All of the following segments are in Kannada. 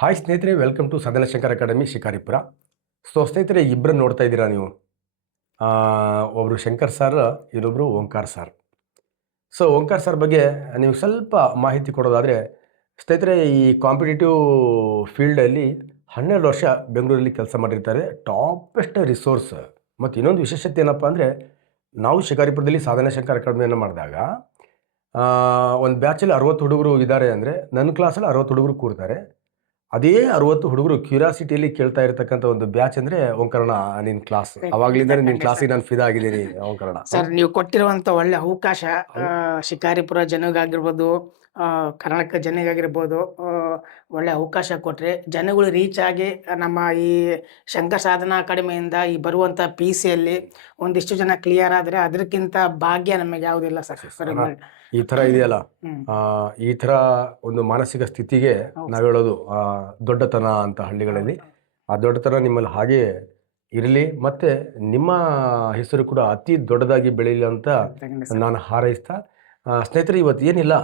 ಹಾಯ್ ಸ್ನೇಹಿತರೆ, welcome to Sadanashankar academy Shikaripura. So ಸ್ನೇಹಿತರೆ, ಇಬ್ಬರನ್ನು ನೋಡ್ತಾ ಇದ್ದೀರಾ ನೀವು. ಒಬ್ಬರು ಶಂಕರ್ ಸರ್, ಇನ್ನೊಬ್ಬರು Omkar sir. So Omkar sir ಬಗ್ಗೆ ನೀವು ಸ್ವಲ್ಪ ಮಾಹಿತಿ ಕೊಡೋದಾದರೆ, ಸ್ನೇಹಿತರೆ ಈ ಕಾಂಪಿಟೇಟಿವ್ ಫೀಲ್ಡಲ್ಲಿ 12 ವರ್ಷ ಬೆಂಗಳೂರಲ್ಲಿ ಕೆಲಸ ಮಾಡಿರ್ತಾರೆ. Toppest resource. ಮತ್ತು ಇನ್ನೊಂದು ವಿಶೇಷತೆ ಏನಪ್ಪ ಅಂದರೆ, ನಾವು ಶಿಕಾರಿಪುರದಲ್ಲಿ ಸಾಧನಶಂಕರ್ ಅಕಾಡೆಮಿಯನ್ನು ಮಾಡಿದಾಗ ಒಂದು ಬ್ಯಾಚಲ್ಲಿ 60 ಹುಡುಗರು ಇದ್ದಾರೆ ಅಂದರೆ, ನನ್ನ ಕ್ಲಾಸಲ್ಲಿ 60 ಹುಡುಗರು ಕೂರ್ತಾರೆ. ಅದೇ 60 ಹುಡುಗರು ಕ್ಯೂರಿಯಾಸಿಟಿಯಲ್ಲಿ ಕೇಳ್ತಾ ಇರತಕ್ಕಂಥ ಒಂದು ಬ್ಯಾಚ್ ಅಂದರೆ ಓಂಕರಣ ನಿನ್ನ ಕ್ಲಾಸ್. ಅವಾಗಲಿಂದ ನಿನ್ನ ಕ್ಲಾಸಿಗೆ ನಾನು ಫಿದಾ ಆಗಿದ್ದೀನಿ ಓಂಕರಣ. ಸರ್, ನೀವು ಕೊಟ್ಟಿರುವಂತ ಒಳ್ಳೆ ಅವಕಾಶ ಶಿಕಾರಿಪುರ ಜನಗಾಗಿರ್ಬೋದು, ಕರ್ನಾಟಕ ಜನಗಾಗಿರ್ಬೋದು, ಒಳ್ಳೆ ಅವಕಾಶ ಕೊಟ್ರೆ ಜನಗಳು ರೀಚ್ ಆಗಿ ನಮ್ಮ ಈ ಶಂಕರ್ ಸಾಧನಾ ಅಕಾಡೆಮಿಯಿಂದ ಈ ಬರುವಂತ PC-ಯಲ್ಲಿ ಒಂದಿಷ್ಟು ಜನ ಕ್ಲಿಯರ್ ಆದ್ರೆ ಅದಕ್ಕಿಂತ ಭಾಗ್ಯ ನಮಗೆ ಯಾವುದಿಲ್ಲ ಸರ್. ಈ ಥರ ಇದೆಯಲ್ಲ, ಈ ಥರ ಒಂದು ಮಾನಸಿಕ ಸ್ಥಿತಿಗೆ ನಾವು ಹೇಳೋದು ದೊಡ್ಡತನ ಅಂತ ಹಳ್ಳಿಗಳಲ್ಲಿ. ಆ ದೊಡ್ಡತನ ನಿಮ್ಮಲ್ಲಿ ಹಾಗೆ ಇರಲಿ, ಮತ್ತು ನಿಮ್ಮ ಹೆಸರು ಕೂಡ ಅತಿ ದೊಡ್ಡದಾಗಿ ಬೆಳೀಲಿ ಅಂತ ನಾನು ಹಾರೈಸ್ತಾ, ಸ್ನೇಹಿತರೆ ಇವತ್ತು ಏನಿಲ್ಲ,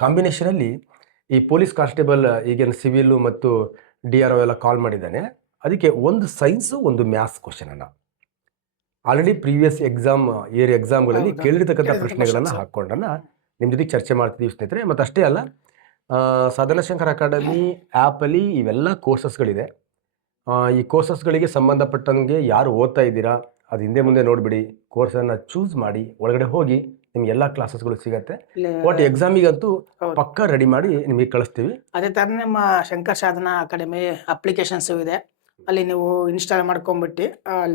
ಕಾಂಬಿನೇಷನಲ್ಲಿ ಈ ಪೊಲೀಸ್ ಕಾನ್ಸ್ಟೇಬಲ್ ಈಗೇನು ಸಿವಿಲು ಮತ್ತು DRO ಎಲ್ಲ ಕಾಲ್ ಮಾಡಿದ್ದಾನೆ. ಅದಕ್ಕೆ ಒಂದು ಸೈನ್ಸು ಒಂದು ಮ್ಯಾಥ್ಸ್ ಕ್ವಶನನ್ನು ಆಲ್ರೆಡಿ ಪ್ರೀವಿಯಸ್ ಎಕ್ಸಾಮ್ಗಳಲ್ಲಿ ಕೇಳಿರ್ತಕ್ಕಂಥ ಪ್ರಶ್ನೆಗಳನ್ನು ಹಾಕ್ಕೊಂಡನ್ನು ನಿಮ್ಮ ಜೊತೆಗೆ ಚರ್ಚೆ ಮಾಡ್ತಿದ್ದೀವಿ ಸ್ನೇಹಿತರೆ. ಮತ್ತು ಅಷ್ಟೇ ಅಲ್ಲ, ಸಾಧನಶಂಕರ್ ಅಕಾಡೆಮಿ ಆ್ಯಪಲ್ಲಿ ಇವೆಲ್ಲ ಕೋರ್ಸಸ್ಗಳಿದೆ. ಈ ಕೋರ್ಸಸ್ಗಳಿಗೆ ಸಂಬಂಧಪಟ್ಟಂಗೆ ಯಾರು ಓದ್ತಾ ಇದ್ದೀರಾ ಅದು ಹಿಂದೆ ಮುಂದೆ ನೋಡಿಬಿಡಿ, ಕೋರ್ಸನ್ನು ಚೂಸ್ ಮಾಡಿ ಒಳಗಡೆ ಹೋಗಿ ನಿಮ್ಗೆ ಎಲ್ಲ ಕ್ಲಾಸಸ್ಗಳು ಸಿಗತ್ತೆ. ಒಟ್ಟು ಎಕ್ಸಾಮಿಗಂತೂ ಪಕ್ಕ ರೆಡಿ ಮಾಡಿ ನಿಮಗೆ ಕಳಿಸ್ತೀವಿ. ಅದೇ ಥರ ನಮ್ಮ ಶಂಕರ್ ಸಾಧನಾ ಅಕಾಡೆಮಿ ಅಪ್ಲಿಕೇಶನ್ಸು ಇದೆ. ಅಲ್ಲಿ ನೀವು ಇನ್ಸ್ಟಾಲ್ ಮಾಡ್ಕೊಂಡ್ಬಿಟ್ಟು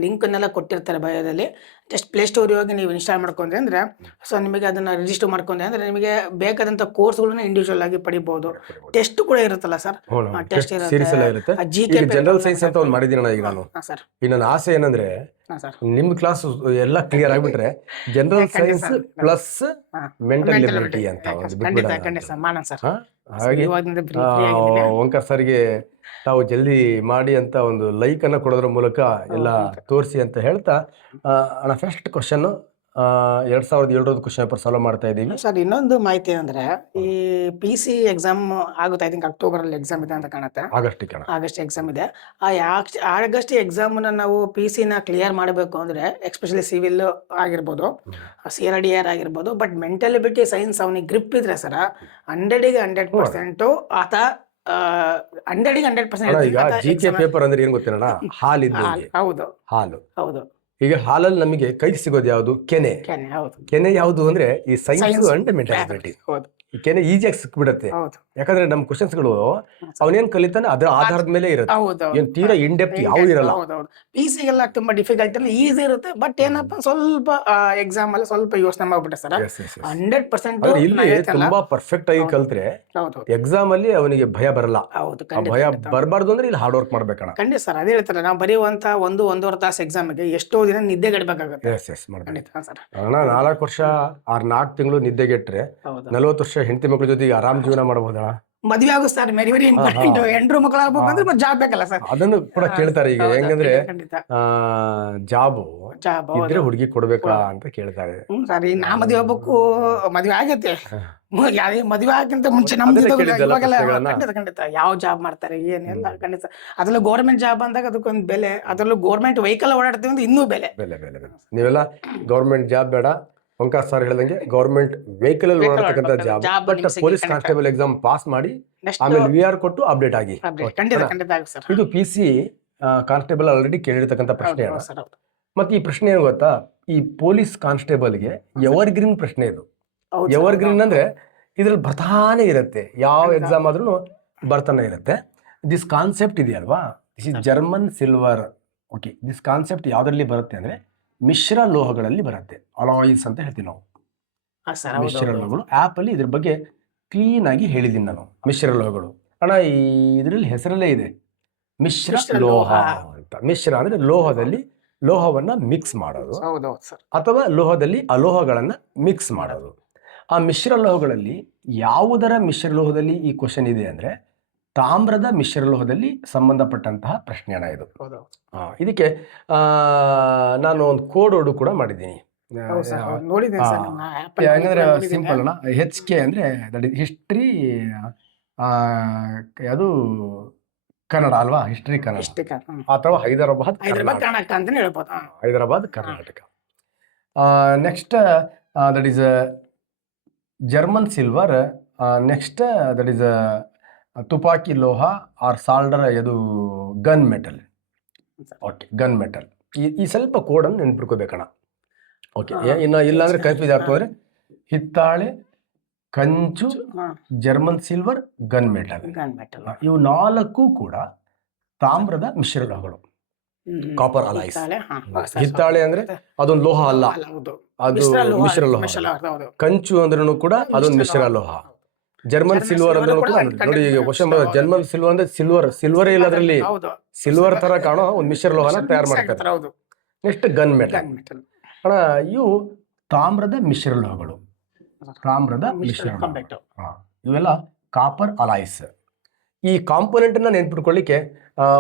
ಲಿಂಕನ್ನೆಲ್ಲ ಕೊಟ್ಟಿರ್ತಾರೆ ಬಯೋದಲ್ಲಿ. ಜಸ್ಟ್ ಪ್ಲೇಸ್ಟೋರಿಗೆ ಹೋಗಿ ನೀವು ಇನ್ಸ್ಟಾಲ್ ಮಾಡ್ಕೊಂಡ್ರೆ ಅಂದರೆ, ಸೊ ನಿಮಗೆ ಅದನ್ನು ರಿಜಿಸ್ಟರ್ ಮಾಡ್ಕೊಂಡ್ರೆ ಅಂದರೆ ನಿಮಗೆ ಬೇಕಾದಂಥ ಕೋರ್ಸ್ಗಳನ್ನ ಇಂಡಿವಿಜುವಲ್ ಆಗಿ ಪಡಿಬೋದು. ಟೆಸ್ಟ್ ಕೂಡ ಇರುತ್ತಲ್ಲ ಸರ್, ಟೆಸ್ಟ್ ಇರುತ್ತೆ. ಜನರಲ್ ಸೈನ್ಸ್ ಅಂತ ಒಂದು ಮಾಡಿದ್ದೀನಿ ಈಗ ನಾನು. ಸರ್, ಈ ನನ್ನ ಆಸೆ ಏನಂದ್ರೆ, ನಿಮ್ಮ ಕ್ಲಾಸ್ ಎಲ್ಲ ಕ್ಲಿಯರ್ ಆಗಿಬಿಟ್ರೆ general science plus mental ability ಅಂತ ಹಾಗೆ ಓಂಕಾರ್ ಸರ್ಗೆ ತಾವು ಜಲ್ದಿ ಮಾಡಿ ಅಂತ ಒಂದು ಲೈಕ್ ಅನ್ನ ಕೊಡೋದ್ರ ಮೂಲಕ ಎಲ್ಲ ತೋರಿಸಿ ಅಂತ ಹೇಳ್ತಾ, ಅಣ್ಣ first question 2700 question paper solve ಮಾಡ್ತಾ ಇದ್ದೀವಿ ಸರ್. ಇನ್ನೊಂದು ಮಾಹಿತಿ ಅಂದ್ರೆ, ಈ PC ಎಕ್ಸಾಮ್ ಆಗುತ್ತೆ, ಐ ಥಿಂಕ್ ಅಕ್ಟೋಬರಲ್ಲಿ ಎಕ್ಸಾಮ್ ಇದೆ ಅಂತ ಕಾಣುತ್ತೆ. ಆಗಸ್ಟ್ ಎಕ್ಸಾಮ್ ಇದೆ. ಆಗಸ್ಟ್ ಎಕ್ಸಾಮ್ನ ನಾವು PC-ನ ಕ್ಲಿಯರ್ ಮಾಡಬೇಕು ಅಂದ್ರೆ, ಎಸ್ಪೆಷಲಿ ಸಿವಿಲ್ ಆಗಿರ್ಬೋದು, CRDR ಆಗಿರ್ಬೋದು, ಬಟ್ ಮೆಂಟಲ್ ಎಬಿಲಿಟಿ ಸೈನ್ಸ್ ಅವನಿಗೆ ಗ್ರಿಪ್ ಇದ್ರೆ ಸರ್ 100ಗೆ 100% ಆತ 100ಗೆ 100%. ಈಗ GK ಪೇಪರ್ ಅಂದ್ರೆ ಏನ್ ಗೊತ್ತೇನಣ್ಣ, ಹಾಲಿದ್ದಂಗೆ. ಹೌದು ಹಾಲು. ಹೌದು. ಈಗ ಹಾಲಲ್ಲಿ ನಮಗೆ ಕೈಗೆ ಸಿಗೋದು ಯಾವುದು? ಕೆನೆ. ಕೆನೆ ಯಾವುದು ಅಂದ್ರೆ ಈ ಸೈನ್ಸ್ ಅಂಡ್ ಮೆಂಟಲ್ ಎಬಿಲಿಟಿ. ಈ ಕೆನೆ ಈಜಿಯಾಗಿ ಸಿಕ್ಬಿಡುತ್ತೆ. ಯಾಕಂದ್ರೆ ನಮ್ಮ ಕ್ವಶನ್ಸ್ಗಳು ಅವನೇನ್ ಕಲಿತಾನೆ ಅದರ ಆಧಾರದ ಮೇಲೆ ಇರುತ್ತೆ. ಏನ್ ತೀರಾ ಇನ್ ಡೆಪ್ತ್ ಯಾವ ಇರಲ್ಲ. PC-ಗೆಲ್ಲ ತುಂಬಾ ಡಿಫಿಕಲ್ಟ್ ಇಲ್ಲ, ಈಸಿ ಇರುತ್ತೆ. ಬಟ್ ಏನಪ್ಪ, ಸ್ವಲ್ಪ ಎಕ್ಸಾಮ್ ಅಲ್ಲಿ ಸ್ವಲ್ಪ ಯೋಚನೆ ಮಾಡ್ಬಿಟ್ಟೆ ಸರ್. 100% ಇಲ್ಲಿ ತುಂಬಾ ಪರ್ಫೆಕ್ಟ್ ಆಗಿ ಕಲ್ತ್ರೆ ಎಕ್ಸಾಮ್ ಅಲ್ಲಿ ಅವನಿಗೆ ಭಯ ಬರಲ್ಲ. ಭಯ ಬರಬಾರ್ದು ಅಂದ್ರೆ ಇಲ್ಲಿ ಹಾರ್ಡ್ ವರ್ಕ್ ಮಾಡ್ಬೇಕಣ್ಣ. ಖಂಡಿತ ಸರ್, ಅದೇ ಹೇಳ್ತಾರೆ. ನಾವು ಬರೆಯುವಂತ 1-1.5 ತಾಸು ಎಕ್ಸಾಮ್ಗೆ ಎಷ್ಟೋ ದಿನ ನಿದ್ದೆಗೆಡಬೇಕಾಗುತ್ತೆ. 4 ವರ್ಷ 4 ತಿಂಗಳು ನಿದ್ದೆಗೆಟ್ರೆ 40 ವರ್ಷ ಹೆಂಡತಿ ಮಕ್ಕಳ ಜೊತೆಗೆ ಆರಾಮ್ ಜೀವನ ಮಾಡಬಹುದಾ? ಮದುವೆ ಆಗುತ್ತೆ ಸರ್, ವೆರಿ ಇಂಪಾರ್ಟೆಂಟ್. ಹೆಂಡ್ರು ಮಕ್ಕಳು ಆಗ್ಬೇಕಂದ್ರೆ ಮತ್ತೆ ಜಾಬ್ ಬೇಕಲ್ಲ ಸರ್. ಅದನ್ನು ಕೂಡ ಕೇಳ್ತಾರೆ. ಈಗ ಹೆಂಗಂದ್ರೆ ಜಾಬ್ ಇದ್ರೆ ಹುಡುಗಿ ಕೊಡ್ಬೇಕಾ ಅಂತ ಕೇಳ್ತಾರೆ. ಸರ್, ನಾ ಮದುವೆ ಆಗ್ಬೇಕು, ಮದುವೆ ಆಗೈತೆ, ಮದುವೆ ಆಗಕ್ಕಿಂತ ಮುಂಚೆ ಖಂಡಿತ ಯಾವ ಜಾಬ್ ಮಾಡ್ತಾರೆ ಏನೆಲ್ಲ ಖಂಡಿತ. ಅದ್ರಲ್ಲೂ ಗೌರ್ಮೆಂಟ್ ಜಾಬ್ ಅಂದಾಗ ಅದಕ್ಕೊಂದು ಬೆಲೆ, ಅದ್ರಲ್ಲೂ ಗೌರ್ಮೆಂಟ್ ವೆಹಿಕಲ್ ಓಡಾಡ್ತೀವಿ ಅಂದ್ರೆ ಇನ್ನೂ ಬೆಲೆ. ನೀವೆಲ್ಲ ಗೌರ್ಮೆಂಟ್ ಜಾಬ್ ಬೇಡ, ಓಂಕಾರ್ ಸರ್ ಹೇಳ್ದಂಗೆ ಗೌರ್ಮೆಂಟ್ ವೆಹಿಕಲ್ ಅಲ್ಲಿ ಓಡಾಡ್ತಕ್ಕಂಥ job, but police constable exam pass ಮಾಡಿ ಆಮೇಲೆ VR ಕೊಟ್ಟು ಅಪ್ಡೇಟ್ ಆಗಿ. ಇದು PC ಕಾನ್ಸ್ಟೇಬಲ್ ಆಲ್ರೆಡಿ ಕೇಳಿರ್ತಕ್ಕಂಥ ಪ್ರಶ್ನೆ. ಮತ್ತೆ ಈ ಪ್ರಶ್ನೆ ಏನು ಗೊತ್ತಾ, ಈ ಪೊಲೀಸ್ ಕಾನ್ಸ್ಟೇಬಲ್ಗೆ ಎವರ್ಗ್ರೀನ್ ಪ್ರಶ್ನೆ ಇದು. ಎವರ್ಗ್ರೀನ್ ಅಂದ್ರೆ ಇದ್ರಲ್ಲಿ ಬರ್ತಾನೆ ಇರುತ್ತೆ, ಯಾವ ಎಕ್ಸಾಮ್ ಆದ್ರೂ ಬರ್ತಾನೆ ಇರುತ್ತೆ. ದಿಸ್ ಕಾನ್ಸೆಪ್ಟ್ ಇದೆಯಲ್ವಾ, this is German silver. Okay, this concept ಯಾವ್ದ್ರಲ್ಲಿ ಬರುತ್ತೆ ಅಂದ್ರೆ ಮಿಶ್ರ ಲೋಹಗಳಲ್ಲಿ ಬರುತ್ತೆ. ಅಲಾಯ್ಸ್ ಅಂತ ಹೇಳ್ತೀವಿ ನಾವು. ಮಿಶ್ರ ಲೋಹಗಳು ಆ್ಯಪ್ ಅಲ್ಲಿ ಇದ್ರ ಬಗ್ಗೆ ಕ್ಲೀನ್ ಆಗಿ ಹೇಳಿದ್ದೀನಿ ನಾನು. ಮಿಶ್ರ ಲೋಹಗಳು ಅಣ್ಣ, ಈ ಇದರಲ್ಲಿ ಹೆಸರಲ್ಲೇ ಇದೆ ಮಿಶ್ರ ಲೋಹ ಅಂತ. ಮಿಶ್ರ ಅಂದ್ರೆ ಲೋಹದಲ್ಲಿ ಲೋಹವನ್ನ ಮಿಕ್ಸ್ ಮಾಡೋದು, ಅಥವಾ ಲೋಹದಲ್ಲಿ ಅಲೋಹಗಳನ್ನ ಮಿಕ್ಸ್ ಮಾಡೋದು. ಆ ಮಿಶ್ರ ಲೋಹಗಳಲ್ಲಿ ಯಾವುದರ ಮಿಶ್ರ ಲೋಹದಲ್ಲಿ ಈ ಕ್ವಶನ್ ಇದೆ ಅಂದ್ರೆ, ತಾಮ್ರದ ಮಿಶ್ರಲೋಹದಲ್ಲಿ ಸಂಬಂಧಪಟ್ಟಂತಹ ಪ್ರಶ್ನೆಯನ್ನ ಇದು. ಇದಕ್ಕೆ ನಾನು ಒಂದು ಕೋಡ್ ವರ್ಡ್ ಕೂಡ ಮಾಡಿದ್ದೀನಿ. ಯಾಕಂದ್ರೆ ಸಿಂಪಲ್ ಅಣ್ಣ, HK ಅಂದ್ರೆ ಹಿಸ್ಟ್ರಿ ಅದು ಕನ್ನಡ ಅಲ್ವಾ, ಹಿಸ್ಟ್ರಿ ಕನ್ನಡ ಇಷ್ಟೇ ಅಥವಾ ಹೈದರಾಬಾದ್ ಕರ್ನಾಟಕ ಅಂತ ಹೇಳ್ಬೋದು. Hyderabad Karnataka. Next that is German silver. Next that is ತುಪಾಕಿ ಲೋಹ ಆರ್ ಸಾಲ್ಡರ್, ಅದು gun metal. Okay, gun metal. ಈ ಸ್ವಲ್ಪ ಕೋಡನ್ನು ನೆನ್ಪಿಟ್ಕೋಬೇಕಣ್ಣ. ಓಕೆ, ಇನ್ನು ಇಲ್ಲಾಂದ್ರೆ ಕನ್ಫ್ಯೂಸ್ ಆಗ್ತದೆ. ಹಿತ್ತಾಳೆ, ಕಂಚು, ಜರ್ಮನ್ ಸಿಲ್ವರ್, ಗನ್ ಮೆಟಲ್. ಇವು 4 ಕೂಡ ತಾಮ್ರದ ಮಿಶ್ರಣಗಳು, ಕಾಪರ್ ಅಲಾಯ್ಸ್. ಹಿತ್ತಾಳೆ ಅಂದ್ರೆ ಅದೊಂದು ಲೋಹ ಅಲ್ಲ, ಅದು ಮಿಶ್ರ ಲೋಹ. ಕಂಚು ಅಂದ್ರೂ ಕೂಡ ಅದೊಂದು ಮಿಶ್ರ ಲೋಹ. ಜರ್ಮನ್ ಸಿಲ್ವರ್ ಅಂದ್ರೆ ಕೂಡ ನೋಡಿ, ಈಗ ಕ್ವಶನ್ ಜರ್ಮನ್ ಸಿಲ್ವರ್ ಅಂದ್ರೆ ಸಿಲ್ವರೇ ಇಲ್ಲ ಅದರಲ್ಲಿ, ಸಿಲ್ವರ್ ತರ ಕಾಣೋ ಒಂದು ಮಿಶ್ರ ಲೋಹನ ತಯಾರು ಮಾಡ್ತಾರೆ. ನೆಕ್ಸ್ಟ್ ಗನ್ ಮೆಟಲ್ ಅಣ್ಣ, ಇವು ತಾಮ್ರದ ಮಿಶ್ರ ಲೋಹಗಳು. ತಾಮ್ರದ ಮಿಶ್ರ ಇವೆಲ್ಲ ಕಾಪರ್ ಅಲಾಯ್ಸ್. ಈ ಕಾಂಪೋನೆಂಟ್ ನ ನೆನ್ಪಿಟ್ಕೊಳ್ಳಿಕ್ಕೆ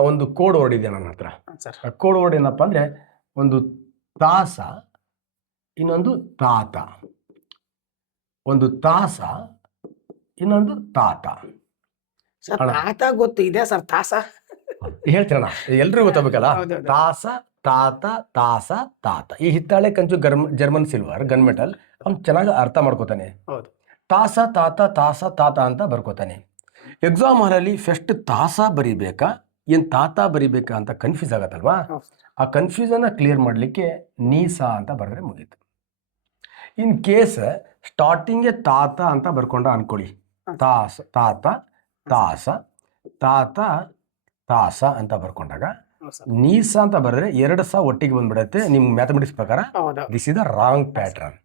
ಒಂದು ಕೋಡ್ ವರ್ಡ್ ಇದೆ ನನ್ನ ಹತ್ರ. ಕೋಡ್ ವರ್ಡ್ ಏನಪ್ಪಾ ಅಂದ್ರೆ, ಒಂದು ತಾಸ, ಇನ್ನೊಂದು ತಾತ. ಒಂದು ತಾಸ, ಇನ್ನೊಂದು ತಾತ. ಗೊತ್ತು ಇದೆ ಸರ್, ತಾಸ ಹೇಳ್ತೀರಣ್ಣ, ಎಲ್ರಿಗೂ ಗೊತ್ತಾಗಬೇಕಲ್ಲ. ತಾಸ, ತಾತ, ತಾಸ, ತಾತ. ಈ ಹಿತ್ತಾಳೆ, ಕಂಚು, ಜರ್ಮನ್ ಸಿಲ್ವರ್, ಗನ್ ಮೆಟಲ್ ಅವ್ನು ಚೆನ್ನಾಗಿ ಅರ್ಥ ಮಾಡ್ಕೋತಾನೆ. ತಾಸ, ತಾತ, ತಾಸ, ತಾತ ಅಂತ ಬರ್ಕೋತಾನೆ. ಎಕ್ಸಾಮ್ ಹಾಲಲ್ಲಿ ಫಸ್ಟ್ ತಾಸ ಬರಿಬೇಕಾ ಏನ್ ತಾತ ಬರಿಬೇಕಾ ಅಂತ ಕನ್ಫ್ಯೂಸ್ ಆಗತ್ತಲ್ವಾ. ಆ ಕನ್ಫ್ಯೂಸನ್ನ ಕ್ಲಿಯರ್ ಮಾಡಲಿಕ್ಕೆ ನೀಸಾ ಅಂತ ಬರೆದ್ರೆ ಮುಗೀತು. ಇನ್ ಕೇಸ್ ಸ್ಟಾರ್ಟಿಂಗ್ಗೆ ತಾತ ಅಂತ ಬರ್ಕೊಂಡ ಅನ್ಕೊಳ್ಳಿ, ತಾಸ, ತಾತ, ತಾಸ, ತಾತ, ತಾಸ ಅಂತ ಬರ್ಕೊಂಡಾಗ ನೀಸಾ ಅಂತ ಬರೆದ್ರೆ 2 ಸ ಒಟ್ಟಿಗೆ ಬಂದ್ಬಿಡತ್ತೆ. ನಿಮ್ ಮ್ಯಾಥಮೆಟಿಕ್ಸ್ ಪ್ರಕಾರ this is the wrong pattern.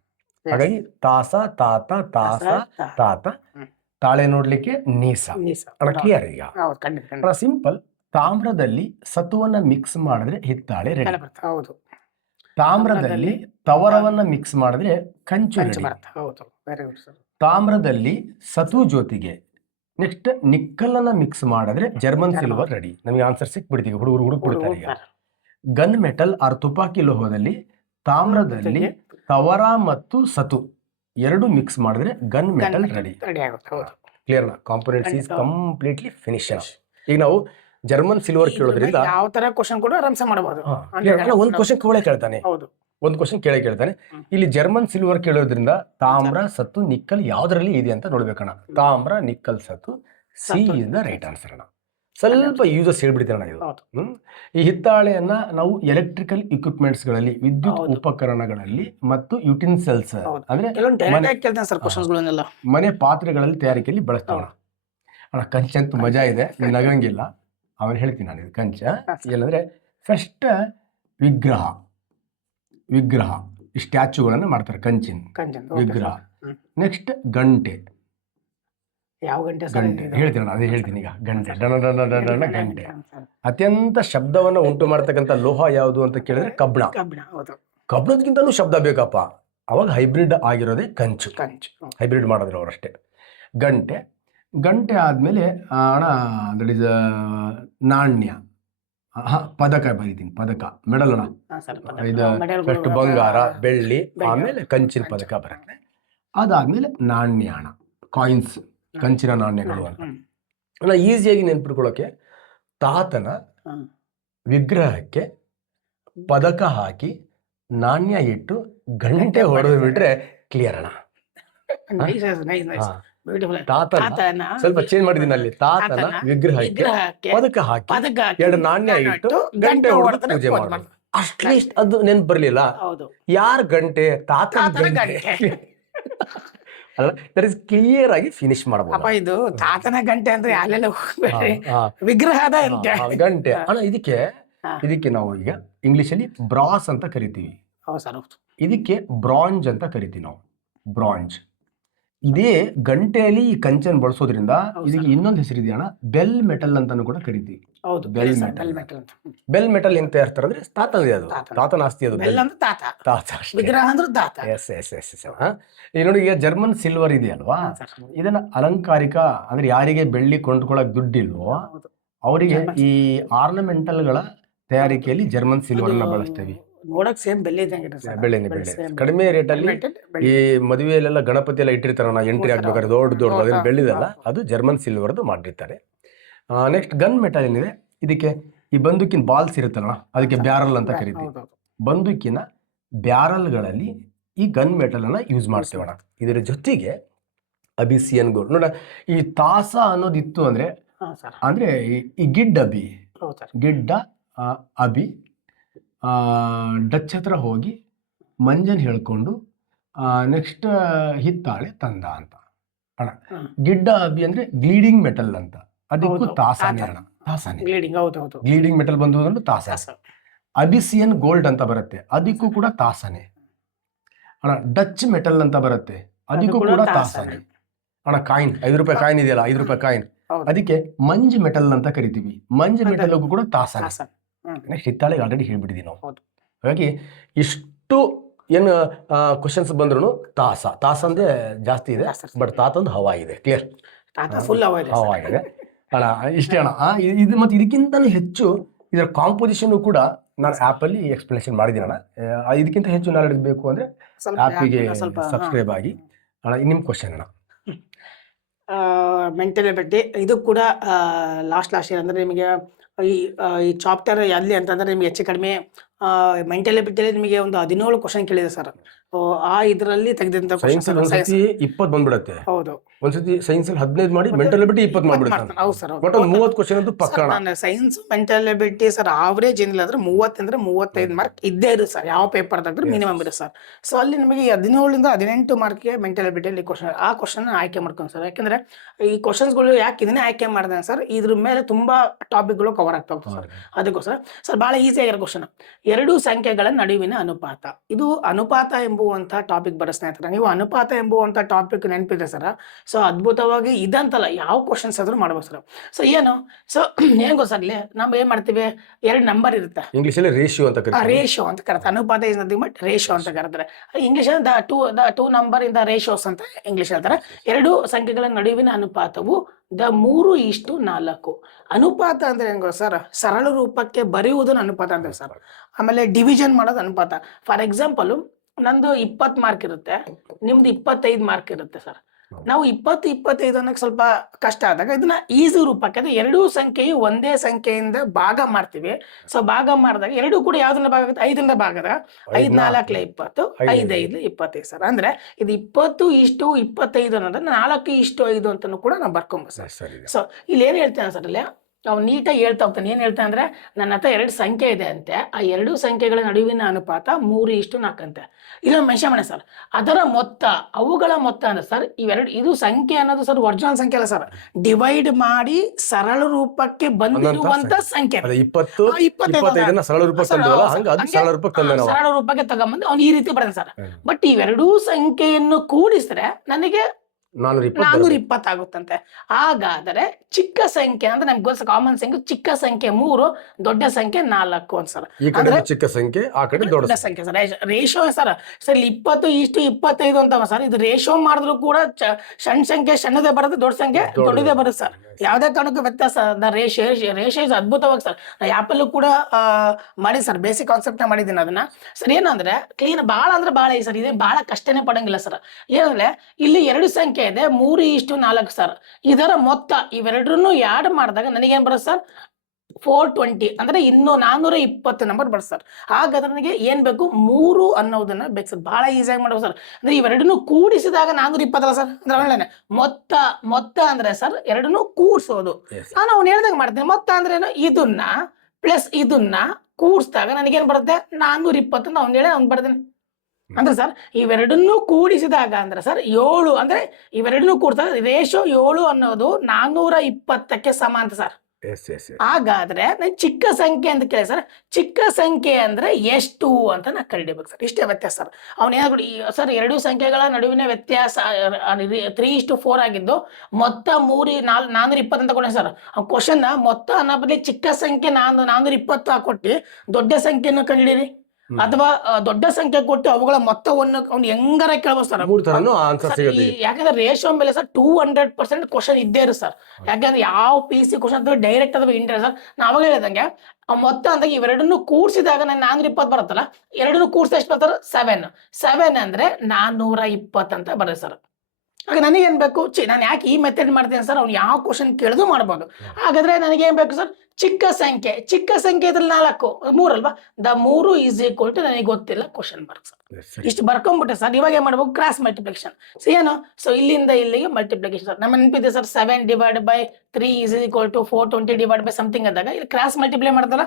ಹಾಗಾಗಿ ತಾಸ, ತಾತ, ತಾಸ, ತಾತ. ತಾಳೆ ನೋಡ್ಲಿಕ್ಕೆ ನೀಸಾ. ಕ್ಲಿಯರ್ ಈಗ? ಸಿಂಪಲ್. ತಾಮ್ರದಲ್ಲಿ ಸತುವನ್ನ ಮಿಕ್ಸ್ ಮಾಡಿದ್ರೆ ಹಿತ್ತಾಳೆ ರೆಡಿ. ತಾಮ್ರದಲ್ಲಿ ತವರವನ್ನ ಮಿಕ್ಸ್ ಮಾಡಿದ್ರೆ ಕಂಚು ರೆಡಿ. ತಾಮ್ರದಲ್ಲಿ ಸತು ಜೊತೆಗೆ ನೆಕ್ಸ್ಟ್ ನಿಕ್ಕಲ್ ಅನ್ನ ಮಿಕ್ಸ್ ಮಾಡಿದ್ರೆ ಜರ್ಮನ್ ಸಿಲ್ವರ್ ರೆಡಿ. ನಮಗೆ ಆನ್ಸರ್ ಸಿಕ್ಬಿಡ್ತೀವಿ, ಹುಡುಗರು ಹುಡುಕ್ಬಿಡ್ತಾರೆ ಈಗ. ಗನ್ ಮೆಟಲ್ ಆರ್ ತುಪಾಕಿ ಲೋಹದಲ್ಲಿ ತಾಮ್ರದಲ್ಲಿ ತವರ ಮತ್ತು ಸತು 2 ಮಿಕ್ಸ್ ಮಾಡಿದ್ರೆ ಗನ್ ಮೆಟಲ್ ರೆಡಿ. ಕ್ಲಿಯರ್ ನಾ? Components is completely finish. ಈಗ ನಾವು ಜರ್ಮನ್ ಸಿಲ್ವರ್ ಕೇಳೋದ್ರಿಂದ ಯಾವ ತರ ಕ್ವಶನ್ ಕೂಡ ಆನ್ಸರ್ ಮಾಡಬಹುದು. ಒಂದು ಕ್ವಶನ್ ಕೇಳ್ತಾನೆ, ಒಂದು ಕ್ವಶನ್ ಕೇಳ್ತಾನೆ. ಇಲ್ಲಿ ಜರ್ಮನ್ ಸಿಲ್ವರ್ ಕೇಳೋದ್ರಿಂದ ತಾಮ್ರ, ಸತ್ತು, ನಿಕ್ಕಲ್ ಯಾವ್ದ್ರಲ್ಲಿ ಇದೆ ಅಂತ ನೋಡ್ಬೇಕಣ್ಣ. ತಾಮ್ರ, ನಿಕ್ಕಲ್, ಸತ್ತು, C is the right answer ಅಣ್ಣ. ಸ್ವಲ್ಪ ಯೂಸಸ್ ಹೇಳ್ಬಿಡ್ತೀರಣ್ಣ ಇದು. ಈ ಹಿತ್ತಾಳೆಯನ್ನ ನಾವು ಎಲೆಕ್ಟ್ರಿಕಲ್ ಇಕ್ವಿಪ್ಮೆಂಟ್ಸ್ ಗಳಲ್ಲಿ, ವಿದ್ಯುತ್ ಉಪಕರಣಗಳಲ್ಲಿ ಮತ್ತು ಯುಟಿನ್ಸಿಲ್ಸ್ ಅಂದ್ರೆ ಮನೆ ಪಾತ್ರೆಗಳಲ್ಲಿ ತಯಾರಿಕೆಯಲ್ಲಿ ಬಳಸ್ತಾವಣ. ಅಣ್ಣ ಕಂಚಂತೂ ಮಜಾ ಇದೆ, ನಗಂಗಿಲ್ಲ. ಅವನು ಹೇಳ್ತೀನಿ ನಾನು, ಇದು ಕಂಚ ಏನಂದ್ರೆ ಫಸ್ಟ್ ವಿಗ್ರಹ ಈ ಸ್ಟ್ಯಾಚ್ಯೂಗಳನ್ನ ಮಾಡ್ತಾರೆ, ಕಂಚಿನ ವಿಗ್ರಹ. ನೆಕ್ಸ್ಟ್ ಗಂಟೆ. ಹೇಳ್ತೀನಿ ಅದೇ ಹೇಳ್ತೀನಿ ಈಗ. ಗಂಟೆ, ಗಂಟೆ. ಅತ್ಯಂತ ಶಬ್ದವನ್ನ ಉಂಟು ಮಾಡ್ತಕ್ಕಂಥ ಲೋಹ ಯಾವುದು ಅಂತ ಕೇಳಿದ್ರೆ ಕಬ್ಬಿಣ. ಕಬ್ಬಿಣದ್ಗಿಂತಲೂ ಶಬ್ದ ಬೇಕಪ್ಪ, ಅವಾಗ ಹೈಬ್ರಿಡ್ ಆಗಿರೋದೇ ಕಂಚು. ಹೈಬ್ರಿಡ್ ಮಾಡಿದ್ರು ಅವರಷ್ಟೇ. ಗಂಟೆ ಆದ್ಮೇಲೆ ಅಣ್ಣ ದಟ್ ಇಸ್ ನಾಣ್ಯ, ಪದಕ ಬರೀತೀನಿ, ಪದಕ, ಮೆಡಲ್ ಅಣ್ಣ. ಇದು ಫಸ್ಟ್ ಬಂಗಾರ, ಬೆಳ್ಳಿ, ಆಮೇಲೆ ಕಂಚಿನ ಪದಕ ಬರುತ್ತೆ. ಅದಾದ್ಮೇಲೆ ನಾಣ್ಯ ಅಣ್ಣ, ಕಾಯಿನ್ಸ್, ಕಂಚಿನ ನಾಣ್ಯಗಳು ಅಂತ. ಅಣ್ಣ ಈಸಿಯಾಗಿ ನೆನ್ಪಿಟ್ಕೊಳ್ಳೋಕೆ ತಾತನ ವಿಗ್ರಹಕ್ಕೆ ಪದಕ ಹಾಕಿ ನಾಣ್ಯ ಇಟ್ಟು ಗಂಟೆ ಹೊಡೆದು ಬಿಟ್ರೆ ಕ್ಲಿಯರ್ ಅಣ್ಣ. ತಾತನ ಸ್ವಲ್ಪ ಚೇಂಜ್ ಮಾಡಿದೀನಿ ಅಲ್ಲಿ. ತಾತನ ವಿಗ್ರಹಕ್ಕೆ ಪದಕ ಹಾಕಿ 2 ನಾಣ್ಯ ಇಟ್ಟು ಗಂಟೆ ಹೊಡೆದು ಪೂಜೆ ಮಾಡೋದು. ಅಟ್ಲೀಸ್ಟ್ ಅದು ನೆನ್ಪು ಬರ್ಲಿಲ್ಲ. ಯಾರ್ ಗಂಟೆ? ತಾತನ ಗಂಟೆ. ದಟ್ ಇಸ್ ಕ್ಲಿಯರ್ ಆಗಿ ಫಿನಿಶ್ ಮಾಡಬಹುದು. ಇದು ತಾತನ ಗಂಟೆ ಅಂದ್ರೆ ಅಲ್ಲೆಲ್ಲ ವಿಗ್ರಹದ ಗಂಟೆ ಅಣ್ಣ. ಇದಕ್ಕೆ ನಾವು ಈಗ ಇಂಗ್ಲಿಷ್ ಅಲ್ಲಿ ಬ್ರಾಸ್ ಅಂತ ಕರಿತೀವಿ, ಇದಕ್ಕೆ ಬ್ರಾಂಜ್ ಅಂತ ಕರಿತೀವಿ ನಾವು, ಬ್ರಾಂಜ್. ಇದೇ ಗಂಟೆಯಲ್ಲಿ ಈ ಕಂಚನ್ ಬಳಸೋದ್ರಿಂದ ಇದಕ್ಕೆ ಇನ್ನೊಂದು ಹೆಸರಿದೆ ಅಣ್ಣ, ಬೆಲ್ ಮೆಟಲ್ ಅಂತಾನು ಕೂಡ ಕರಿತೀವಿ. ಬೆಲ್ ಮೆಟಲ್ ಎಂತ ಹೇಳ್ತಾರೆ ಅಂದ್ರೆ ತಾತನದೇ, ಅದು ತಾತನ ಆಸ್ತಿ, ಅದು ತಾತ. ಈಗ ನೋಡಿ, ಈಗ ಜರ್ಮನ್ ಸಿಲ್ವರ್ ಇದೆ ಅಲ್ವಾ, ಇದನ್ನ ಅಲಂಕಾರಿಕ ಅಂದ್ರೆ ಯಾರಿಗೆ ಬೆಳ್ಳಿ ಕೊಂಡ್ಕೊಳಕ್ ದುಡ್ಡಿಲ್ವೋ ಅವರಿಗೆ ಈ ಆರ್ನಮೆಂಟಲ್ ಗಳ ತಯಾರಿಕೆಯಲ್ಲಿ ಜರ್ಮನ್ ಸಿಲ್ವರ್ ನ ಬಳಸ್ತೇವೆ. ನೋಡಕ್ ಸೇಮ್ ಬೆಳ್ಳಿ ಇದ್ದಂಗೆ ಬೆಳ್ಳಿನೇ ಬೆಳ್ಳಿ ಕಡಿಮೆ ರೇಟಲ್ಲಿ ಈ ಮದುವೆಯಲ್ಲೆಲ್ಲ ಗಣಪತಿ ಎಲ್ಲ ಇಟ್ಟಿರ್ತಾರಲ್ಲ ಎಂಟ್ರಿ ಆಗ್ಬೇಕಾದ್ರೆ ದೊಡ್ಡ ಅದನ್ನ ಬೆಳ್ಳಿದಲ್ಲ ಅದು ಜರ್ಮನ್ ಸಿಲ್ವರ್ದು ಮಾಡಿರ್ತಾರೆ. ನೆಕ್ಸ್ಟ್ ಗನ್ ಮೆಟಲ್ ಏನಿದೆ ಇದಕ್ಕೆ ಈ ಬಂದೂಕಿನ ಬಾಲ್ಸ್ ಇರುತ್ತಲ್ಲ ಅದಕ್ಕೆ ಬ್ಯಾರಲ್ ಅಂತ ಕರಿತೀವಿ. ಬಂದೂಕಿನ ಬ್ಯಾರಲ್ಗಳಲ್ಲಿ ಈ ಗನ್ ಮೆಟಲ್ ಅನ್ನ ಯೂಸ್ ಮಾಡ್ತೀವಣ್ಣ. ಇದರ ಜೊತೆಗೆ ಅಬಿಸಿಯನ್ ಗೋಲ್ಡ್ ನೋಡ ಈ ತಾಸ ಅನ್ನೋದಿತ್ತು ಅಂದ್ರೆ ಈ ಗಿಡ್ಡ ಅಬಿ ಗಿಡ್ಡ ಅಬಿ ಡಚ್ ಹತ್ರ ಹೋಗಿ ಮಂಜನ್ ಹೇಳ್ಕೊಂಡು ನೆಕ್ಸ್ಟ್ ಹಿತ್ತಾಳೆ ತಂದ ಅಂತ ಅಣ್ಣ. ಗಿಡ್ಡ ಅಬಿ ಅಂದ್ರೆ ಗ್ಲೀಡಿಂಗ್ ಮೆಟಲ್ ಅಂತ, ಅದಕ್ಕೂ ತಾಸಾನೆ ಅಣ್ಣ. ತಾಸಾನೆ ಗ್ಲೀಡಿಂಗ್ ಮೆಟಲ್ ಬಂದು ತಾಸ. ಅಬಿಸಿಯನ್ ಗೋಲ್ಡ್ ಅಂತ ಬರುತ್ತೆ, ಅದಕ್ಕೂ ಕೂಡ ತಾಸನೆ ಅಣ್ಣ. ಡಚ್ ಮೆಟಲ್ ಅಂತ ಬರುತ್ತೆ, ಅದಕ್ಕೂ ಕೂಡ ತಾಸನೆ ಅಣ್ಣ. ಕಾಯಿನ್ 5 ರೂಪಾಯಿ ಕಾಯಿನ್ ಇದೆಯಲ್ಲ, 5 ರೂಪಾಯಿ ಕಾಯಿನ್, ಅದಕ್ಕೆ ಮಂಜ್ ಮೆಟಲ್ ಅಂತ ಕರಿತೀವಿ. ಮಂಜ್ ಮೆಟಲ್ ಕೂಡ ತಾಸನೆ. ನೆಕ್ಸ್ಟ್ ಹಿತ್ತಾಳೆಗೆ ಆಲ್ರೆಡಿ ಹೇಳ್ಬಿಟ್ಟಿದೀವಿ ನಾವು. ಹಾಗಾಗಿ ಇಷ್ಟು ಏನು ಕ್ವಶನ್ಸ್ ಬಂದ್ರು ತಾಸ ಅಂದ್ರೆ ಜಾಸ್ತಿ ಇದೆ, ಬಟ್ ತಾತಂದು ಹವಾ ಇದೆ. ಕ್ಲಿಯರ್? ಹವಾ ಇದೆ ಅಣ್ಣ. ಇಷ್ಟೇ ಅಣ್ಣ. ಇದು ಮತ್ತೆ ಇದಕ್ಕಿಂತಲೂ ಹೆಚ್ಚು ಇದರ ಕಾಂಪೋಸಿಷನ್ ಕೂಡ ನಾನು ಆ್ಯಪಲ್ಲಿ ಎಕ್ಸ್ಪ್ಲನೇಷನ್ ಮಾಡಿದ್ದೀನಿ ಅಣ್ಣ. ಇದಕ್ಕಿಂತ ಹೆಚ್ಚು ನಾಲೆಡ್ಜ್ ಬೇಕು ಅಂದರೆ ಆ್ಯಪಿಗೆ ಸಬ್ಸ್ಕ್ರೈಬ್ ಆಗಿ ಅಣ್ಣ. ನಿಮ್ಮ ಕ್ವಶನ್ ಅಣ್ಣ. ಮೆಂಟಲ್ ಎಬಿಲಿಟಿ ಇದು ಕೂಡ ಲಾಸ್ಟ್ ಇಯರ್ ಅಂದರೆ ನಿಮಗೆ ಈ ಚಾಪ್ಟರ್ ಎಲ್ಲಿ ಅಂತಂದರೆ ನಿಮಗೆ ಹೆಚ್ಚು ಕಡಿಮೆ ಮೆಂಟಲ್ ಎಬಿಲಿಟಿಯಲ್ಲಿ ನಿಮಗೆ ಒಂದು 17 ಕ್ವಶನ್ ಕೇಳಿದೆ ಸರ್. ಆ ಇದರಲ್ಲಿ ತೆಗೆದಂತ ಒಂದ್ಸತಿ 20 ಬಂದ್ಬಿಡುತ್ತೆ. ಹೌದು, ಒಂದ್ಸತಿ ಸೈನ್ಸ್ 15 ಮಾಡಿ ಮೆಂಟಲ್ ಎಬಿಲಿಟಿ 20 ಮಾಡ್ಬಿಡುತ್ತೆ. ಹೌದು ಸರ್. ಬಟ್ ಒಂದು 30 ಕ್ವಶನ್ ಅಂತೂ ಪಕ್ಕ. Science mental ability sir average ಏನಿಲ್ಲ ಅಂದ್ರೆ 30 ಅಂದ್ರೆ 35 ಮಾರ್ಕ್ ಇದ್ದೇ ಇರುತ್ತೆ ಸರ್. ಯಾವ ಪೇಪರ್ ತೆಗೆದ್ರೆ ಮಿನಿಮಮ್ ಇರುತ್ತೆ ಸರ್. ಸೊ ಅಲ್ಲಿ ನಿಮಗೆ 17 ಇಂದ 18 ಮಾರ್ಕ್ಗೆ ಮೆಂಟಲ್ ಎಬಿಲಿಟಿಯಲ್ಲಿ ಕ್ವಶನ್ ಆಯ್ಕೆ ಮಾಡ್ಕೊಂಡು ಸರ್. ಯಾಕಂದ್ರೆ ಈ ಕ್ವಶನ್ಸ್ಗಳು ಯಾಕೆ ಇದನ್ನೇ ಆಯ್ಕೆ ಮಾಡಿದೆ ಸರ್, ಇದ್ರ ಮೇಲೆ ತುಂಬಾ ಟಾಪಿಕ್ಗಳು ಕವರ್ ಆಗ್ತಾ ಹೋಗ್ತದೆ ಸರ್. ಅದಕ್ಕೋಸ್ಕರ ಸರ್ ಬಹಳ ಈಸಿ ಆಗಿರೋ ಕ್ವಶನ್, 2 ಸಂಖ್ಯೆಗಳ ನಡುವಿನ ಅನುಪಾತ. ಇದು ಅನುಪಾತ ಎಂಬುವಂತ ಟಾಪಿಕ್ ಬರೋ ಸ್ನೇಹಿತರೆ. ನೀವು ಅನುಪಾತ ಎಂಬುವಂತ ಟಾಪಿಕ್ ನೆನಪಿದೆ ಸರ್. ಸೊ ಅದ್ಭುತವಾಗಿ ಇದಂತಲ್ಲ ಯಾವ ಕ್ವಶನ್ಸ್ ಆದ್ರೂ ಮಾಡ್ಬೋದು ಸರ್. ಸೊ ಏನು ಏನ್ ಗೊತ್ತಾ, ನಾವು ಏನ್ ಮಾಡ್ತೀವಿ, 2 ನಂಬರ್ ಇರುತ್ತೆ, ಇಂಗ್ಲಿಷ್ ಅಲ್ಲಿ ರೇಷಿಯೋ ಅಂತ ಕರೀತಾರೆ. ಅನುಪಾತ ಇಸ್ ನಥಿಂಗ್ ಬಟ್ ರೇಷಿಯೋ ಅಂತ ಕರೀತಾರೆ. English the two number in the ratios ಅಂತ ಇಂಗ್ಲಿಷ್ ಹೇಳ್ತಾರೆ. 2 ಸಂಖ್ಯೆಗಳ ನಡುವಿನ ಅನುಪಾತವು 3:4. ಅನುಪಾತ ಅಂದ್ರೆ ಹೆಂಗ ಸರ್, ಸರಳ ರೂಪಕ್ಕೆ ಬರೆಯುವುದನ್ನು ಅನುಪಾತ ಅಂತ ಸರ್. ಆಮೇಲೆ ಡಿವಿಷನ್ ಮಾಡೋದು ಅನುಪಾತ. ಫಾರ್ ಎಕ್ಸಾಂಪಲ್ ನಂದು 20 ಮಾರ್ಕ್ ಇರುತ್ತೆ, ನಿಮ್ದು 25 ಮಾರ್ಕ್ ಇರುತ್ತೆ ಸರ್. ನಾವು 20-25 ಅನ್ನೋಕೆ ಸ್ವಲ್ಪ ಕಷ್ಟ ಆದಾಗ ಇದನ್ನ ಈಸಿ ರೂಪಕ್ಕೆ, 2 ಸಂಖ್ಯೆಯು ಒಂದೇ ಸಂಖ್ಯೆಯಿಂದ ಭಾಗ ಮಾಡ್ತೀವಿ. ಸೊ ಭಾಗ ಮಾಡಿದಾಗ 2 ಕೂಡ ಯಾವ್ದನ್ನ ಭಾಗ ಆಗುತ್ತೆ, 5ರಿಂದ ಭಾಗದ 5 4 20, 5 5 25 ಸರ್. ಅಂದ್ರೆ ಇದು 20:25 ಅನ್ನೋದನ್ನ 4:5 ಅಂತಾನು ಕೂಡ ನಾವು ಬರ್ಕೊಂಬೋದು ಸರ್. ಸೊ ಇಲ್ಲಿ ಏನ್ ಹೇಳ್ತೇನೆ ಸರ್, ಅಲ್ಲಿ ಅವ್ನು ನೀಟಾಗಿ ಹೇಳ್ತಾ ಹೋಗ್ತಾನೆ. ಏನ್ ಹೇಳ್ತಾನೆ ಅಂದ್ರೆ, ನನ್ನ ಹತ್ರ 2 ಸಂಖ್ಯೆ ಇದೆ ಅಂತೆ, ಆ 2 ಸಂಖ್ಯೆಗಳ ನಡುವಿನ ಅನುಪಾತ 3:4 ಅಂತೆ. ಇದನ್ನ ಮೆನ್ಷನ್ ಮಾಡಿ ಸರ್. ಅದರ ಮೊತ್ತ, ಅವುಗಳ ಮೊತ್ತ ಅಂದ್ರೆ ಸರ್ ಇದು ಸಂಖ್ಯೆ ಅನ್ನೋದು ಸರ್ ಒರಿಜಿನಲ್ ಸಂಖ್ಯೆ ಅಲ್ಲ ಸರ್, ಡಿವೈಡ್ ಮಾಡಿ ಸರಳ ರೂಪಕ್ಕೆ ಬಂದಿರುವಂತ ಸಂಖ್ಯೆ. 25 ಸರಳ ರೂಪಕ್ಕೆ ತಗೊಂಬಂದು ಅವ್ನು ಈ ರೀತಿ ಬರೆದ ಸರ್. ಬಟ್ ಇವೆರಡೂ ಸಂಖ್ಯೆಯನ್ನು ಕೂಡಿಸಿದ್ರೆ ನನಗೆ 420 ಆಗುತ್ತಂತೆ. ಹಾಗಾದರೆ ಚಿಕ್ಕ ಸಂಖ್ಯೆ ಅಂದ್ರೆ ನಮ್ಗೆ ಗೊತ್ತ, ಕಾಮನ್ ಸಂಖ್ಯೆ ಚಿಕ್ಕ ಸಂಖ್ಯೆ 3, ದೊಡ್ಡ ಸಂಖ್ಯೆ 4 ಅಂತ ಸರ್. ಚಿಕ್ಕ ಸಂಖ್ಯೆ ಆ ಕಡೆ ದೊಡ್ಡ ಸಂಖ್ಯೆ ಸರ್. ರೇಷಿಯೋ ಸರ್ 20:25 ಅಂತ ಸರ್. ಇದು ರೇಷಿಯೋ ಮಾಡಿದ್ರು ಕೂಡ ಸಣ್ಣ ಸಂಖ್ಯೆ ಸಣ್ಣದೇ ಬರುತ್ತೆ, ದೊಡ್ಡ ಸಂಖ್ಯೆ ದೊಡ್ಡದೇ ಬರುತ್ತೆ ಸರ್. ಯಾವುದೇ ಕಾರಣಕ್ಕೂ ವ್ಯತ್ಯಾಸ. ರೇಷಿಯೋ ಅದ್ಭುತವಾಗಿ ಸರ್. ನಾ ಆ್ಯಪಲ್ಲೂ ಕೂಡ ಮಾಡಿ ಸರ್, ಬೇಸಿಕ್ ಕಾನ್ಸೆಪ್ಟ್ ಮಾಡಿದ್ದೀನಿ ಅದನ್ನ ಸರ್. ಏನಂದ್ರೆ ಕ್ಲೀನ್ ಭಾಳ ಅಂದ್ರೆ ಭಾಳ ಈ ಸರ್, ಇದೇ ಭಾಳ ಕಷ್ಟನೇ ಪಡಂಗಿಲ್ಲ ಸರ್. ಏನಂದ್ರೆ ಇಲ್ಲಿ 2 ಸಂಖ್ಯೆ ಇದೆ, 3:4 ಸರ್. ಇದರ ಮೊತ್ತ ಇವೆರಡನ್ನು ಆಡ್ ಮಾಡಿದಾಗ ನನಗೇನ್ ಬರುತ್ತೆ ಸರ್, 420 ಅಂದ್ರೆ ಇನ್ನು 420 ನಂಬರ್ ಬರುತ್ತೆ ಸರ್. ಹಾಗಾದ್ರೆ ನನಗೆ ಏನ್ ಬೇಕು, 3 ಅನ್ನೋದನ್ನ ಬೇಕು ಸರ್. ಬಹಳ ಈಸಿಯಾಗಿ ಮಾಡ್ಬೋದು ಸರ್. ಅಂದ್ರೆ ಇವೆರಡನ್ನು ಕೂಡಿಸಿದಾಗ 420 ಅಲ್ಲ ಸರ್. ಅಂದ್ರೆ ಒಳ್ಳೆ ಮೊತ್ತ ಅಂದ್ರೆ ಸರ್ ಎರಡನ್ನು ಕೂಡಿಸೋದು. ನಾನು ಅವ್ನು ಹೇಳ್ದಾಗ ಮಾಡ್ತೀನಿ. ಮೊತ್ತ ಅಂದ್ರೆ ಏನು, ಇದನ್ನ ಪ್ಲಸ್ ಇದನ್ನ ಕೂಡಿಸಿದಾಗ ನನಗೇನ್ ಬರುತ್ತೆ, 420 ಅಂತ ಅವ್ನು ಹೇಳಿ ಅವ್ನು ಬರ್ದೇನೆ. ಅಂದ್ರೆ ಸರ್ ಇವೆರಡನ್ನು ಕೂಡಿಸಿದಾಗ ಅಂದ್ರೆ ಸರ್ 7 ಅಂದ್ರೆ ಇವೆರಡನ್ನು ಕೂಡಿಸಿದಾಗ ರೇಷೋ 7 ಅನ್ನೋದು 420ಕ್ಕೆ ಸಮ ಅಂತ ಸರ್. ಹಾಗಾದ್ರೆ ನಾನು ಚಿಕ್ಕ ಸಂಖ್ಯೆ ಅಂತ ಕೇಳಿ ಸರ್, ಚಿಕ್ಕ ಸಂಖ್ಯೆ ಅಂದ್ರೆ ಎಷ್ಟು ಅಂತ ನಾ ಕರಿಬೇಕು ಸರ್. ಇಷ್ಟೇ ವ್ಯತ್ಯಾಸ ಸರ್. ಅವ್ನು ಏನಾಗ್ಬಿಡಿ ಸರ್, 2 ಸಂಖ್ಯೆಗಳ ನಡುವಿನ ವ್ಯತ್ಯಾಸ 3:4 ಆಗಿದ್ದು ಮೊತ್ತ 420 ಅಂತ ಕೊಡಿ ಸರ್. ಕ್ವಶನ್ ಮೊತ್ತ ಅನ್ನೋ ಬದಲಿ ಚಿಕ್ಕ ಸಂಖ್ಯೆ 420 ಹಾಕೊಟ್ಟು ದೊಡ್ಡ ಸಂಖ್ಯೆಯನ್ನು ಕಂಡಿಡಿರಿ. ಅಥವಾ ದೊಡ್ಡ ಸಂಖ್ಯೆ ಕೊಟ್ಟು ಅವುಗಳ ಮೊತ್ತವನ್ನು ಅವ್ನು ಹೆಂಗಾರ ಕೇಳ್ಬೋದು ಸರ್. 3 ತರನು ಆನ್ಸರ್ ಸಿಗುತ್ತೆ. ಯಾಕಂದ್ರೆ ರೇಷಿಯೋ ಮೇಲೆ ಸರ್ 200% ಕ್ವಶನ್ ಇದ್ದೇ ಇರು ಸರ್. ಯಾಕಂದ್ರೆ ಯಾವ PC ಕ್ವಶನ್ ಡೈರೆಕ್ಟ್ ಅಥವಾ ಇಂಟರ್ ಸರ್, ನಾವಾಗ ಹೇಳಿದಂಗೆ ಮೊತ್ತ ಅಂದಾಗ ಇವೆರಡನ್ನು ಕೂಡಿಸಿದಾಗ ನಾನು 420 ಬರುತ್ತಲ್ಲ, ಎರಡನ್ನು ಕೂಡಿಸಿ ಎಷ್ಟು ಬರ್ತಾರೆ 7 ಅಂದ್ರೆ 420 ಅಂತ ಬರುತ್ತೆ ಸರ್. ಆಗ ನನಗೆ ಏನ್ ಬೇಕು, ನಾನು ಯಾಕೆ ಈ ಮೆಥಡ್ ಮಾಡ್ತೀನಿ ಸರ್, ಅವ್ನು ಯಾವ ಕ್ವಶನ್ ಕೇಳಿದ್ರು ಮಾಡ್ಬೋದು. ಹಾಗಾದ್ರೆ ನನಗೆ ಏನ್ ಬೇಕು ಸರ್, ಚಿಕ್ಕ ಸಂಖ್ಯೆ ಇದ್ರಲ್ಲಿ 4 3 ಅಲ್ವಾ, 3 ಈಸ್ ಈಕ್ವಲ್ ಟು ನನಗೆ ಗೊತ್ತಿಲ್ಲ ಕ್ವಶನ್ ಮಾರ್ಕ್ ಸರ್. ಇಷ್ಟು ಬರ್ಕೊಂಡ್ಬಿಟ್ಟೆ ಸರ್. ಇವಾಗ ಏನ್ ಮಾಡ್ಬೇಕು, ಕ್ರಾಸ್ ಮಲ್ಟಿಪ್ಲಿಕೇಶನ್. ಏನು, ಸೊ ಇಲ್ಲಿಂದ ಇಲ್ಲಿಗೆ ಮಲ್ಟಿಪ್ಲಿಕೇಶನ್ ಸರ್. ನಮ್ಮ ನೆನಪಿದೆ sir 7 divide by 3 is equal to 420 divide by something ಅಂದಾಗ ಇಲ್ಲಿ ಕ್ರಾಸ್ ಮಲ್ಟಿಪ್ಲೈ ಮಾಡ್ತಾರ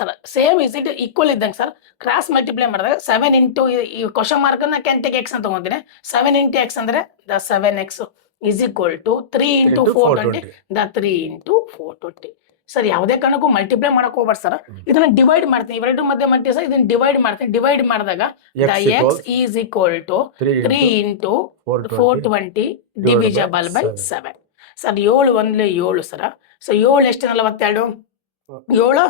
sir, same is it equal ಇದ್ದಂಗೆ ಸರ್. ಕ್ರಾಸ್ ಮಲ್ಟಿಪ್ಲೈ ಮಾಡಿದಾಗ 7 ಇಂಟು ಈ ಕ್ವಶನ್ ಮಾರ್ಕ್ ನ ಕ್ಯಾನ್ ಎಕ್ಸ್ ಅಂತ ತಗೊಂತೀನಿ. 7 ಇಂಟು ಎಕ್ಸ್ ಅಂದ್ರೆ 7x is equal to 3 into 420, 3 into 420. Sir ಯಾವುದೇ ಕಾರಣಕ್ಕೂ ಮಲ್ಟಿಪ್ಲೈ ಮಾಡಕ್ ಹೋಗ್ಬಾರ್ದು ಸರ್. ಇದನ್ನ ಡಿವೈಡ್ ಮಾಡ್ತೀನಿ, ಇವೆರಡು ಮಧ್ಯೆ ಮಾಡ್ತೀವಿ ಸರ್. ಇದನ್ನ ಡಿವೈಡ್ ಮಾಡ್ತೀನಿ. ಡಿವೈಡ್ ಮಾಡಿದಾಗ x is equal to 3 into 420 divisible by 7. Sir 7 1 7 sir. So 7 ಎಷ್ಟು 42, 7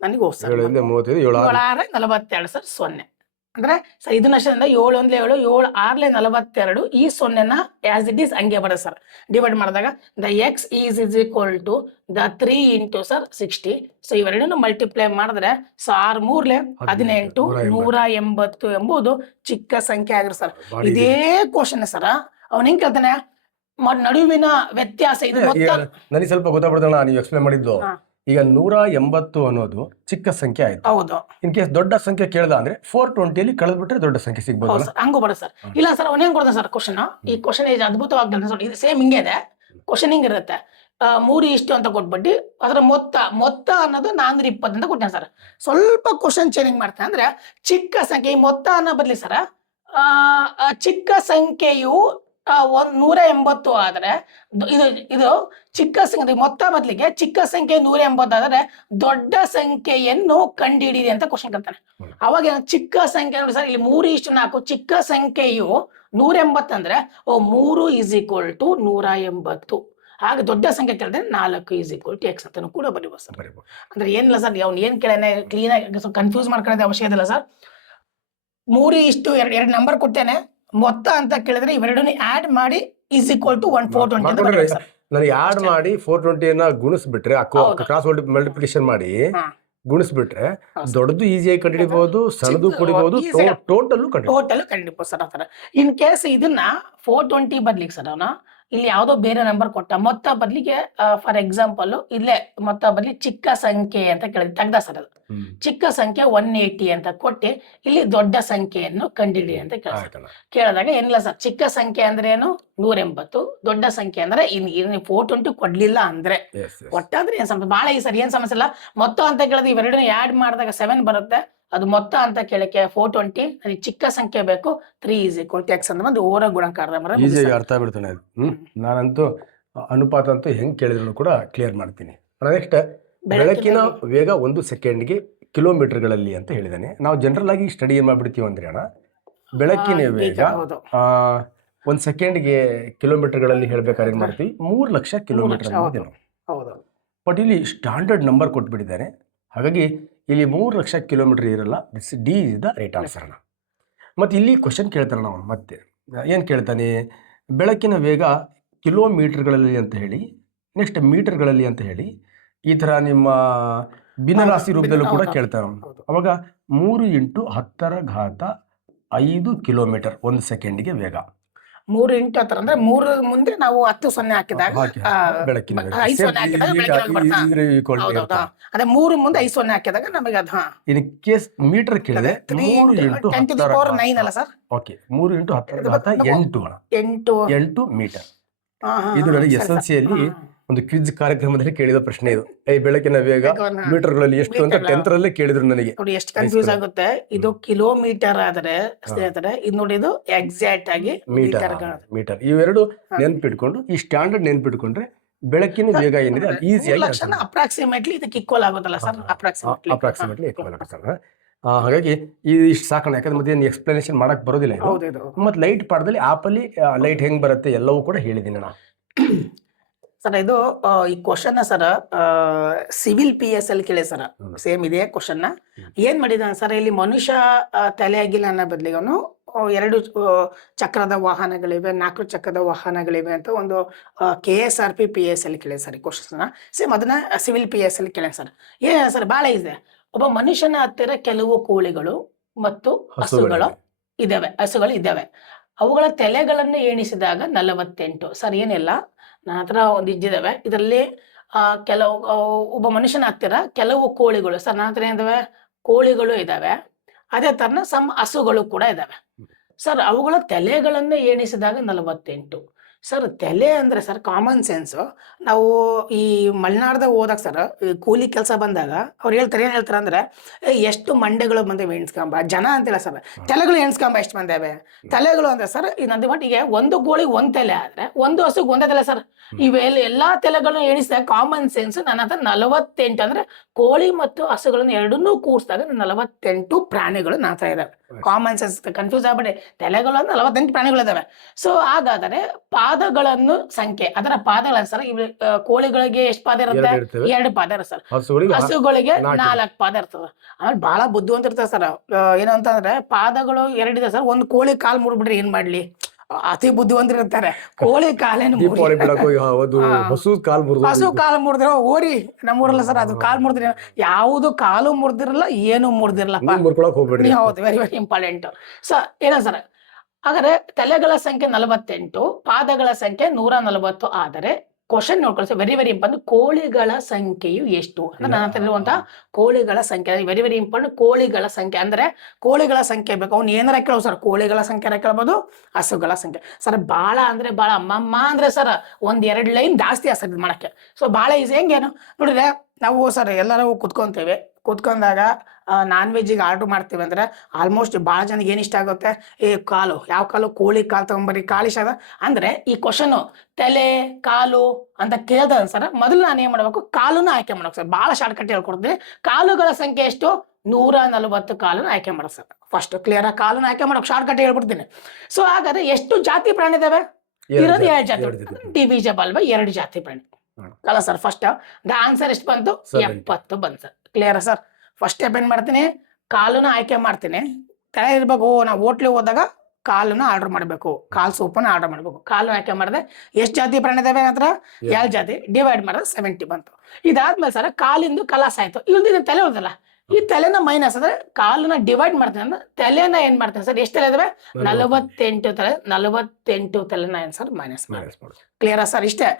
ನನಗೆ ಹೋಗ್ ಸರ್ 7 42 ಸರ್ 0 ಅಂದ್ರೆ ಸರ್ ಇದನ್ನ ಅಷ್ಟೇ 7 1 7 7 6 42 ಈ 0ನ ಆಸ್ ಇಟ್ ಈಸ್ ಹಂಗೆ ಬರುತ್ತೆ ಸರ್. ಡಿವೈಡ್ ಮಾಡಿದಾಗ x is equal to 3 into sir 60. So ಇವೆರಡನ್ನು ಮಲ್ಟಿಪ್ಲೈ ಮಾಡಿದ್ರೆ ಸೊ 6 3 18 180 ಎಂಬುದು ಚಿಕ್ಕ ಸಂಖ್ಯೆ ಆಗಿರುತ್ತೆ ಸರ್. ಇದೇ ಕ್ವಶನ್ ಸರ್. ಅವನ್ ಹೆಂಗ್ ಕೇಳ್ತಾನೆ, ನಡುವಿನ ವ್ಯತ್ಯಾಸ ಇದು ನನಗೆ ಸ್ವಲ್ಪ ಗೊತ್ತಾಗ್ಬಿಡ್ತಾನ ನೀವು ಎಕ್ಸ್ಪ್ಲೇನ್ ಮಾಡಿದ್ದು. ಈಗ 180 ಅನ್ನೋದು ಚಿಕ್ಕ ಸಂಖ್ಯೆ ಆಯ್ತು. ಹೌದು. ಇನ್ ಕೇಸ್ ದೊಡ್ಡ ಸಂಖ್ಯೆ ಕೇಳ್ದ ಅಂದ್ರೆ 420 ಕಳೆದ್ಬಿಟ್ರೆ ದೊಡ್ಡ ಸಂಖ್ಯೆ ಸಿಗ್ಬೋದು. ಹಂಗೂ ಬಡ ಸರ್. ಇಲ್ಲ ಸರ್ ಅವ್ನ ಹೆಂಗ್ ಕೊಡ್ತಾನೆ ಸರ್ ಕ್ವಶನ್. ಈ ಕ್ವಶನ್ ಅದ್ಭುತವಾಗ್ತದೆ ಸರ್. ಇದು ಸೇಮ್ ಹಿಂಗೆ ಇದೆ ಕ್ವಶನ್, ಹಿಂಗಿರುತ್ತೆ 3 ಇಷ್ಟು ಅಂತ ಕೊಟ್ಬಿಟ್ಟು ಅದರ ಮೊತ್ತ ಅನ್ನೋದು 420 ಅಂತ ಕೊಟ್ಟಾನೆ ಸರ್. ಸ್ವಲ್ಪ ಕ್ವಶನ್ ಚೇಂಜ್ ಮಾಡ್ತಾನೆ ಅಂದ್ರೆ ಚಿಕ್ಕ ಸಂಖ್ಯೆ ಈ ಮೊತ್ತ ಅನ್ನೋ ಬದಲಿ ಸರ್ ಚಿಕ್ಕ ಸಂಖ್ಯೆಯು 180 ಆದ್ರೆ ಇದು ಚಿಕ್ಕ ಸಂಖ್ಯೆ ಮೊತ್ತ ಬದಲಿಗೆ ಚಿಕ್ಕ ಸಂಖ್ಯೆ 180 ಆದ್ರೆ ದೊಡ್ಡ ಸಂಖ್ಯೆಯನ್ನು ಕಂಡುಹಿಡಿಯಿರಿ ಅಂತ ಕ್ವಶನ್ ಕೇಳ್ತಾನೆ. ಅವಾಗ ಚಿಕ್ಕ ಸಂಖ್ಯೆ ನೋಡಿ ಸರ್, ಇಲ್ಲಿ 3:4 ಚಿಕ್ಕ ಸಂಖ್ಯೆಯು 180 ಅಂದ್ರೆ 3 is equal to 180. ಹಾಗೆ ದೊಡ್ಡ ಸಂಖ್ಯೆ ಕೇಳಿದ್ರೆ 4 is equal to x ಅಂತ ಕೂಡ ಬರೀಬೋದು ಸರ್. ಅಂದ್ರೆ ಏನಿಲ್ಲ ಸರ್, ಅವ್ನು ಏನ್ ಕೇಳನೆ ಕ್ಲೀನ್ ಆಗಿ ಕನ್ಫ್ಯೂಸ್ ಮಾಡ್ಕೊಳ್ಳೋದು ಅವಶ್ಯಕ ಇಲ್ಲ ಸರ್. 3:2 ನಂಬರ್ ಕೊಡ್ತೇನೆ, ಮೊತ್ತ ಅಂತ ಕೇಳಿದ್ರೆ ಇವೆರಡನ್ನು ಆಡ್ ಮಾಡಿ is equal to 420 ನನಗೆ ಆಡ್ ಮಾಡಿ 420 ಗುಣಿಸ್ಬಿಟ್ರೆ ಕ್ರಾಸ್ ಮಲ್ಟಿಪ್ಲಿಕೇಶನ್ ಮಾಡಿ ಗುಣಿಸ್ಬಿಟ್ರೆ ದೊಡ್ಡದು ಈಸಿಯಾಗಿ ಕಂಡುಹಿಡಿಬಹುದು, ಸಣ್ಣದು ಕುಡಿಬಹುದು, ಟೋಟಲ್ ಕಂಡುಹಿಡಿಬಹುದು ಸರ್. ಆತರ ಇನ್ ಕೇಸ್ ಇದನ್ನ 420 ಬದ್ಲಿಗೆ ಸರ್ ಅವನ ಇಲ್ಲಿ ಯಾವ್ದೋ ಬೇರೆ ನಂಬರ್ ಕೊಟ್ಟ, ಮೊತ್ತ ಬದ್ಲಿಗೆ ಫಾರ್ ಎಕ್ಸಾಂಪಲ್ ಇಲ್ಲೇ ಮೊತ್ತ ಬದ್ಲಿ ಚಿಕ್ಕ ಸಂಖ್ಯೆ ಅಂತ ಕೇಳಿದ್ರೆ ತೆಗ್ದ ಸರ್. ಅದು ಚಿಕ್ಕ ಸಂಖ್ಯೆ 180 ಅಂತ ಕೊಟ್ಟು ಇಲ್ಲಿ ದೊಡ್ಡ ಸಂಖ್ಯೆಯನ್ನು ಕಂಡುಹಿಡಿ ಅಂತ ಕೇಳಿದಾಗ ಏನಿಲ್ಲ ಸರ್, ಚಿಕ್ಕ ಸಂಖ್ಯೆ ಅಂದ್ರೆ ಏನು 180, ದೊಡ್ಡ ಸಂಖ್ಯೆ ಅಂದ್ರೆ 420 ಕೊಡ್ಲಿಲ್ಲ ಅಂದ್ರೆ ಒಟ್ಟಾದ್ರೆ ಏನ್ ಸಮಸ್ಯೆ ಬಹಳ ಈ ಸರ್ ಏನ್ ಸಮಸ್ಯೆ ಇಲ್ಲ. ಮೊತ್ತ ಅಂತ ಕೇಳಿದ್ರೆ ಇವೆರಡನ್ನ ಆಡ್ ಮಾಡಿದಾಗ 7 ಬರುತ್ತೆ. ಅದು ಮೊತ್ತ ಅಂತ ಕೇಳಕ್ಕೆ 420, ನನಗೆ ಚಿಕ್ಕ ಸಂಖ್ಯೆ ಬೇಕು 3 is equal to x ಅಂತ ಒಂದು ಓರ ಗುಣಾಕಾರ ಅರ್ಥ ಬಿಡ್ತಾನೆ. ನಾನಂತೂ ಅನುಪಾತ ಅಂತೂ ಹೆಂಗ್ ಕೇಳಿದ್ರು ಕೂಡ ಕ್ಲಿಯರ್ ಮಾಡ್ತೀನಿ. ನೆಕ್ಸ್ಟ್ ಬೆಳಕಿನ ವೇಗ 1 ಸೆಕೆಂಡ್ಗೆ ಕಿಲೋಮೀಟರ್ಗಳಲ್ಲಿ ಅಂತ ಹೇಳಿದಾನೆ. ನಾವು ಜನರಲ್ ಆಗಿ ಸ್ಟಡಿ ಏನ್ ಮಾಡ್ಬಿಡ್ತೀವಿ ಅಂದ್ರೆ ಅಣ್ಣ, ಬೆಳಕಿನ ವೇಗ 1 ಸೆಕೆಂಡ್ಗೆ ಕಿಲೋಮೀಟರ್ಗಳಲ್ಲಿ ಹೇಳ್ಬೇಕಾದ್ರೆ ಏನ್ ಮಾಡ್ತೀವಿ 3 ಲಕ್ಷ ಕಿಲೋಮೀಟರ್ ಅನ್ನೋದು. ಬಟ್ ಇಲ್ಲಿ ಸ್ಟ್ಯಾಂಡರ್ಡ್ ನಂಬರ್ ಕೊಟ್ಬಿಟ್ಟಿದ್ದಾರೆ, ಹಾಗಾಗಿ ಇಲ್ಲಿ 3 ಲಕ್ಷ ಕಿಲೋಮೀಟರ್ ಇರಲ್ಲ. D is the right answer ಅಣ್ಣ. ಮತ್ತು ಇಲ್ಲಿ ಕ್ವಶನ್ ಕೇಳ್ತಾನೆ ನಾವು, ಮತ್ತೆ ಏನು ಕೇಳ್ತಾನೆ, ಬೆಳಕಿನ ವೇಗ ಕಿಲೋಮೀಟರ್ಗಳಲ್ಲಿ ಅಂತ ಹೇಳಿ, ನೆಕ್ಸ್ಟ್ ಮೀಟರ್ಗಳಲ್ಲಿ ಅಂತ ಹೇಳಿ, ಈ ಥರ ನಿಮ್ಮ ಭಿನ್ನರಾಶಿ ರೂಪದಲ್ಲೂ ಕೂಡ ಕೇಳ್ತಾನೆ. ಅವಾಗ 3 × 10⁵ ಕಿಲೋಮೀಟರ್ 1 ಸೆಕೆಂಡ್ಗೆ ವೇಗ. 3 × 10 ಅಂದ್ರೆ 3 ಮುಂದೆ ನಾವು 10 0 ಹಾಕಿದಾಗ ಬೆಳಕಿನ ಅದೇ 3 ಮುಂದೆ 5 0 ಹಾಕಿದಾಗ ನಮಗೆ ಅದು ಇನ್ ಕೇಸ್ ಮೀಟರ್ ಕೇಳಿದ್ರೆ 3 × 10⁹ ಅಲ್ಲ ಸರ್. Okay, 3 × 10⁸ metre. ಇದು ನನಗೆ SLC ಯಲ್ಲಿ ಒಂದು ಕ್ವಿಜ್ ಕಾರ್ಯಕ್ರಮದಲ್ಲಿ ಕೇಳಿದ ಪ್ರಶ್ನೆ ಇದು. ಬೆಳಕಿನ ವೇಗ ಮೀಟರ್ಗಳಲ್ಲಿ ಎಷ್ಟು ಅಂತ 10th ರಲ್ಲೇ ಕೇಳಿದ್ರು ನನಗೆ. ನೋಡಿ ಎಷ್ಟು ಕನ್ಫ್ಯೂಸ್ ಆಗುತ್ತೆ. ಇದು ಕಿಲೋಮೀಟರ್ ಆದ್ರೆ ಸ್ನೇಹಿತರೆ, ಇದು ನೋಡಿ ಇದು ಎಕ್ಸಾಕ್ಟ್ ಆಗಿ ಮೀಟರ್. ಇವೆರಡು ನೆನ್ಪಿಟ್ಕೊಂಡು ಈ ಸ್ಟ್ಯಾಂಡರ್ಡ್ ನೆನ್ಪಿಟ್ಕೊಂಡ್ರೆ ಬೆಳಕಿನ ವೇಗ ಏನಿದೆ ಈಸಿಯಾಗಿ ಅಪ್ರಾಕ್ಸಿಮೇಟ್ಲಿ ಇದಕ್ಕೆ ಈಕ್ವಲ್ ಆಗುತ್ತಲ್ಲ ಸರ್. ಅಪ್ರಾಕ್ಸಿಮೇಟ್ಲಿ ಈಕ್ವಲ್ ಆಗುತ್ತೆ. ಹಾಗಾಗಿ ಇಷ್ಟು ಸಾಕಣ, ಯಾಕಂದ್ರೆ ಮತ್ತೆ ಎಕ್ಸ್ಪ್ಲನೇಷನ್ ಮಾಡಕ್ ಬರೋದಿಲ್ಲ. ಮತ್ತೆ ಲೈಟ್ ಪಾಠದಲ್ಲಿ ಆಪಲ್ಲಿ ಲೈಟ್ ಹೆಂಗ್ ಬರುತ್ತೆ ಎಲ್ಲವೂ ಕೂಡ ಹೇಳಿದ್ದೀನಿ ನಾನು. ಸರ್ ಇದು ಈ ಕ್ವಶನ್ ಸರ್ ಸಿವಿಲ್ PSL ಅಲ್ಲಿ ಕೇಳಿ ಸರ್, ಸೇಮ್ ಇದೆ ಕ್ವಶನ್. ಏನ್ ಮಾಡಿದಾನೆ ಸರ್, ಇಲ್ಲಿ ಮನುಷ್ಯ ತಲೆ ಆಗಿಲ್ಲ ಅನ್ನೋ ಬದಲಿಗೆ ಅವನು 2 ಚಕ್ರದ ವಾಹನಗಳಿವೆ, 4 ಚಕ್ರದ ವಾಹನಗಳಿವೆ ಅಂತ ಒಂದು KSRP PSL ಕೇಳಿ ಸರ್ ಈ ಕ್ವಶನ್. ಸೇಮ್ ಅದನ್ನ ಸಿವಿಲ್ PSL ಕೇಳಿ ಸರ್. ಏನ ಸರ್ ಬಹಳ ಇದೆ, ಒಬ್ಬ ಮನುಷ್ಯನ ಹತ್ತಿರ ಕೆಲವು ಕೋಳಿಗಳು ಮತ್ತು ಹಸುಗಳು ಇದ್ದಾವೆ. ಅವುಗಳ ತಲೆಗಳನ್ನು ಎಣಿಸಿದಾಗ 48. ಸರ್ ಏನಿಲ್ಲ, ನನ್ನ ಹತ್ರ ಒಂದು ಇದ್ದಿದ್ದಾವೆ. ಇದರಲ್ಲಿ ಒಬ್ಬ ಮನುಷ್ಯನ ಹತ್ತಿರ ಕೆಲವು ಕೋಳಿಗಳು, ಸರ್ ನನ್ನ ಹತ್ರ ಏನಿದಾವೆ, ಕೋಳಿಗಳು ಇದ್ದಾವೆ. ಅದೇ ತರನ ಹಸುಗಳು ಕೂಡ ಇದ್ದಾವೆ. ಸರ್ ಅವುಗಳ ತಲೆಗಳನ್ನು ಎಣಿಸಿದಾಗ 48. ಸರ್ ತಲೆ ಅಂದ್ರೆ ಸರ್ ಕಾಮನ್ ಸೆನ್ಸ್. ನಾವು ಈ ಮಲೆನಾಡ್ದಾಗ ಹೋದಾಗ ಸರ್ ಕೂಲಿ ಕೆಲಸ ಬಂದಾಗ ಅವ್ರು ಏನ್ ಹೇಳ್ತಾರೆ ಅಂದ್ರೆ, ಎಷ್ಟು ಮಂಡೆಗಳು ಬಂದವೆ ಎಣ್ಸ್ಕೊಂಬ, ಜನ ಅಂತಿಲ್ಲ ಸರ್, ತಲೆಗಳು ಎಣ್ಸ್ಕೊಂಬ ಎಷ್ಟು ಬಂದೇವೆ. ತಲೆಗಳು ಅಂದ್ರೆ ಸರ್ ಈ ನಂದು ಮಟ್ಟಿಗೆ ಒಂದು ಕೋಳಿಗೆ ಒಂದ್ ತಲೆ ಆದ್ರೆ ಒಂದು ಹಸುಗೆ ಒಂದೇ ತಲೆ ಸರ್. ಇವೆಲ್ಲ ಎಲ್ಲಾ ತಲೆಗಳನ್ನು ಎಣಿಸಿದಾಗ ಕಾಮನ್ ಸೆನ್ಸ್ ನನ್ನ ಹತ್ರ 48 ಅಂದ್ರೆ ಕೋಳಿ ಮತ್ತು ಹಸುಗಳನ್ನು ಎರಡನ್ನೂ ಕೂಡಿಸಿದಾಗ 48 ಪ್ರಾಣಿಗಳು ನನ್ನ ಹತ್ರ ಇದಾವೆ. ಕಾಮನ್ ಸೆನ್ಸ್ ಕನ್ಫ್ಯೂಸ್ ಆಗ್ಬೇಡಿ, ತಲೆಗಳು ಅಂದ್ರೆ 48 ಪ್ರಾಣಿಗಳು ಇದಾವೆ. ಸೊ ಹಾಗಾದರೆ ಪಾದಗಳನ್ನು ಸಂಖ್ಯೆ, ಅದರ ಪಾದಗಳ ಸರ್ ಕೋಳಿಗಳಿಗೆ ಎಷ್ಟು ಪಾದ ಇರುತ್ತೆ, 2 ಪಾದ ಇರುತ್ತೆ ಸರ್. ಹಸುಗಳಿಗೆ 4 ಪಾದ ಇರ್ತದೆ. ಆಮೇಲೆ ಬಹಳ ಬುದ್ಧಿವಂತ ಇರ್ತದೆ ಸರ್. ಏನು ಅಂತಂದ್ರೆ ಪಾದಗಳು 2 ಇದೆ ಸರ್, ಒಂದು ಕೋಳಿ ಕಾಲ್ ಮುರ್ಬಿಟ್ರೆ ಏನ್ ಮಾಡ್ಲಿ, ಅತಿ ಬುದ್ಧಿವಂತರು ಇರ್ತಾರೆ. ಕೋಳಿ ಕಾಲೇನು ಹಸು ಕಾಲು ಮುರಿದ್ರೆ ಓರಿ, ನಮ್ಮೂರಲ್ಲ ಸರ್ ಅದು ಕಾಲು ಮುರಿದ್ರೆ ಯಾವುದು ಕಾಲು ಮುರಿದಿರಲ್ಲ, ಏನು ಮುರಿದಿರಲ್ಲಪ್ಪ. ಹೌದು, ವೆರಿ ವೆರಿ ಇಂಪಾರ್ಟೆಂಟ್. ಸೊ ಏನ ಸರ್, ಹಾಗಾದ್ರೆ ತಲೆಗಳ ಸಂಖ್ಯೆ 48, ಪಾದಗಳ ಸಂಖ್ಯೆ 140 ಆದರೆ ಕ್ವಶನ್ ನೋಡ್ಕೊಳ್ಳಿ, ವೆರಿ ವೆರಿ ಇಂಪಾರ್ಟೆಂಟ್, ಕೋಳಿಗಳ ಸಂಖ್ಯೆಯು ಎಷ್ಟು ಅಂದ್ರೆ ನನ್ನ ಹತ್ರ ಇರುವಂತಹ ಕೋಳಿಗಳ ಸಂಖ್ಯೆ ವೆರಿ ವೆರಿ ಇಂಪಾರ್ಟೆಂಟ್. ಕೋಳಿಗಳ ಸಂಖ್ಯೆ ಅಂದ್ರೆ ಕೋಳಿಗಳ ಸಂಖ್ಯೆ ಬೇಕು, ಅವ್ನು ಏನಾರ ಕೇಳೋ ಸರ್, ಕೋಳಿಗಳ ಸಂಖ್ಯೆ ಕೇಳ್ಬೋದು, ಹಸುಗಳ ಸಂಖ್ಯೆ. ಸರ್ ಬಾಳ ಅಂದ್ರೆ ಬಾಳ ಅಮ್ಮಮ್ಮ ಅಂದ್ರೆ ಸರ್ 1-2 ಲೈನ್ ಜಾಸ್ತಿ ಸರ್ ಇದು ಮಾಡಕ್ಕೆ. ಸೊ ಬಾಳ ಈಸಿ. ಹೆಂಗೇನು ನೋಡಿದ್ರೆ ನಾವು ಸರ್ ಎಲ್ಲರೂ ಕುತ್ಕೊಂತೇವೆ, ಕುತ್ಕೊಂಡಾಗ ನಾನ್ ವೆಜ್ಜಿಗೆ ಆರ್ಡ್ರ್ ಮಾಡ್ತೀವಿ ಅಂದ್ರೆ ಆಲ್ಮೋಸ್ಟ್ ಭಾಳ ಜನಕ್ಕೆ ಏನು ಇಷ್ಟ ಆಗುತ್ತೆ, ಕಾಲು, ಯಾವ ಕಾಲು, ಕೋಳಿ ಕಾಲು ತಗೊಂಬರ್ರಿ, ಕಾಲು ಇಷ್ಟ ಆಗ ಅಂದ್ರೆ ಈ ಕ್ವಶನ್ ತಲೆ ಕಾಲು ಅಂತ ಕೇಳ್ದ ಸರ್, ಮೊದಲು ನಾನು ಏನ್ ಮಾಡ್ಬೇಕು, ಕಾಲುನ ಆಯ್ಕೆ ಮಾಡ್ಬೇಕು ಸರ್. ಭಾಳ ಶಾರ್ಟ್ ಕಟ್ ಹೇಳ್ಕೊಡ್ತೀವಿ. ಕಾಲುಗಳ ಸಂಖ್ಯೆ ಎಷ್ಟು, 140 ಕಾಲನ್ನು ಆಯ್ಕೆ ಮಾಡೋದು ಸರ್. ಫಸ್ಟ್ ಕ್ಲಿಯರ್ ಆಗಿ ಕಾಲನ್ನು ಆಯ್ಕೆ ಮಾಡೋಕೆ ಶಾರ್ಟ್ ಕಟ್ ಹೇಳ್ಬಿಡ್ತೀನಿ. ಸೊ ಹಾಗಾದ್ರೆ ಎಷ್ಟು ಜಾತಿ ಪ್ರಾಣಿ ಇದಾವೆ, ಇರೋದು 2 ಜಾತಿ, ಡಿವಿಜಬಲ್ ಬೈ 2 ಜಾತಿ ಪ್ರಾಣಿ ಅಲ್ಲ ಸರ್. ಫಸ್ಟ್ ದ ಆನ್ಸರ್ ಎಷ್ಟು ಬಂತು, 70 ಬಂತು sir. Clear sir. First step ಏನ್ ಮಾಡ್ತೀನಿ, ಕಾಲುನ ಆಯ್ಕೆ ಮಾಡ್ತೀನಿ. ತಲೆ ಇರ್ಬೇಕು, ನಾವು ಹೋಟ್ಲಿಗೆ ಹೋದಾಗ ಕಾಲನ್ನ ಆರ್ಡರ್ ಮಾಡಬೇಕು, ಕಾಲ್ ಸೂಪನ್ನ ಆರ್ಡರ್ ಮಾಡಬೇಕು. ಕಾಲು ಆಯ್ಕೆ ಮಾಡಿದೆ, ಎಷ್ಟು ಜಾತಿ ಪ್ರಾಣಿ ಇದಾವೆ ನಂತರ 2 ಜಾತಿ, ಡಿವೈಡ್ ಮಾಡಿದ್ರೆ 70 ಬಂತು. ಇದಾದ್ಮೇಲೆ ಸರ್ ಕಾಲಿಂದು ಕಲಾಸ ಆಯ್ತು, ಇಲ್ದಿನ ತಲೆ ಹೋದಲ್ಲ, ಈ ತಲೆನ ಮೈನಸ್ ಅಂದ್ರೆ ಕಾಲನ್ನ ಡಿವೈಡ್ ಮಾಡ್ತೀನಿ ಅಂದ್ರೆ ತಲೆನ ಏನ್ ಮಾಡ್ತೀನಿ ಸರ್, ಎಷ್ಟು ತಲೆ ಇದಾವೆ, 48 ತಲೆ, 48 ತಲೆನ ಏನ್ ಸರ್ ಮೈನಸ್ ಮಾಡಿ. Clear sir. ಇಷ್ಟೇ.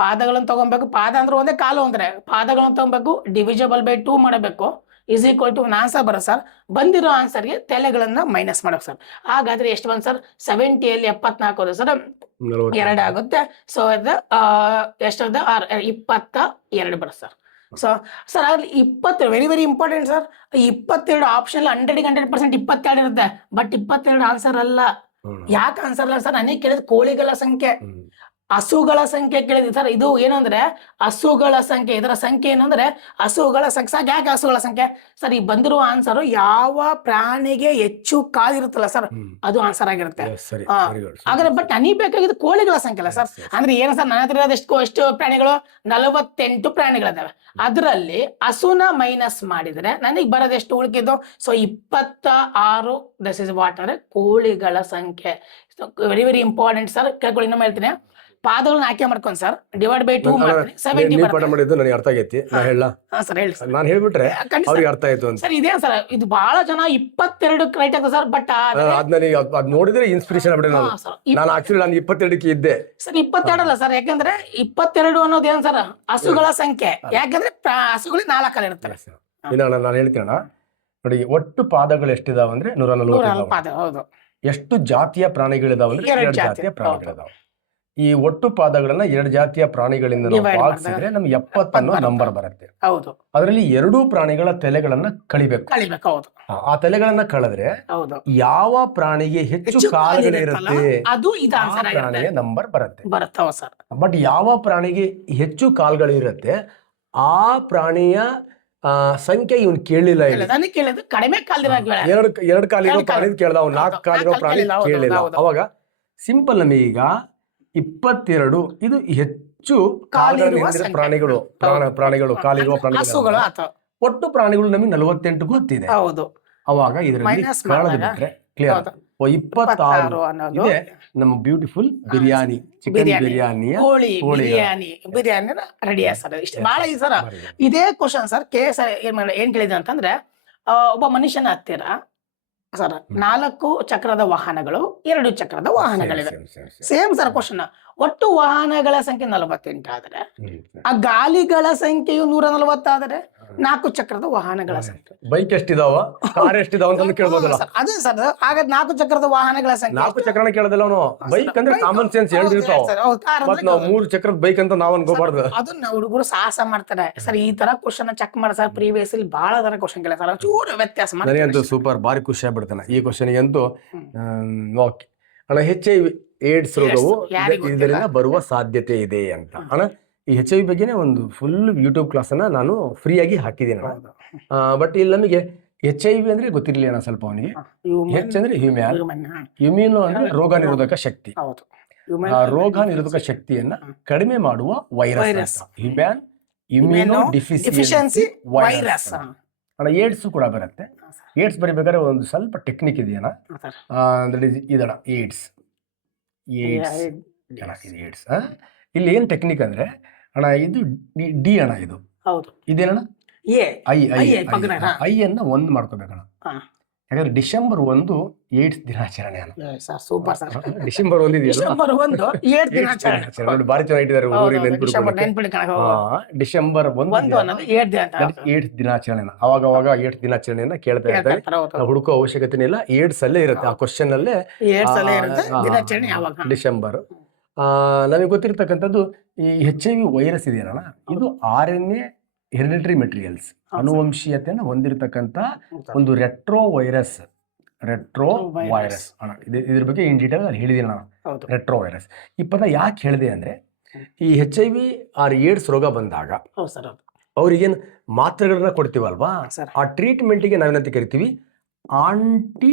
ಪಾದಗಳನ್ನು ತಗೊಬೇಕು, ಪಾದ ಅಂದ್ರೆ ಒಂದೇ, ಕಾಲು ಅಂದ್ರೆ ಪಾದಗಳನ್ನು ತಗೊಬೇಕು, ಡಿವಿಜಬಲ್ ಬೈ 2 ಮಾಡಬೇಕು, ಇಸ್ ಈಕ್ವಲ್ ಟು ಆನ್ಸರ್ ಬರೋ ಸರ್. ಬಂದಿರೋ ಆನ್ಸರ್ಗೆ ತಲೆಗಳನ್ನ ಮೈನಸ್ ಮಾಡಬೇಕು ಸರ್. ಹಾಗಾದ್ರೆ ಎಷ್ಟು ಬಂತು ಸರ್, 70ಯಲ್ಲಿ 74 ಹೋದ ಸರ್ 2 ಆಗುತ್ತೆ. ಸೊ ಇದು ಎಷ್ಟಾದ 22 ಬರುತ್ತೆ ಸರ್. ಸೊ ಸರ್ ಅಲ್ಲಿ 20 very very important sir. 22 option 100% 22 ಇರುತ್ತೆ, ಬಟ್ 22 ಆನ್ಸರ್ ಅಲ್ಲ. ಯಾಕೆ ಆನ್ಸರ್ ಅಲ್ಲ ಸರ್, ನನಗೆ ಕೇಳಿದ ಕೋಳಿಗಳ ಸಂಖ್ಯೆ, ಹಸುಗಳ ಸಂಖ್ಯೆ ಕೇಳಿದ್ವಿ ಸರ್. ಇದು ಏನಂದ್ರೆ ಹಸುಗಳ ಸಂಖ್ಯೆ, ಇದರ ಸಂಖ್ಯೆ ಏನಂದ್ರೆ ಹಸುಗಳ ಸಂಖ್ಯೆ. ಯಾಕೆ ಹಸುಗಳ ಸಂಖ್ಯೆ ಸರ್, ಈ ಬಂದಿರುವ ಆನ್ಸರ್ ಯಾವ ಪ್ರಾಣಿಗೆ ಹೆಚ್ಚು ಕಾಲಿರುತ್ತಲ್ಲ ಸರ್, ಅದು ಆನ್ಸರ್ ಆಗಿರುತ್ತೆ. ಹಾಗಾದ್ರೆ ಬಟ್ ನನಗೆ ಬೇಕಾಗಿದ್ದು ಕೋಳಿಗಳ ಸಂಖ್ಯೆ ಅಲ್ಲ ಸರ್. ಅಂದ್ರೆ ಏನು ಸರ್, ನನ್ನ ಹತ್ರ ಎಷ್ಟು ಪ್ರಾಣಿಗಳು, 48 ಪ್ರಾಣಿಗಳಿದಾವೆ. ಅದರಲ್ಲಿ ಹಸುನ ಮೈನಸ್ ಮಾಡಿದ್ರೆ ನನಗೆ ಬರೋದೆಷ್ಟು ಉಳಿಕಿದ್ದು, ಸೊ 26. ದಿಸ್ ಇಸ್ ವಾಟ್ ಅಂದ್ರೆ ಕೋಳಿಗಳ ಸಂಖ್ಯೆ. Very very important sir. ಕೇಳ್ಕೊಳ್ಳಿ, ಇನ್ನೊಮ್ಮೆ ಹೇಳ್ತೀನಿ. ಪಾದಗಳನ್ನ ಆಯ್ಕೆ ಮಾಡ್ಕೊಂಡು ಸರ್ ಡಿವೈಡ್ ಬೈ 2 ಮಾಡ್ತೀನಿ, 70 ಮಾಡಿದ್ದು ನನಗೆ ಅರ್ಥ ಆಗೈತಿ. ನಾ ಹೇಳ ಸರ್, ಹೇಳಿ ಸರ್. ನಾನು ಹೇಳ್ಬಿಟ್ರೆ ಅವ್ರಿಗೆ ಅರ್ಥ ಆಯ್ತು ಅಂತ ಸರ್. ಇದೇ ಸರ್, ಇದು ಬಹಳ ಜನ 22 ರೈಟ್ ಆಗ್ತದೆ ಸರ್, ಬಟ್ ಅದ್ ನನಗೆ ಅದ್ ನೋಡಿದ್ರೆ ಇನ್ಸ್ಪಿರೇಷನ್ ಆಗ್ಬಿಟ್ಟೆ. ನಾನು ಆಕ್ಚುಲಿ ನಾನು 22ಕ್ಕೆ ಇದ್ದೆ ಸರ್. 22 ಅಲ್ಲ ಸರ್, ಯಾಕಂದ್ರೆ 22 ಅನ್ನೋದು ಏನ್ ಸರ್, ಹಸುಗಳ ಸಂಖ್ಯೆ. ಯಾಕಂದ್ರೆ ಹಸುಗಳು 4 ಕಾಲ ಇರ್ತವೆ. ಇನ್ನ ನಾನು ಹೇಳ್ತೀನ ನೋಡಿ, ಒಟ್ಟು ಪಾದಗಳು ಎಷ್ಟಿದಾವ ಅಂದ್ರೆ 140 ಪಾದ. ಹೌದು. ಎಷ್ಟು ಜಾತಿಯ ಪ್ರಾಣಿಗಳಿದಾವಂದ್ರೆ 2 ಜಾತಿಯ ಪ್ರಾಣಿಗಳಿದಾವೆ. ಈ ಒಟ್ಟು ಪಾದಗಳನ್ನ 2 ಜಾತಿಯ ಪ್ರಾಣಿಗಳಿಂದ ನಾವು ಭಾಗಿಸಿದ್ರೆ ನಮ್ಗೆ 70 ಅನ್ನೋ ನಂಬರ್ ಬರುತ್ತೆ. ಹೌದು. ಅದರಲ್ಲಿ 2 ಪ್ರಾಣಿಗಳ ತಲೆಗಳನ್ನ ಕಳಿಬೇಕು. ಹೌದು. ಆ ತಲೆಗಳನ್ನ ಕಳೆದ್ರೆ ಯಾವ ಪ್ರಾಣಿಗೆ ಹೆಚ್ಚು ಕಾಲುಗಳಿರುತ್ತೆ ಅದು ಪ್ರಾಣಿಯ ನಂಬರ್ ಬರುತ್ತೆ. ಸರ್. ಬಟ್ ಯಾವ ಪ್ರಾಣಿಗೆ ಹೆಚ್ಚು ಕಾಲುಗಳಿರುತ್ತೆ ಆ ಪ್ರಾಣಿಯ ಸಂಖ್ಯೆ ಇವನ್ ಕೇಳಲಿಲ್ಲ. ಕಡಿಮೆ ಎರಡು ಕಾಲಿರೋ ಪ್ರಾಣಿ ಕೇಳ್ದ, 4 ಕಾಲಿರೋ ಪ್ರಾಣಿ ಕೇಳಿಲ್ಲ. ಅವಾಗ ಸಿಂಪಲ್ ನಮಗೀಗ 22 ಇದು ಹೆಚ್ಚು ಕಾಲಿರುವ ಪ್ರಾಣಿಗಳು ಕಾಲಿರುವ ಪ್ರಾಣಿಗಳು ಹಸುಗಳು ಅಥವಾ ಒಟ್ಟು ಪ್ರಾಣಿಗಳು ನಮಗೆ 48 ಗೊತ್ತಿದೆ. ಹೌದು. ಅವಾಗ ಇದರಲ್ಲಿ ಕಳೆದು ಬಿಟ್ರೆ ಕ್ಲಿಯರ್ 26 ಅನ್ನೋದು ಇದೆ ನಮ್ಮ ಬ್ಯೂಟಿಫುಲ್ ಬಿರಿಯಾನಿ, ಚಿಕನ್ ಬಿರಿಯಾನಿಯ ಬಿರಿಯಾನಿ ರೆಡಿ ಸರ್. ಇಷ್ಟು ಬಹಳ ಈ ಸರ್ ಇದೇ ಕ್ವಶನ್ ಸರ್ KS ಏನ್ ಕೇಳಿದೆ ಅಂತಂದ್ರೆ, ಒಬ್ಬ ಮನುಷ್ಯನ ಹತ್ತಿರ ಸರ್ 4 ಚಕ್ರದ ವಾಹನಗಳು, 2 ಚಕ್ರದ ವಾಹನಗಳಿವೆ. Same sir question. ಒಟ್ಟು ವಾಹನಗಳ ಸಂಖ್ಯೆ 48 ಆದರೆ ಆ ಗಾಲಿಗಳ ಸಂಖ್ಯೆಯು 140 ಆದರೆ 4 ಚಕ್ರದ ವಾಹನಗಳ ಸಂಖ್ಯೆ. ಬೈಕ್ ಎಷ್ಟಿದಾವ, ಕಾರ್ ಎಷ್ಟಿದಾವ ಅಂತ ಕೇಳ್ಬೋದಲ್ಲ. ಅದೇ ಸರ್, ಆಗ 4 ಚಕ್ರದ ವಾಹನಗಳ ಸಂಖ್ಯೆ. 4 ಚಕ್ರನ ಕೇಳೋದಿಲ್ಲ ಅವನು. ಬೈಕ್ ಅಂದ್ರೆ ಕಾಮನ್ ಸೆನ್ಸ್ ಹೇಳಿರ್ತಾವ. ಮತ್ ನಾವು 3 ಚಕ್ರದ ಬೈಕ್ ಅಂತ ನಾವ್ ಅನ್ಕೋಬಾರ್ದು. ಅದನ್ನ ಹುಡುಗರು ಸಾಹಸ ಮಾಡ್ತಾರೆ ಸರ್. ಈ ತರ ಕ್ವಶನ್ ಚೆಕ್ ಮಾಡಿ ಸರ್. ಪ್ರೀವಿಯಸ್ ಇಲ್ಲಿ ಬಹಳ ತರ ಕ್ವಶನ್ ಕೇಳ ಸರ್, ಚೂರು ವ್ಯತ್ಯಾಸ ಮಾಡಿ. ನನಗಂತೂ ಸೂಪರ್ ಭಾರಿ ಖುಷಿ ಆಗ್ಬಿಡ್ತಾನೆ ಈ ಕ್ವಶನ್ಗೆ ಅಂತೂ. ಓಕೆ ಅಣ್ಣ, HIV AIDS ರೋಗವು ಇದರಿಂದ ಬರುವ ಸಾಧ್ಯತೆ ಇದೆ ಅಂತ ಅಣ್ಣ. ಈ HIV ಬಗ್ಗೆನೇ ಒಂದು ಫುಲ್ ಯೂಟ್ಯೂಬ್ ಕ್ಲಾಸ್ ಅನ್ನ ನಾನು ಫ್ರೀ ಆಗಿ ಹಾಕಿದ್ದೀನಿ ಅಣ್ಣ. ಬಟ್ ಇಲ್ಲಿ ನಮಗೆ HIV ಅಂದ್ರೆ ಗೊತ್ತಿರಲಿಲ್ಲ ಅಣ್ಣ ಸ್ವಲ್ಪ ಅವನಿಗೆ. H ಅಂದ್ರೆ ಇಮ್ಯೂನೋ ಅಂದ್ರೆ ರೋಗ ನಿರೋಧಕ ಶಕ್ತಿ. ರೋಗ ನಿರೋಧಕ ಶಕ್ತಿಯನ್ನ ಕಡಿಮೆ ಮಾಡುವ virus human immuno deficiency virus ಅಣ್ಣ. ಏಡ್ಸ್ ಕೂಡ ಬರುತ್ತೆ. ಏಡ್ಸ್ ಬರಿಬೇಕಾದ್ರೆ ಒಂದು ಸ್ವಲ್ಪ ಟೆಕ್ನಿಕ್ ಇದೆಯಣ್ಣ. ಇದಣ್ಣ ಏಡ್ಸ್ ಏಡ್ಸ್ ಇಲ್ಲಿ ಏನ್ ಟೆಕ್ನಿಕ್ ಅಂದ್ರೆ ಅಣ್ಣ, ಇದು ಡಿ ಅಣ್ಣ, ಇದು ಇದೇನಣ್ಣ ಐ ಅನ್ನ 1 ಮಾಡ್ಕೋಬೇಕಣ್ಣ. ಯಾಕಂದ್ರೆ ಡಿಸೆಂಬರ್ 1 ಏಡ್ಸ್ ದಿನಾಚರಣೆ ಅಣ್ಣ. ಡಿಸೆಂಬರ್ 1 ಬಾರಿ ಚೆನ್ನಾಗಿಟ್ಟಿದ್ದಾರೆ. ಡಿಸೆಂಬರ್ 1 ಏಡ್ಸ್ ದಿನಾಚರಣೆ. ಅವಾಗ ಏಡ್ಸ್ ದಿನಾಚರಣೆಯನ್ನ ಕೇಳ್ತಾ ಇರ್ತಾರೆ. ಹುಡುಕೋ ಅವಶ್ಯಕತೆ ಇಲ್ಲ, ಏಡ್ಸ್ ಅಲ್ಲೇ ಇರುತ್ತೆ ಆ ಕ್ವಶನ್ ಅಲ್ಲೇ. ಡಿಸೆಂಬರ್ ನಮಗೆ ಗೊತ್ತಿರ್ತಕ್ಕಂಥದ್ದು ಈ HIV ವೈರಸ್ ಇದೆಯಲ್ಲ, ಇದು RNA ಹೆರಿಡಿಟರಿ ಮೆಟೀರಿಯಲ್ಸ್ ಅನುವಂಶೀಯತೆಯನ್ನು ಹೊಂದಿರತಕ್ಕಂತ ಒಂದು ರೆಟ್ರೋ ವೈರಸ್ ಅಣ್ಣ. ಇದ್ರ ಬಗ್ಗೆ ಇನ್ ಡೀಟೇಲ್ ನಾನು ಹೇಳಿದ್ದೀನಿ ನಾನು. ರೆಟ್ರೋ ವೈರಸ್ ಈ ಪದ ಯಾಕೆ ಹೇಳಿದೆ ಅಂದ್ರೆ, ಈ HIV ಆರ್ ಏಡ್ಸ್ ರೋಗ ಬಂದಾಗ ಅವ್ರಿಗೇನು ಮಾತ್ರೆಗಳನ್ನ ಕೊಡ್ತೀವಲ್ವಾ, ಆ ಟ್ರೀಟ್ಮೆಂಟ್ಗೆ ನಾವೇನಂತ ಕರಿತೀವಿ anti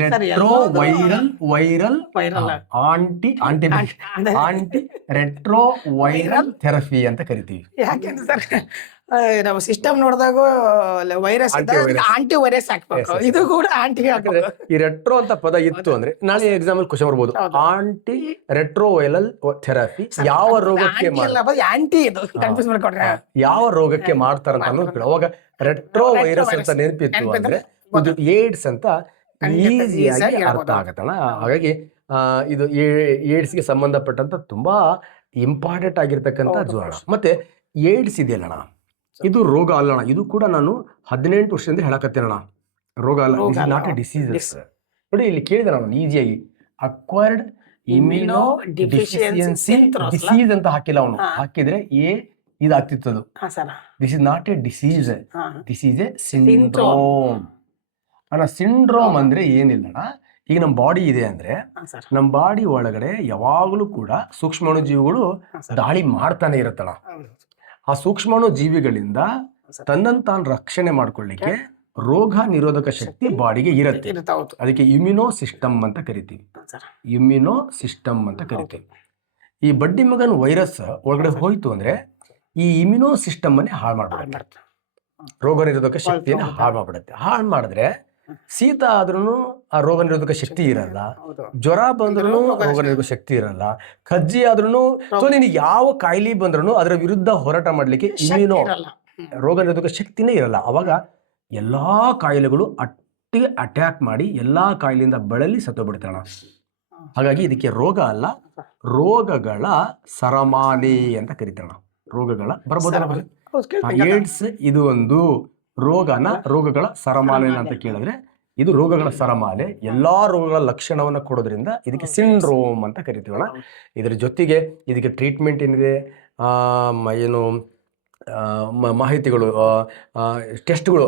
retroviral retroviral therapy ಅಂತ ಕರಿತೀವಿ. ಯಾಕೆಂದ್ರೆ ಸರ್ ನಾವು ಸಿಸ್ಟಮ್ ನೋಡಿದಾಗ ವೈರಸ್ ಆಂಟಿ ವೈರಸ್ ಹಾಕ್ಬೇಕು, ಇದು ಕೂಡ ಆಂಟಿ ಹಾಕ್ಬೇಕು. ಈ ರೆಟ್ರೋ ಅಂತ ಪದ ಇತ್ತು ಅಂದ್ರೆ ನಾಳೆ ಎಕ್ಸಾಮ್ ಅಲ್ಲಿ ಕ್ವಶನ್ ಬರ್ಬೋದು. ಆಂಟಿ ರೆಟ್ರೋ ವೈರಲ್ ಥೆರಪಿ ಯಾವ ರೋಗಕ್ಕೆ ಯಾವ ರೋಗಕ್ಕೆ ಮಾಡ್ತಾರಂತ ಅನ್ನೋದು. ಅವಾಗ ರೆಟ್ರೋ ವೈರಸ್ ಅಂತ ನೆನಪಿತ್ತು ಅಂದ್ರೆ ಇದು ಏಡ್ಸ್ ಅಂತ ಈಸಿಯಾಗಿ ಅರ್ಥ ಆಗತ್ತಲ್ಲ. ಹಾಗಾಗಿ ಇದು ಏಡ್ಸ್ಗೆ ಸಂಬಂಧಪಟ್ಟಂತ ತುಂಬಾ ಇಂಪಾರ್ಟೆಂಟ್ ಆಗಿರ್ತಕ್ಕಂಥ ಜ್ವರ. ಮತ್ತೆ ಏಡ್ಸ್ ಇದೆಯಲ್ಲಣ್ಣ, ಇದು ರೋಗ ಅಲ್ಲಣ್ಣ. ಇದು ಕೂಡ ನಾನು 18 ವರ್ಷದಿಂದ ಹೇಳಕತ್ತೇನಣ್ಣ, ರೋಗ ಅಲ್ಲ, this is not a disease. ನೋಡಿ ಇಲ್ಲಿ ಕೇಳಿದೆ ನಾನು ಈಸಿಯಾಗಿ, ಅಕ್ವೈರ್ಡ್ ಇಮ್ಯುನೋ ಡಿಫಿಷಿಯನ್ಸಿ ಡಿಸೀಸ್ ಅಂತ ಹಾಕಿಲ್ಲ ಅವನು. ಹಾಕಿದ್ರೆ ಇದಾಗ್ತಿತ್ತು. This is not a disease, this is a syndrome. Syndrome ಅಂದ್ರೆ ಏನಿಲ್ಲಣ್ಣ, ಈಗ ನಮ್ಮ ಬಾಡಿ ಇದೆ ಅಂದ್ರೆ ನಮ್ಮ ಬಾಡಿ ಒಳಗಡೆ ಯಾವಾಗಲೂ ಕೂಡ ಸೂಕ್ಷ್ಮಾಣು ಜೀವಿಗಳು ದಾಳಿ ಮಾಡ್ತಾನೆ ಇರುತ್ತಣ್ಣ. ಆ ಸೂಕ್ಷ್ಮಾಣು ಜೀವಿಗಳಿಂದ ತನ್ನನ್ನು ತಾನು ರಕ್ಷಣೆ ಮಾಡ್ಕೊಳ್ಳಿಕ್ಕೆ ರೋಗ ನಿರೋಧಕ ಶಕ್ತಿ ಬಾಡಿಗೆ ಇರುತ್ತೆ. ಅದಕ್ಕೆ ಇಮ್ಯುನೋ ಸಿಸ್ಟಮ್ ಅಂತ ಕರಿತೀವಿ. ಈ ಬಡ್ಡಿ ಮಗನ ವೈರಸ್ ಒಳಗಡೆ ಹೋಯ್ತು ಅಂದ್ರೆ ಈ ಇಮ್ಯುನೋ ಸಿಸ್ಟಮ್ ಅನ್ನೇ ಹಾಳು ಮಾಡ್ಬಿಡುತ್ತೆ. ರೋಗ ನಿರೋಧಕ ಶಕ್ತಿಯನ್ನು ಹಾಳು ಮಾಡ್ಬಿಡುತ್ತೆ. ಹಾಳು ಮಾಡಿದ್ರೆ ಶೀತ ಆದ್ರೂ ಆ ರೋಗ ನಿರೋಧಕ ಶಕ್ತಿ ಇರಲ್ಲ, ಜ್ವರ ಬಂದ್ರೂ ರೋಗ ನಿರೋಧಕ ಶಕ್ತಿ ಇರಲ್ಲ, ಕಜ್ಜಿ ಆದ್ರೂ. ಸೊ ನಿನಗೆ ಯಾವ ಕಾಯಿಲೆ ಬಂದ್ರೂ ಅದರ ವಿರುದ್ಧ ಹೋರಾಟ ಮಾಡ್ಲಿಕ್ಕೆ ಇಮ್ಯುನೋ ರೋಗ ನಿರೋಧಕ ಶಕ್ತಿನೇ ಇರಲ್ಲ. ಅವಾಗ ಎಲ್ಲಾ ಕಾಯಿಲೆಗಳು ಒಟ್ಟಿಗೆ ಅಟ್ಯಾಕ್ ಮಾಡಿ ಎಲ್ಲಾ ಕಾಯಿಲೆಯಿಂದ ಬಳಲಿ ಸತ್ತೋಗ್ಬಿಡ್ತಾಣ. ಹಾಗಾಗಿ ಇದಕ್ಕೆ ರೋಗ ಅಲ್ಲ, ರೋಗಗಳ ಸರಮಾಲೆ ಅಂತ ಕರಿತಾಣ. ರೋಗಗಳ ಬರ್ಬೋದಲ್ಲ. ಏಡ್ಸ್ ಇದು ಒಂದು ರೋಗಗಳ ಸರಮಾಲೆ ಅಂತ ಕೇಳಿದ್ರೆ ಇದು ರೋಗಗಳ ಸರಮಾಲೆ. ಎಲ್ಲಾ ರೋಗಗಳ ಲಕ್ಷಣವನ್ನ ಕೊಡೋದ್ರಿಂದ ಇದಕ್ಕೆ ಸಿಂಡ್ರೋಮ್ ಅಂತ ಕರಿತೀವಣ್ಣ. ಇದ್ರ ಜೊತೆಗೆ ಇದಕ್ಕೆ ಟ್ರೀಟ್ಮೆಂಟ್ ಏನಿದೆ, ಏನು ಮಾಹಿತಿಗಳು, ಟೆಸ್ಟ್ಗಳು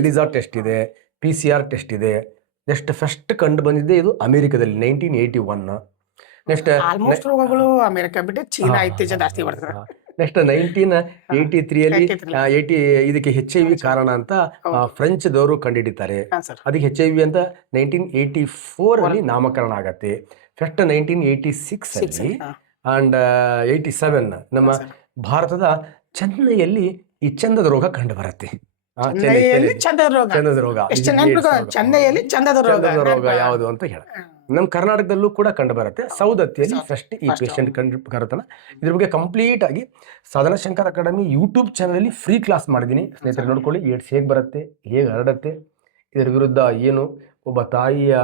ಎಲಿಸಾ ಟೆಸ್ಟ್ ಇದೆ, PCR ಟೆಸ್ಟ್ ಇದೆ. ನೆಕ್ಸ್ಟ್ ಫಸ್ಟ್ ಕಂಡು ಬಂದಿದ್ದೆ ಇದು ಅಮೆರಿಕದಲ್ಲಿ 1981. ನೆಕ್ಸ್ಟ್ ಆಲ್ಮೋಸ್ಟ್ ರೋಗಗಳು ಅಮೆರಿಕ ಬಿಟ್ಟು ಚೀನಾ ಇತ್ತೀಚೆಗೆ ಜಾಸ್ತಿ ಬರ್ತದೆ. ನೆಕ್ಸ್ಟ್ 1983 ಇದಕ್ಕೆ HIV ಕಾರಣ ಅಂತ ಫ್ರೆಂಚ್ ದವರು ಕಂಡುಹಿಡಿತಾರೆ. ಅದಕ್ಕೆ HIV ಅಂತ 1984 ಅಲ್ಲಿ ನಾಮಕರಣ ಆಗತ್ತೆ. ಫಸ್ಟ್ 1986 ಅಲ್ಲಿ ಅಂಡ್ 87 ನಮ್ಮ ಭಾರತದ ಚೆನ್ನೈಯಲ್ಲಿ ಈ ಚಂದದ ರೋಗ ಕಂಡು ಬರುತ್ತೆ. ಚೆನ್ನೈಯಲ್ಲಿ ಚಂದದ ರೋಗ. ಚಂದದ ರೋಗ, ಎಷ್ಟು ನೆನಪು, ಚೆನ್ನೈಯಲ್ಲಿ ಚಂದದ ರೋಗ. ಚಂದದ ರೋಗ ಯಾವುದು ಅಂತ ಹೇಳ ನಮ್ಮ ಕರ್ನಾಟಕದಲ್ಲೂ ಕೂಡ ಕಂಡು ಬರುತ್ತೆ. ಸೌದತ್ತಿಯಲ್ಲಿ ಫಸ್ಟ್ ಈ ಪೇಷಂಟ್ ಕಂಡು ಬರುತ್ತಲ್ಲ. ಇದ್ರ ಬಗ್ಗೆ ಕಂಪ್ಲೀಟ್ ಆಗಿ Sadhana Shankar academy YouTube channel free class ಮಾಡಿದ್ದೀನಿ. ಸ್ನೇಹಿತರೆ ನೋಡ್ಕೊಳ್ಳಿ, ಏಡ್ಸ್ ಹೇಗೆ ಬರುತ್ತೆ, ಹೇಗೆ ಹರಡುತ್ತೆ, ಇದರ ವಿರುದ್ಧ ಏನು, ಒಬ್ಬ ತಾಯಿಯ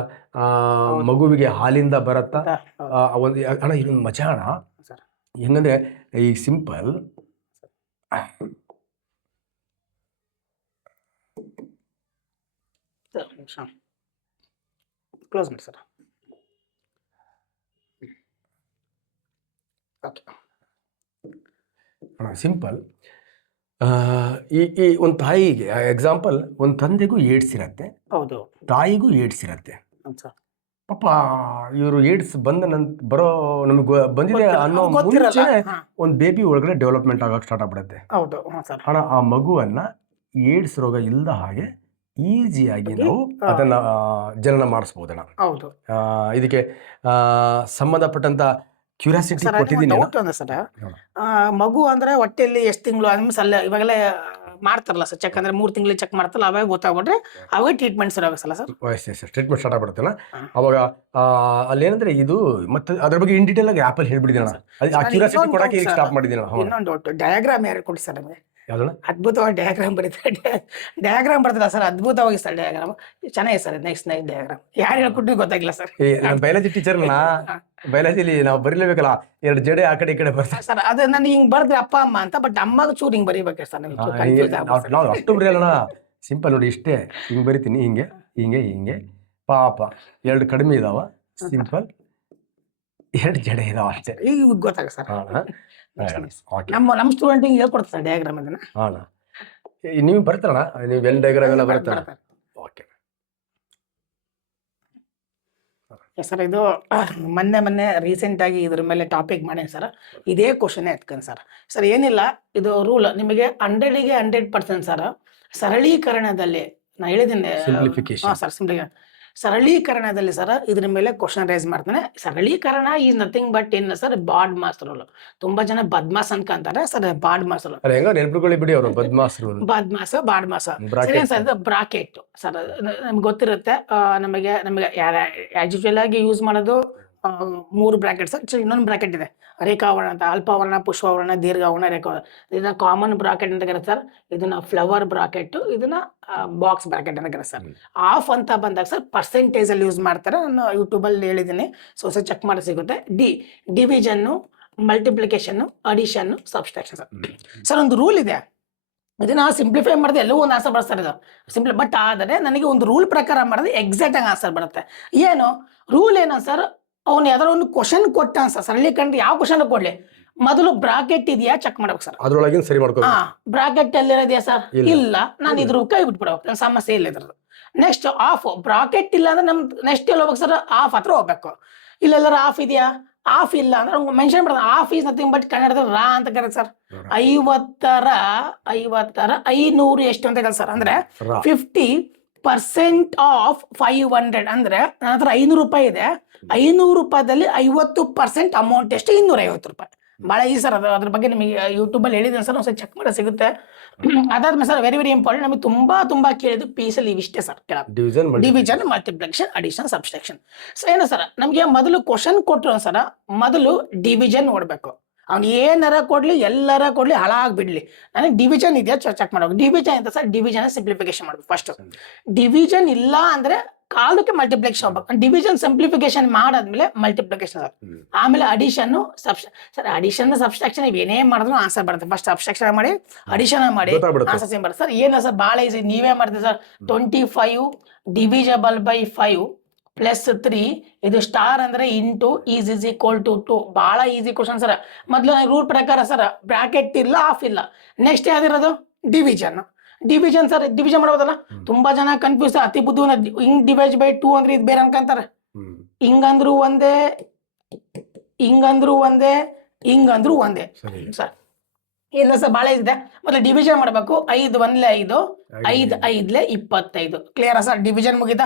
ಮಗುವಿಗೆ ಹಾಲಿಂದ ಬರುತ್ತಾ ಒಂದು ಅಣ್ಣ ಇದೊಂದು ಮಜಾ ಅಣ್ಣ. ಹೆಂಗಂದ್ರೆ ಈ ಸಿಂಪಲ್ ಕ್ಲೋಸ್ ಮಾಡಿ ಸರ್. ಸಿಂಪಲ್ ಈ ಒಂದು ತಾಯಿಗೆ ಎಕ್ಸಾಂಪಲ್, ಒಂದು ತಂದೆಗೂ ಏಡ್ಸ್ ಇರತ್ತೆ, ಹೌದು, ತಾಯಿಗೂ ಏಡ್ಸ್ ಇರತ್ತೆ. ಪಾಪ ಇವರು ಏಡ್ಸ್ ಬಂದ ಬರೋ ನಮಗೆ ಬಂದಿದೆ ಅನ್ನೋ ಮುಂಚೆ ಒಂದು ಬೇಬಿ ಒಳಗಡೆ ಡೆವಲಪ್ಮೆಂಟ್ ಆಗೋಕೆ ಸ್ಟಾರ್ಟ್ ಆಗ್ಬಿಡುತ್ತೆ. ಹಣ ಆ ಮಗುವನ್ನ ಏಡ್ಸ್ ರೋಗ ಇಲ್ಲದ ಹಾಗೆ ಈಸಿಯಾಗಿ ನಾವು ಅದನ್ನ ಜನನ ಮಾಡಿಸ್ಬೋದಣ್ಣ. ಇದಕ್ಕೆ ಸಂಬಂಧಪಟ್ಟಂತ ಕ್ಯೂರಿಯಾಸಿಟಿ ಕೊಟ್ಟಿದ್ದೀನಿ. ಮಗು ಅಂದ್ರೆ ಹೊಟ್ಟೆಯಲ್ಲಿ ಎಷ್ಟು ತಿಂಗಳು ಅಲ್ಲ ಇವಾಗೆಲ್ಲ ಮಾಡ್ತಾರಲ್ಲ ಸರ್ ಚೆಕ್, ಅಂದ್ರೆ 3 ತಿಂಗಳಿಗೆ ಚೆಕ್ ಮಾಡ್ತಾರಲ್ಲ, ಅವಾಗ ಗೊತ್ತಾಗ್ಬಿಟ್ರೆ ಅವಾಗ ಟ್ರೀಟ್ಮೆಂಟ್ ಸರ್ ಆಗೋಲ್ಲ ಸರ್. ಟ್ರೀಟ್ಮೆಂಟ್ ಸ್ಟಾರ್ಟ್ ಆಗ್ಬಿಡುತ್ತಲ್ಲ ಅವಾಗ. ಅಲ್ಲೇನಂದ್ರೆ ಇದು ಮತ್ತೆ ಅದ್ರ ಬಗ್ಗೆ ಇನ್ ಡೀಟೇಲ್ ಆಗಿ ಆಪಲ್ ಹೇಳ್ಬಿಟ್ಟಿದ್ದೀನಿ. ಆ ಕ್ಯೂರಿಯಾಸಿಟಿ ಕೊಡಕ್ಕೆ ಸ್ಟಾಪ್ ಮಾಡಿದ್ದೀನಿ. ಇನ್ನೊಂದು ಡಯಾಗ್ರಾಮ್ ಯಾರು ಕೊಡಿ ಸರ್ ನಮಗೆ? ಅದ್ಭುತವಾಗಿ ಡಯಾಗ್ರಾಮ್ ಡಯಾಗ್ರಾಮ್ ಬರ್ತಲ್ಲ ಸರ್, ಅದ್ಭುತವಾಗಿ ಸರ್ ಡಯಾಗ್ರಾಮ್ ಚೆನ್ನಾಗಿದೆ ಸರ್. ನೆಕ್ಸ್ಟ್ ಡಯಾಗ್ರಾಮ್ ಯಾರು ಹೇಳ್ಕೊಟ್ಟು ಗೊತ್ತಾಗಿಲ್ಲ ಸರ್. ಬಯಾಲಜಿ ಟೀಚರ್ನ ಬಯಾಲಜಿಲಿ ನಾವು ಬರೀಲೇಬೇಕಲ್ಲ, 2 ಜಡೆ ಆ ಕಡೆ ಈ ಕಡೆ ಬರ್ತಾರೆ ಸರ್. ಅದು ನಾನು ಹಿಂಗ್ ಬರ್ದ್ರೆ ಅಪ್ಪ ಅಮ್ಮ ಅಂತ, ಬಟ್ ಅಮ್ಮಗೆ ಚೂರು ಹಿಂಗ್ ಬರೀಬೇಕು ಸರ್. ನಾವು ಅಷ್ಟು ಬರೆಯಲ್ಲ, ಸಿಂಪಲ್ ನೋಡಿ ಇಷ್ಟೇ ಹಿಂಗ್ ಬರಿತೀನಿ, ಹಿಂಗೆ ಹಿಂಗೆ ಹಿಂಗೆ ಪಾಪ 2 ಕಡಿಮೆ ಇದಾವ, ಸಿಂಪಲ್ 2 ಜಡೆ ಇದಾವ ಅಷ್ಟೇ. ಈಗ ಗೊತ್ತಾಗ ಸರ್. ನಮ್ಮ ಸ್ಟೂಡೆಂಟ್ ಹಿಂಗೆ ಹೇಳ್ಕೊಡ್ತಾರೆ ಡಯಾಗ್ರಾಮ್ ಅದನ್ನ. ನೀವು ಬರ್ತಾರಣ, ನೀವು ವೆಲ್ ಡಯಾಗ್ರಾಮ್ ಎಲ್ಲ ಬರ್ತಾರ. ಓಕೆ ಸರ್, ಇದು ಮೊನ್ನೆ ರೀಸೆಂಟ್ ಆಗಿ ಇದ್ರ ಮೇಲೆ ಟಾಪಿಕ್ ಮಾಡಿ ಸರ್. ಇದೇ ಕ್ವಶನ್ ಎತ್ಕೊಂಡು ಸರ್. ಸರ್ ಏನಿಲ್ಲ, ಇದು ರೂಲ್ ನಿಮಗೆ 100ಗೆ 100% ಸರ್. ಸರಳೀಕರಣದಲ್ಲಿ ನಾ ಹೇಳಿದ್ದೀನಿ ಸರ್, ಸರಳೀಕರಣದಲ್ಲಿ ಸರ್ ಇದ್ರ ಮೇಲೆ ಕ್ವಶನ್ ರೈಸ್ ಮಾಡ್ತಾನೆ. ಸರಳೀಕರಣ ಈಸ್ ನಥಿಂಗ್ ಬಟ್ ಏನ್ ಸರ್, ಬಾಡ್ ಮಾಸ್ ರೂಲ್. ತುಂಬಾ ಜನ ಬದ್ಮಾಸ್ ಅನ್ಕಂತಾರೆ ಸರ್. ಬಾಡ್ ಮಾಸ್ ರೂಲ್ ಬಿಡಿ, ಅವರು ಬಾಡ್ ಮಾಸ್ ಸರ್. ಬ್ರಾಕೆಟ್ ಸರ್ ನಮ್ಗೆ ಗೊತ್ತಿರುತ್ತೆ. ನಮಗೆ ಯೂಶುವಲ್ ಆಗಿ ಯೂಸ್ ಮಾಡೋದು 3 ಬ್ರಾಕೆಟ್ ಸರ್. ಇನ್ನೊಂದು ಬ್ರಾಕೆಟ್ ಇದೆ, ರೇಖಾವರ್ಣ ಅಂತ, ಅಲ್ಪವರ್ಣ, ಪುಷ್ಪವರ್ಣ, ದೀರ್ಘವರ್ಣ, ರೇಖಾವರ್ಣ. ಇದನ್ನ ಕಾಮನ್ ಬ್ರಾಕೆಟ್ ಅಂತ ಕರೀತಾರೆ ಸರ್. ಇದನ್ನ ಫ್ಲವರ್ ಬ್ರಾಕೆಟ್, ಇದನ್ನ ಬಾಕ್ಸ್ ಬ್ರಾಕೆಟ್ ಅಂತ ಕರೀತಾರೆ ಸರ್. ಆಫ್ ಅಂತ ಬಂದಾಗ ಸರ್ ಪರ್ಸೆಂಟೇಜ್ ಅಲ್ಲಿ ಯೂಸ್ ಮಾಡ್ತಾರೆ. ನಾನು ಯೂಟ್ಯೂಬ್ ಅಲ್ಲಿ ಹೇಳಿದ್ದೀನಿ, ಸೊ ಚೆಕ್ ಮಾಡಿ ಸಿಗುತ್ತೆ. Division, multiplication, addition, subtraction sir. Sir ಒಂದು ರೂಲ್ ಇದೆ, ಇದನ್ನ ಸಿಂಪ್ಲಿಫೈ ಮಾಡಿದ್ರೆ ಎಲ್ಲವೂ ಒಂದು ಆನ್ಸರ್ ಬರ್ತಾರೆ ಇದು ಸಿಂಪ್ಲಿ. ಬಟ್ ಆದರೆ ನನಗೆ ಒಂದು ರೂಲ್ ಪ್ರಕಾರ ಮಾಡಿದ್ರೆ ಎಕ್ಸಾಕ್ಟ್ ಆಗಿ ಆನ್ಸರ್ ಬರುತ್ತೆ. ಏನು ರೂಲ್ ಏನೋ ಸರ್, ಅವ್ನು ಯಾವ್ದಾರ ಒಂದು ಕ್ವಶನ್ ಕೊಟ್ಟ ಸರ್, ಸರಳೀಕರಣ ಯಾವ ಕ್ವಶನ್ ಕೊಡ್ಲಿ, ಮೊದಲು ಬ್ರಾಕೆಟ್ ಇದೆಯಾ ಚೆಕ್ ಮಾಡ್ಬೇಕು ಸರ್. ಅದ್ರೊಳಗೆ ಸರಿ ಮಾಡ್ಕೋ. ಬ್ರಾಕೆಟ್ ಎಲ್ಲಿರೋದ್ಯಾ ಸರ್? ಇಲ್ಲ, ನಾನು ಇದ್ರ ಕೈ ಬಿಟ್ಬಿಡ್ಬೇಕು, ನನ್ನ ಸಮಸ್ಯೆ ಇಲ್ಲ ಇದ್ರದ್ದು. ನೆಕ್ಸ್ಟ್ ಆಫ್, ಬ್ರಾಕೆಟ್ ಇಲ್ಲ ಅಂದ್ರೆ ನಮ್ ನೆಕ್ಸ್ಟ್ ಎಲ್ಲಿ ಹೋಗ್ಬೇಕು ಸರ್? ಆಫ್ ಹತ್ರ ಹೋಗ್ಬೇಕು. ಇಲ್ಲೆಲ್ಲರ ಆಫ್ ಇದೆಯಾ? ಆಫ್ ಇಲ್ಲ ಅಂದ್ರೆ ಮೆನ್ಷನ್ ಮಾಡ್ತಾರೆ. ಆಫ್ ಈಸ್ ನಥಿಂಗ್ ಬಟ್ ಕನ್ನಡದ ರಾ ಅಂತ ಕರೀತಾರೆ ಸರ್. 50ರ 500 ಎಷ್ಟು ಅಂತ ಕರೀತಾರೆ ಸರ್. ಅಂದ್ರೆ 50% ಆಫ್ 500 ಅಂದ್ರೆ ನನ್ನ ಹತ್ರ 500 ರೂಪಾಯಿ ಇದೆ. 500 ರೂಪಾಯಿದಲ್ಲಿ 50% ಅಮೌಂಟ್ ಎಷ್ಟು? 250 ರೂಪಾಯಿ. ಭಾಳ ಈಸಿ ಸರ್. ಅದ್ರ ಬಗ್ಗೆ ನಿಮಗೆ ಯೂಟ್ಯೂಬ್ ಅಲ್ಲಿ ಹೇಳಿದ್ದೀನಿ ಸರ್, ಒಂದ್ಸಲ ಚೆಕ್ ಮಾಡಿ ಸಿಗುತ್ತೆ. ಅದಾದ್ಮೇಲೆ ಸರ್ ವೆರಿ ಇಂಪಾರ್ಟೆಂಟ್, ನಮಗೆ ತುಂಬಾ ಕೇಳಿದ್ದು ಪೀಸ್ ಅಲ್ಲಿ ಇವಿಷ್ಟೇ sir. Division, multiplication, addition, subtraction. So ಏನು ಸರ್, ನಮ್ಗೆ ಮೊದಲು ಕ್ವಶನ್ ಕೊಟ್ಟರು ಸರ್, ಮೊದಲು ಡಿವಿಷನ್ ನೋಡ್ಬೇಕು. ಅವ್ನು ಏನಾರ ಕೊಡ್ಲಿ, ಎಲ್ಲಾರ ಕೊಡ್ಲಿ, ಹಾಳಾಗಿ ಬಿಡ್ಲಿ, ನನಗೆ ಡಿವಿಷನ್ ಇದೆಯಾ ಚೆಕ್ ಮಾಡ್ಬೇಕು. ಡಿವಿಷನ್ ಅಂತ ಸರ್, ಡಿವಿಷನ್ ಸಿಂಪ್ಲಿಫಿಕೇಶನ್ ಮಾಡ್ಬೇಕು ಫಸ್ಟ್. ಡಿವಿಷನ್ ಇಲ್ಲ ಅಂದ್ರೆ ಕಾಲಕ್ಕೆ ಮಲ್ಟಿಪ್ಲಿಕೇಶನ್ ಹೋಗ್ಬೇಕು. ಡಿವಿಷನ್ ಸಿಂಪ್ಲಿಫಿಕೇಶನ್ ಮಾಡಾದ್ಮೇಲೆ ಮಲ್ಟಿಪ್ಲಿಕೇಶನ್ ಸರ್. ಆಮೇಲೆ ಅಡಿಷನ್, ಸರ್ ಅಡಿಷನ್ ಸಬ್ಸ್ಟ್ರಾಕ್ಷನ್ ಏನೇ ಮಾಡಿದ್ರು ಆನ್ಸರ್ ಬರುತ್ತೆ. ಫಸ್ಟ್ ಸಬ್ಸ್ಟ್ರಾಕ್ಷನ್ ಮಾಡಿ, ಅಡಿಷನ್ ಮಾಡಿ, ಆನ್ಸರ್ ಸೇಮ್ ಬರುತ್ತೆ ಸರ್. ಏನ ಸರ್ ಭಾಳ ಈಸಿ, ನೀವೇ ಮಾಡ್ತೀವಿ ಸರ್. 25 ಡಿವಿಜಬಲ್ ಬೈ 5 ಪ್ಲಸ್ 3, ಇದು ಸ್ಟಾರ್ ಅಂದ್ರೆ into is is equal to 2. ಬಹಳ ಈಸಿ ಕ್ವಶನ್ ಸರ್. ಮೊದಲು ರೂಲ್ ಪ್ರಕಾರ ಸರ್ ಬ್ರಾಕೆಟ್ ಇಲ್ಲ, ಆಫ್ ಇಲ್ಲ. ನೆಕ್ಸ್ಟ್ ಯಾವ್ದಿರೋದು? Division sir. ಡಿವಿಷನ್ ಮಾಡೋದಲ್ಲ, ತುಂಬಾ ಜನ ಕನ್ಫ್ಯೂಸ್, ಅತಿ ಬುದ್ಧಿವನ್ನ ಹಿಂಗ್ ಡಿವೈಡ್ ಬೈ 2 ಅಂದ್ರೆ ಇದು ಬೇರೆ ಅನ್ಕಂತಾರೆ. ಹಿಂಗಂದ್ರು ಒಂದೇ, ಹಿಂಗಂದ್ರು ಒಂದೇ, ಹಿಂಗಂದ್ರು ಒಂದೇ ಸರ್. ಇಲ್ಲ ಸರ್ ಭಾಳ ಇದೆ. ಮೊದಲು ಡಿವಿಷನ್ ಮಾಡ್ಬೇಕು. 5 1 5, 5 5 25. Clear sir? ಡಿವಿಷನ್ ಮುಗಿದ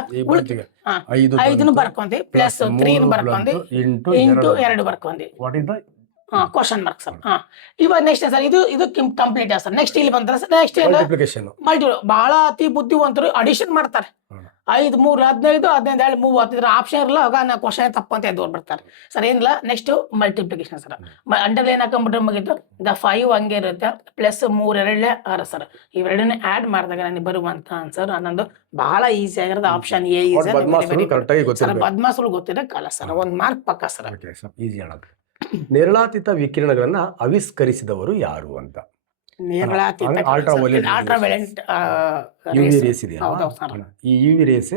5 ಬರ್ಕೊಂಡಿ, ಪ್ಲಸ್ 3 ಬರ್ಕೊಂಡಿ, ಇಂಟು 2 ಬರ್ಕೊಂಡಿ. Question mark sir. ಇವಾಗ ನೆಕ್ಸ್ಟ್ ಸರ್ ಇದು ಕಂಪ್ಲೀಟ್ ಸರ್. ನೆಕ್ಸ್ಟ್ ಇಲ್ಲಿ ಬಂದ್ರೆ ಸರ್ ನೆಕ್ಸ್ಟ್ ಮಲ್ಟಿಪ್ಲಿಕೇಶನ್ ಮಲ್ಟಿ ಬಹಳ ಅತಿ ಬುದ್ಧಿವಂತರು ಅಡಿಷನ್ ಮಾಡ್ತಾರೆ. 5 3 15 15 2 30 ಇದ್ರ ಆಪ್ಷನ್ ಇರಲ್ಲ. ಆಗ ನಾ ಕ್ವಶನ್ ತಪ್ಪಂತ ಎದ್ದು ಬರ್ತಾರೆ ಸರ್. ಏನಿಲ್ಲ ನೆಕ್ಸ್ಟ್ ಮಲ್ಟಿಪ್ಲಿಕೇಶನ್ ಸರ್. ಅಂಡರ್ಲೈನ್ ಹಾಕೊಂಡ್ಬಿಟ್ರೆ ಮುಗಿತು. 5 ಹಂಗೆ ಇರುತ್ತೆ ಪ್ಲಸ್ 3 2 6 ಸರ್. ಇವೆರಡನ್ನೇ ಆಡ್ ಮಾಡಿದಾಗ ನನಗೆ ಬರುವಂತ ಆನ್ಸರ್ ಅನ್ನೊಂದು ಬಹಳ ಈಸಿ ಆಗಿರೋದು ಆಪ್ಷನ್ ಎ ಈಸ್ ಸರ್. ಬದ್ಮಾಸುಗಳು ಗೊತ್ತಿರಕ್ಕಲ್ಲ ಸರ್. 1 ಮಾರ್ಕ್ ಪಕ್ಕ ಸರ್. ಈಸಿ ಹೇಳೋದು. ನೇರಳಾತೀತ ವಿಕಿರಣಗಳನ್ನ ಆವಿಷ್ಕರಿಸಿದವರು ಯಾರು ಅಂತ. ಅಲ್ಟ್ರಾವೈಲೆಂಟ್ ಯುವಿ ರೇಸ್ ಇದೆಯಲ್ಲ, ಈ ಯುವಿ ರೇಸ್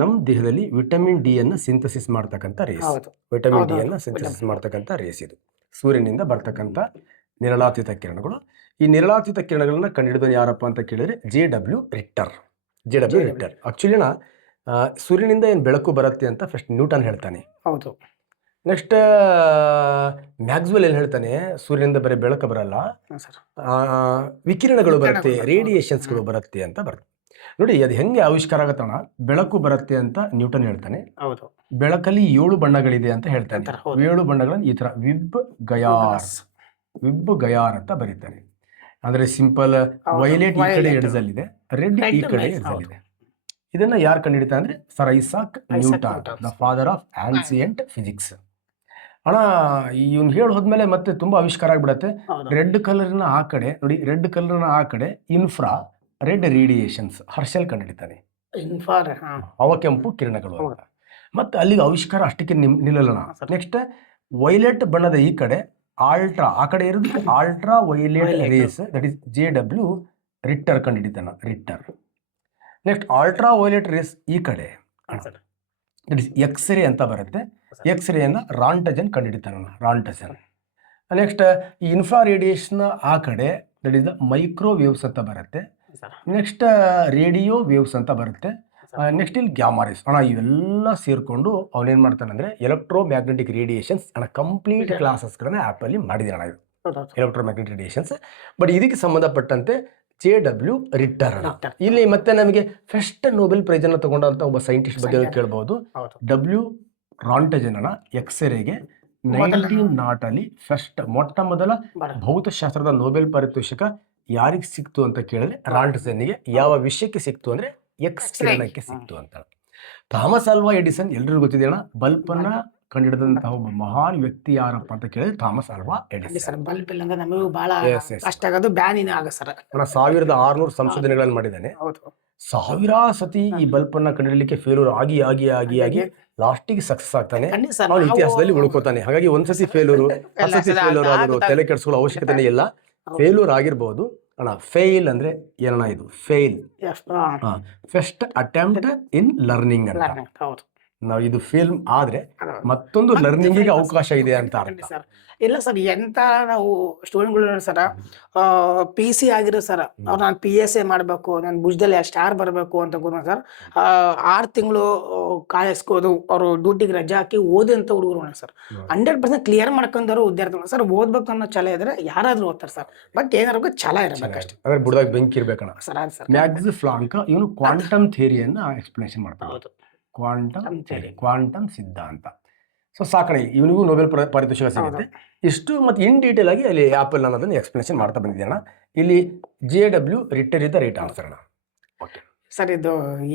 ನಮ್ಮ ದೇಹದಲ್ಲಿ ವಿಟಮಿನ್ ಡಿ ಅನ್ನ ಸಿಂಥಸಿಸ್ ಮಾಡ್ತಕ್ಕಂಥ ರೇಸ್. ವಿಟಮಿನ್ ಡಿ ಅನ್ನ ಸಿಂಥಸಿಸ್ ಮಾಡ್ತಕ್ಕಂಥ ರೇಸ್ ಇದು. ಸೂರ್ಯನಿಂದ ಬರ್ತಕ್ಕಂಥ ನೇರಳಾತೀತ ಕಿರಣಗಳು. ಈ ನೇರಳಾತೀತ ಕಿರಣಗಳನ್ನ ಕಂಡುಹಿಡಿದವನು ಯಾರಪ್ಪ ಅಂತ ಕೇಳಿದ್ರೆ JW ರಿಕ್ಟರ್. ಆಕ್ಚುಲಿ ಸೂರ್ಯನಿಂದ ಏನು ಬೆಳಕು ಬರುತ್ತೆ ಅಂತ ಫಸ್ಟ್ ನ್ಯೂಟನ್ ಹೇಳ್ತಾನೆ. ಹೌದು. ನೆಕ್ಸ್ಟ್ ಮ್ಯಾಕ್ಸ್ವೆಲ್ ಏನು ಹೇಳ್ತಾನೆ, ಸೂರ್ಯನಿಂದ ಬರೀ ಬೆಳಕು ಬರಲ್ಲ, ವಿಕಿರಣಗಳು ಬರುತ್ತೆ, ರೇಡಿಯೇಷನ್ಸ್ಗಳು ಬರುತ್ತೆ ಅಂತ ಬರುತ್ತೆ. ನೋಡಿ ಅದು ಹೆಂಗೆ ಆವಿಷ್ಕಾರ ಆಗತ್ತಣ. ಬೆಳಕು ಬರುತ್ತೆ ಅಂತ ನ್ಯೂಟನ್ ಹೇಳ್ತಾನೆ. ಬೆಳಕಲ್ಲಿ 7 ಬಣ್ಣಗಳಿದೆ ಅಂತ ಹೇಳ್ತಾನೆ. 7 ಬಣ್ಣಗಳನ್ನು ಈ ತರ ವಿಬ್ ಗಯಾರ್ ಅಂತ ಬರೀತಾನೆ. ಅಂದ್ರೆ ಸಿಂಪಲ್ ವೈಲೆಟ್ ಈ ಕಡೆ ಎಡಜಲ್ಲಿದೆ, ರೆಡ್ ಈ ಕಡೆ ಎಡಜಲ್ಲಿದೆ. ಇದನ್ನ ಯಾರು ಕಂಡುಹಿಡಿತಾರೆ ಅಂದ್ರೆ sir Isaac Newton, the father of ancient physics. ಅಣ್ಣ ಇವ್ನು ಹೇಳಿ ಹೋದ್ಮೇಲೆ ಮತ್ತೆ ತುಂಬಾ ಆವಿಷ್ಕಾರ ಆಗ್ಬಿಡತ್ತೆ. ರೆಡ್ ಕಲರ್ನ ಆ ಕಡೆ ನೋಡಿ, ರೆಡ್ ಕಲರ್ನ ಆ ಕಡೆ ಇನ್ಫ್ರಾ ರೆಡ್ ರೇಡಿಯೇಷನ್ಸ್ ಹರ್ಷಲ್ ಕಂಡುಹಿಡಿತಾನೆ. ಅವ ಕೆಂಪು ಕಿರಣಗಳು ಅಂತ. ಮತ್ತೆ ಅಲ್ಲಿಗೆ ಆವಿಷ್ಕಾರ ಅಷ್ಟಕ್ಕೆ ನಿಲ್ಲಲ್ಲ. ನೆಕ್ಸ್ಟ್ ವೈಲೆಟ್ ಬಣ್ಣದ ಈ ಕಡೆ ಆಲ್ಟ್ರಾ, ಆ ಕಡೆ ಇರೋದು ultraviolet rays, that is JW Ritter ಕಂಡುಹಿಡಿತಾನ. ನೆಕ್ಸ್ಟ್ ಅಲ್ಟ್ರಾ ವೈಲೆಟ್ ರೇಸ್ ಈ ಕಡೆ ದಟ್ ಇಸ್ ಎಕ್ಸ್ರೇ ಅಂತ ಬರುತ್ತೆ. ಎಕ್ಸ್ರೇನ ರಾಂಟಜನ್ ಕಂಡುಹಿಡಿತಾನ. ನೆಕ್ಸ್ಟ್ ಈ ಇನ್ಫ್ರಾ ರೇಡಿಯೇಷನ್ ಆ ಕಡೆ ದಟ್ ಇಸ್ ದ ಮೈಕ್ರೋವೇವ್ಸ್ ಅಂತ ಬರುತ್ತೆ. ನೆಕ್ಸ್ಟ್ ರೇಡಿಯೋ ವೇವ್ಸ್ ಅಂತ ಬರುತ್ತೆ. ನೆಕ್ಸ್ಟ್ ಇಲ್ಲಿ ಗ್ಯಾಮಾ ರೇಸ್. ಇವೆಲ್ಲ ಸೇರ್ಕೊಂಡು ಅವನೇನ್ ಮಾಡ್ತಾನೆ ಅಂದ್ರೆ ಎಲೆಕ್ಟ್ರೋ ಮ್ಯಾಗ್ನೆಟಿಕ್ ರೇಡಿಯೇಷನ್ಸ್ ಕಂಪ್ಲೀಟ್ ಕ್ಲಾಸಸ್ಗಳನ್ನ ಆ್ಯಪಲ್ಲಿ ಮಾಡಿದಾನ. ಇದು ಎಲೆಕ್ಟ್ರೋ ಮ್ಯಾಗ್ನೆಟಿಕ್ ರೇಡಿಯೇಷನ್ಸ್. ಬಟ್ ಇದಕ್ಕೆ ಸಂಬಂಧಪಟ್ಟಂತೆ JW ರಿಕ್ಟರ್. ಇಲ್ಲಿ ಮತ್ತೆ ನಮಗೆ ಫಸ್ಟ್ ನೊಬೆಲ್ ಪ್ರೈಸ್ ಅನ್ನು ತಗೊಂಡಂತ ಒಬ್ಬ ಸೈಂಟಿಸ್ಟ್ ಬಗ್ಗೆ ಕೇಳಬಹುದು. W ರಾಂಟಜನ್ ಎಕ್ಸ್ರೇಗೆ 1900 ಅಲ್ಲಿ ಫಸ್ಟ್ ಮೊಟ್ಟ ಮೊದಲ ಭೌತಶಾಸ್ತ್ರದ ನೊಬೆಲ್ ಪಾರಿತೋಷಿಕ ಯಾರಿಗೆ ಸಿಕ್ತು ಅಂತ ಕೇಳಿದ್ರೆ ರಾಂಟಜನ್ಗೆ. ಯಾವ ವಿಷಯಕ್ಕೆ ಸಿಕ್ತು ಅಂದ್ರೆ ಎಕ್ಸ್ ಕಿರಣಕ್ಕೆ ಸಿಕ್ತು ಅಂತ. ಥಾಮಸ್ ಆಲ್ವಾ ಎಡಿಸನ್ ಎಲ್ರಿಗೂ ಗೊತ್ತಿದೆ ಅಣ್ಣ. ಬಲ್ಬ್ ಅನ್ನ ಕಂಡುಹಿಡಿದಂತಹ ಒಬ್ಬ ಮಹಾನ್ ವ್ಯಕ್ತಿ ಯಾರಪ್ಪ ಅಂತ ಕೇಳಿದ್ರೆ ಥಾಮಸ್ ಆಲ್ವಾ ಎಡಿಸನ್. ಬಲ್ಬ್ ಇಲ್ಲ ಅಂದ್ರೆ ನಮಗೂ ಬಹಳ ಕಷ್ಟ ಆಗೋದು, ಬ್ಯಾನಿನ ಆಗ ಸರ್. 1600 ಸಂಶೋಧನೆಗಳನ್ನು ಮಾಡಿದ್ದಾನೆ. 1000 ಸತಿ ಈ ಬಲ್ಬ್ ಅನ್ನ ಕಂಡುಹಿಡಲಿಕ್ಕೆ ಫೇಲ್ಯೂರ್ ಆಗಿ ಲಾಸ್ಟಿಗೆ ಸಕ್ಸಸ್ ಆಗ್ತಾನೆ. ಅವನ ಇತಿಹಾಸದಲ್ಲಿ ಉಳ್ಕೋತಾನೆ. ಹಾಗಾಗಿ ಒಂದ್ಸತಿ ಫೇಲ್ಯೂರ್, 10 ಸತಿ ಫೇಲ್ಯೂರ್ ಆಗೋದು ತಲೆ ಕೆಡಿಸ್ಕೊಳ್ಳೋ ಅವಶ್ಯಕತೆ ಇಲ್ಲ. ಫೇಲ್ಯೂರ್ ಆಗಿರ್ಬೋದು ಅಣ್ಣ. ಫೇಲ್ ಅಂದ್ರೆ ಏನಣ್ಣ? ಇದು fail, first attempt in learning ಅಂತ. ನಾವು ಇದು ಫೇಲ್ ಆದ್ರೆ ಮತ್ತೊಂದು ಲರ್ನಿಂಗಿಗೆ ಅವಕಾಶ ಇದೆ ಅಂತ ಅರ್ಥ. ಇಲ್ಲ ಸರ್, ಎಂತ ನಾವು ಸ್ಟೂಡೆಂಟ್ಗಳು ಸರ PC ಆಗಿರೋ ಸರ್, ಅವ್ರು ನಾನು PSA ಮಾಡಬೇಕು, ನಾನು ಭುಜದಲ್ಲಿ ಸ್ಟಾರ್ ಬರಬೇಕು ಅಂತ ಗೊತ್ತ ಸರ್. 6 ತಿಂಗಳು ಕಾಯಿಸ್ಕೋದು, ಅವರು ಡ್ಯೂಟಿಗೆ ರಜೆ ಹಾಕಿ ಓದಂತ ಹುಡುಗರು ಸರ್. 100% ಕ್ಲಿಯರ್ ಮಾಡ್ಕೊಂಡವರು ವಿದ್ಯಾರ್ಥಿಗಳು ಸರ್. ಓದ್ಬೇಕು ಅನ್ನೋ ಛಲ ಇದ್ರೆ ಯಾರಾದ್ರೂ ಓದ್ತಾರೆ ಸರ್. ಬಟ್ ಏನಾದ್ರು ಛಲ ಇರಬೇಕಷ್ಟೇ. ಅಂದ್ರೆ ಬುಡದಾಗ ಬೆಂಕಿ ಇರ್ಬೇಕಣ್ಣ ಸರ್. ಅದು ಸರ್ ಮ್ಯಾಕ್ಸ್ ಪ್ಲಾಂಕ್ ಇವನು ಕ್ವಾಂಟಮ್ ಥಿಯರಿಯನ್ನ ಎಕ್ಸ್ಪ್ಲೇಷನ್ ಮಾಡ್ತಾರೆ. ಕ್ವಾಂಟಮ್ ಸಿದ್ಧಾಂತ. ಸೊ ಸಾಕಣೆ ಇವನಿಗೂ ನೊಬೆಲ್ ಪಾರಿತೋಷಿಕ ಸಿಗುತ್ತೆ. ಇಷ್ಟು ಮತ್ತೆ ಇನ್ ಡೀಟೇಲ್ ಆಗಿ ಅಲ್ಲಿ ಆಪಲ್ ಅನ್ನೋದನ್ನ ಎಕ್ಸ್ಪ್ಲೇಷನ್ ಮಾಡ್ತಾ ಬಂದಿದ್ದೇನೆ. ಇಲ್ಲಿ JW ರಿಕ್ಟರ್ ಇದ್ದ ರೈಟ್ ಆನ್ಸರ್ ಅಣ್ಣ. ಸರ್ ಇದು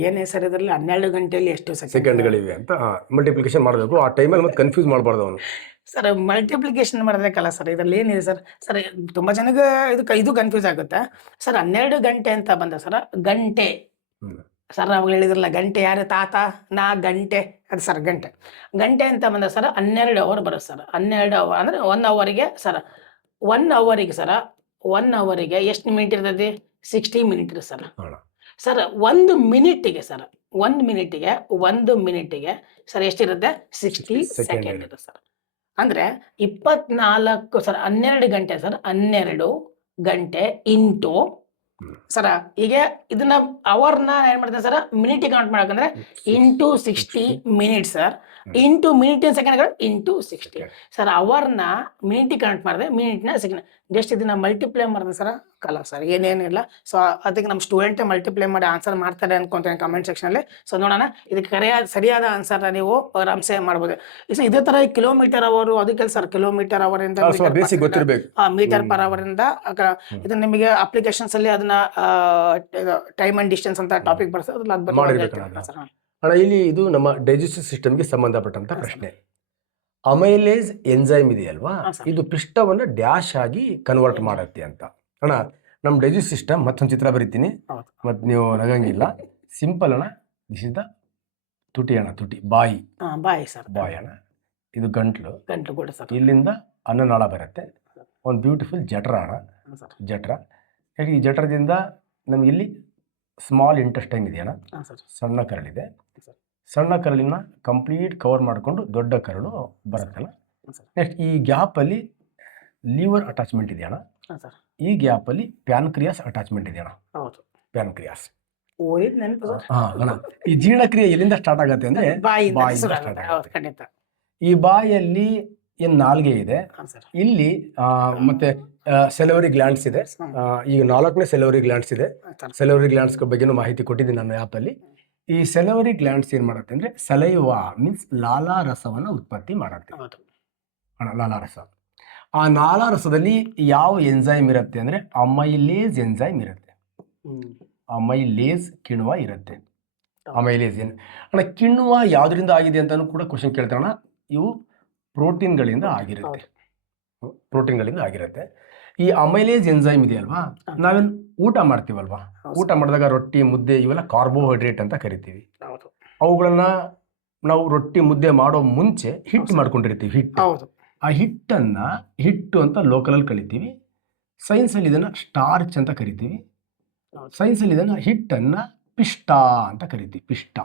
ಏನೇ ಸರ್, ಇದರಲ್ಲಿ 12 ಗಂಟೆಯಲ್ಲಿ ಎಷ್ಟು ಸೆಕೆಂಡ್ಗಳಿವೆ ಅಂತ ಮಲ್ಟಿಪ್ಲಿಕೇಶನ್ ಮಾಡಬೇಕು. ಆ ಟೈಮಲ್ಲಿ ಮತ್ತೆ ಕನ್ಫ್ಯೂಸ್ ಮಾಡಬಾರ್ದು ಅವನು. ಸರ್ ಮಲ್ಟಿಪ್ಲಿಕೇಶನ್ ಮಾಡೋದಕ್ಕಲ್ಲ ಸರ್, ಇದರಲ್ಲಿ ಏನಿದೆ ಸರ್. ಸರ್ ತುಂಬಾ ಜನಕ್ಕೆ ಇದು ಕನ್ಫ್ಯೂಸ್ ಆಗುತ್ತೆ ಸರ್. 12 ಗಂಟೆ ಅಂತ ಬಂದ ಸರ್. ಗಂಟೆ ಸರ್ ಅವಾಗ ಹೇಳಿದ್ರಲ್ಲ, ಗಂಟೆ ಯಾರು ತಾತ ನಾ ಗಂಟೆ, ಅದು ಸರ್ ಗಂಟೆ ಅಂತ ಬಂದ ಸರ್ 12 ಅವರ್ ಬರುತ್ತೆ ಸರ್. 12 ಅವರ್ ಅಂದ್ರೆ 1 ಅವರಿಗೆ ಸರ್. 1 ಅವರಿಗೆ ಸರ್, 1 ಅವರಿಗೆ ಎಷ್ಟು ಮಿನಿಟ್ ಇರ್ತದೆ? 60 ಮಿನಿಟ್ ಇರುತ್ತೆ ಸರ್. ಸರ್ 1 ಮಿನಿಟಿಗೆ ಸರ್, 1 ಮಿನಿಟಿಗೆ ಸರ್ ಎಷ್ಟಿರುತ್ತೆ? 60 ಸೆಕೆಂಡ್ ಇರುತ್ತೆ ಸರ್. ಅಂದ್ರೆ 24 ಸರ್ 12 ಗಂಟೆ ಸರ್. 12 ಗಂಟೆ ಇಂಟು ಸರ, ಈಗ ಇದನ್ನ ಅವರ್ನ ಏನ್ ಮಾಡ್ತಾರೆ ಸರ್, ಮಿನಿಟ್ ಕೌಂಟ್ ಮಾಡಕಂದ್ರೆ into 60 minute sir. Into minute ಸೆಕೆಂಡ್ಗಳು ಇಂಟು 60 ಸರ್. ಅವರ್ನ ಮಿನಿಟ್ ಕನೆಕ್ಟ್ ಮಾಡಿದೆ, ಮಿನಿಟ್ನ ಸೆಕೆಂಡ್ ಜಸ್ಟ್ ಇದನ್ನ ಮಲ್ಟಿಪ್ಲೈ ಮಾಡಿದೆ ಸರ್. ಕಲ ಸರ್ ಏನೇನಿಲ್ಲ. ಸೊ ಅದಕ್ಕೆ ನಮ್ಮ ಸ್ಟೂಡೆಂಟೇ ಮಲ್ಟಿಪ್ಲೈ ಮಾಡಿ ಆನ್ಸರ್ ಮಾಡ್ತಾರೆ ಅನ್ಕೊಂತೀನಿ ಕಮೆಂಟ್ ಸೆಕ್ಷನಲ್ಲಿ. ಸೊ ನೋಡೋಣ ಇದಕ್ಕೆ ಸರಿಯಾದ ಆನ್ಸರ್ನ ನೀವು ಆರಾಮ್ಸೆ ಮಾಡ್ಬೋದು. ಇದೇ ತರ ಕಿಲೋಮೀಟರ್ ಅವರು ಅದಕ್ಕೆ ಸರ್ ಕಿಲೋಮೀಟರ್ ಅವರ್ ಇಂದ ಮೀಟರ್ ಪರ್ ಅವರ್ ಇಂದ ಇದು ನಿಮಗೆ ಅಪ್ಲಿಕೇಶನ್ಸ್ ಅಲ್ಲಿ ಅದನ್ನ ಟೈಮ್ ಅಂಡ್ ಡಿಸ್ಟೆನ್ಸ್ ಅಂತ ಟಾಪಿಕ್ ಬರ್ತದೆ. ಇಲ್ಲಿ ಇದು ನಮ್ಮ ಡೈಜೆಸ್ಟಿವ್ ಸಿಸ್ಟಮ್ಗೆ ಸಂಬಂಧಪಟ್ಟಂತ ಪ್ರಶ್ನೆ. ಅಮೈಲೇಸ್ ಎನ್ಸೈಮ್ ಇದೆಯಲ್ವಾ, ಇದು ಪಿಷ್ಟವನ್ನು ಡ್ಯಾಶ್ ಆಗಿ ಕನ್ವರ್ಟ್ ಮಾಡುತ್ತೆ ಅಂತ. ಅಣ್ಣ ನಮ್ಮ ಡೈಜೆಸ್ಟಿವ್ ಸಿಸ್ಟಮ್ ಮತ್ತೊಂದು ಚಿತ್ರ ಬರೀತೀನಿ, ಮತ್ತೆ ನೀವು ನಗಂಗಿಲ್ಲ. ಸಿಂಪಲ್ ಅಣ್ಣ, ದಿಸ್ ಇಸ್ ದ ತುಟಿ ಅಣ್ಣ, ತುಟಿ ಬಾಯಿ ಸರ್. ಬಾಯಿ ಅಣ್ಣ, ಇದು ಗಂಟ್ಲು ಕೂಡ ಸರ್. ಇಲ್ಲಿಂದ ಅನ್ನನಾಳ ಬರುತ್ತೆ. ಒಂದು ಬ್ಯೂಟಿಫುಲ್ ಜಠರ ಅಣ್ಣ, ಜಠರ. ಈ ಜಠರದಿಂದ ನಮ್ಗೆ ಇಲ್ಲಿ ಸ್ಮಾಲ್ ಇಂಟೆಸ್ಟೈನ್ ಇದೆಯಣ್ಣ, ಸಣ್ಣ ಕರಳಿದೆ. ಸಣ್ಣ ಕರಳಿನ ಕಂಪ್ಲೀಟ್ ಕವರ್ ಮಾಡಿಕೊಂಡು ದೊಡ್ಡ ಕರಳು ಬರುತ್ತಲ್ಲ. ನೆಕ್ಸ್ಟ್ ಈ ಗ್ಯಾಪಲ್ಲಿ ಲಿವರ್ ಅಟ್ಯಾಚ್ಮೆಂಟ್ ಇದೆಯಣ್ಣ, ಈ ಗ್ಯಾಪಲ್ಲಿ ಪ್ಯಾನ್ಕ್ರಿಯಾಸ್ ಅಟ್ಯಾಚ್ಮೆಂಟ್ ಇದೆಯಣ್ಣ. ಪ್ಯಾನ್ಕ್ರಿಯಾಸ್ ಈ ಜೀರ್ಣಕ್ರಿಯೆ ಎಲ್ಲಿಂದ ಸ್ಟಾರ್ಟ್ ಆಗುತ್ತೆ ಅಂದ್ರೆ ಬಾಯಿಯಿಂದ ಸ್ಟಾರ್ಟ್ ಆಗುತ್ತೆ. ಈ ಬಾಯಲ್ಲಿ ಏನ್ ನಾಲ್ಗೆ ಇದೆ, ಇಲ್ಲಿ ಮತ್ತೆ ಸೆಲವರಿ ಗ್ಲ್ಯಾಂಡ್ಸ್ ಇದೆ. ಈಗ 4ನೇ ಸೆಲವರಿ ಗ್ಲ್ಯಾಂಡ್ಸ್ ಇದೆ. ಸೆಲವರಿ ಗ್ಲ್ಯಾಂಡ್ಸ್ ಬಗ್ಗೆನೂ ಮಾಹಿತಿ ಕೊಟ್ಟಿದ್ದೀನಿ ನಾನು ಆ್ಯಪಲ್ಲಿ. ಈ ಸೆಲವರಿ ಗ್ಲ್ಯಾಂಡ್ಸ್ ಏನ್ ಮಾಡುತ್ತೆ ಅಂದ್ರೆ ಸಲೈವಾ ಮೀನ್ಸ್ ಲಾಲಾರಸವನ್ನು ಉತ್ಪತ್ತಿ ಮಾಡುತ್ತೆ ಅಣ್ಣ, ಲಾಲಾರಸ. ಆ ಲಾಲಾರಸದಲ್ಲಿ ಯಾವ ಎನ್ಸೈಮ್ ಇರುತ್ತೆ ಅಂದ್ರೆ ಅಮೈಲೇಸ್ ಎನ್ಸೈಮ್ ಇರುತ್ತೆ. ಅಮೈಲೇಸ್ ಕಿಣ್ವ ಇರುತ್ತೆ. ಅಮೈಲೇಸ್ ಅಣ್ಣ, ಕಿಣ್ವ ಯಾವ್ದ್ರಿಂದ ಆಗಿದೆ ಅಂತಾನು ಕೂಡ ಕ್ವಶನ್ ಕೇಳ್ತಾರಣ್ಣ. ಇವು ಪ್ರೋಟೀನ್ಗಳಿಂದ ಆಗಿರುತ್ತೆ. ಈ ಅಮೈಲೇಸ್ ಎನ್ಸೈಮ್ ಇದೆಯಲ್ವಾ, ನಾವೇನು ಊಟ ಮಾಡ್ತೀವಲ್ವಾ, ಊಟ ಮಾಡಿದಾಗ ರೊಟ್ಟಿ ಮುದ್ದೆ ಇವೆಲ್ಲ ಕಾರ್ಬೋಹೈಡ್ರೇಟ್ ಅಂತ ಕರಿತೀವಿ. ಅವುಗಳನ್ನ ನಾವು ರೊಟ್ಟಿ ಮುದ್ದೆ ಮಾಡೋ ಮುಂಚೆ ಹಿಟ್ಟು ಮಾಡ್ಕೊಂಡಿರ್ತೀವಿ. ಹಿಟ್ಟು, ಆ ಹಿಟ್ಟು ಅಂತ ಲೋಕಲಲ್ಲಿ ಕರಿತೀವಿ. ಸೈನ್ಸಲ್ಲಿ ಇದನ್ನ ಸ್ಟಾರ್ಚ್ ಅಂತ ಕರಿತೀವಿ. ಸೈನ್ಸಲ್ಲಿ ಇದನ್ನ ಹಿಟ್ಟನ್ನ ಪಿಷ್ಟ ಅಂತ ಕರಿತೀವಿ. ಪಿಷ್ಟ.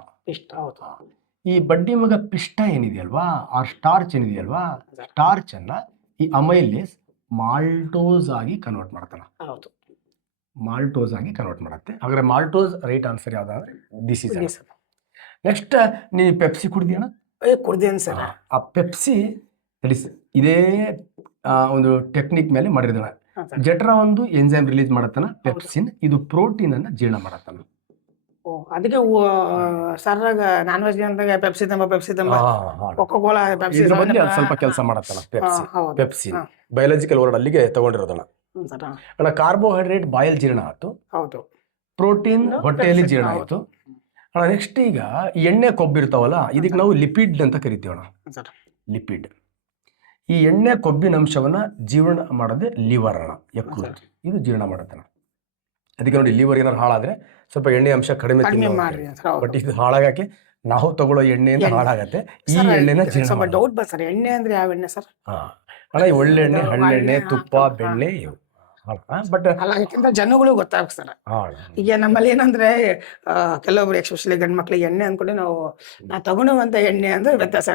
ಈ ಬಡ್ಡಿ ಮಗ ಪಿಷ್ಟ ಏನಿದೆಯಲ್ವಾ, ಆ ಸ್ಟಾರ್ಚ್ ಏನಿದೆಯಲ್ವಾ, ಸ್ಟಾರ್ಚ್ ಅನ್ನ ಈ ಅಮೈಲೇಸ್ ಮಾಲ್ಟೋಸ್ ಆಗಿ ಕನ್ವರ್ಟ್ ಮಾಡ್ತಾನೆ. ಮಾಲ್ಟೋಸ್ ಆಗಿ ಕನ್ವರ್ಟ್ ಮಾಡುತ್ತೆ. ಹಾಗಾದ್ರೆ ಮಾಲ್ಟೋಸ್ ರೈಟ್ ಆನ್ಸರ್ ಯಾವ್ದಾದ್ರೆ ದಿಸ್ ಇಸ್. ನೆಕ್ಸ್ಟ್ ನೀವು ಪೆಪ್ಸಿ ಕುಡಿದೀಣ? ಕುಡ್ದೇನು ಸರ್. ಆ ಪೆಪ್ಸಿ ಇದೇ ಒಂದು ಟೆಕ್ನಿಕ್ ಮೇಲೆ ಮಾಡಿರೋದಣ. ಜಠರ ಒಂದು ಎನ್ಸೈಮ್ ರಿಲೀಸ್ ಮಾಡತ್ತಾನ ಪೆಪ್ಸಿನ್. ಇದು ಪ್ರೋಟೀನ್ ಅನ್ನ ಜೀರ್ಣ ಮಾಡತ್ತಾನ. ಅದಕ್ಕೆ ಸರ್ರಾಗ ನಾನ್ ವೆಜ್ ಅಂದಾಗ ಪೆಪ್ಸಿ ತಂಬ ಕೋಕಾ-ಕೋಲಾ ಪೆಪ್ಸಿ ಸ್ವಲ್ಪ ಕೆಲಸ ಮಾಡತ್ತಲ್ಲ ಪೆಪ್ಸಿ. ಬಯಾಲಜಿಕಲ್ ವರ್ಡ್ ಅಲ್ಲಿಗೆ ತಗೊಂಡಿರೋದಣ್ಣ. ಅಣ್ಣ, ಕಾರ್ಬೋಹೈಡ್ರೇಟ್ ಬಾಯಲ್ಲಿ ಜೀರ್ಣ ಆಯ್ತು, ಪ್ರೋಟೀನ್ ಹೊಟ್ಟೆಯಲ್ಲಿ ಜೀರ್ಣ ಆಯ್ತು ಅಣ್ಣ. ನೆಕ್ಸ್ಟ್ ಈಗ ಎಣ್ಣೆ ಕೊಬ್ಬಿರ್ತಾವಲ್ಲ, ಇದಕ್ಕೆ ನಾವು ಲಿಪಿಡ್ ಅಂತ ಕರಿತೀವಣ್ಣ. ಲಿಪಿಡ್. ಈ ಎಣ್ಣೆ ಕೊಬ್ಬಿನ ಅಂಶವನ್ನ ಜೀರ್ಣ ಮಾಡೋದೇ ಲಿವರ್ ಅಣ್ಣ, ಯಕೃತ್. ಇದು ಜೀರ್ಣ ಮಾಡತ್ತಣ್ಣ. ಅದಕ್ಕೆ ನೋಡಿ, ಲಿವರ್ ಏನಾರು ಹಾಳಾದ್ರೆ ಸ್ವಲ್ಪ ಎಣ್ಣೆ ಅಂಶ ಕಡಿಮೆ ಮಾಡ್ರಿ. ಬಟ್ ಇದು ಹಾಳಾಗಕ್ಕೆ ನಾವು ತಗೊಳ್ಳೋ ಎಣ್ಣೆಯಿಂದ ಹಾಳಾಗತ್ತೆ. ಈ ಎಣ್ಣೆನ ಡೌಟ್ ಬರ್ ಸರ್, ಎಣ್ಣೆ ಅಂದ್ರೆ ಯಾವ ಎಣ್ಣೆ ಸರ್? ಅಣ್ಣ, ಈ ಒಳ್ಳೆಣ್ಣೆ, ಹಳ್ಳೆಣ್ಣೆ, ತುಪ್ಪ, ಬೆಣ್ಣೆ ಇವು. ಬಟ್ ಜನಗಳು ಗೊತ್ತಾಗ ಸರ್. ಈಗ ನಮ್ಮಲ್ಲಿ ಏನಂದ್ರೆ ಕೆಲವೊಬ್ರು ಎಸ್ಪೆಷಲಿ ಗಂಡ್ ಮಕ್ಳಿಗೆ ಎಣ್ಣೆ ಅಂದ್ಕೊಂಡು ನಾವು ತಗೊಳುವಂತ ಎಣ್ಣೆ ಅಂದ್ರೆ ವ್ಯತ್ಯಾಸ.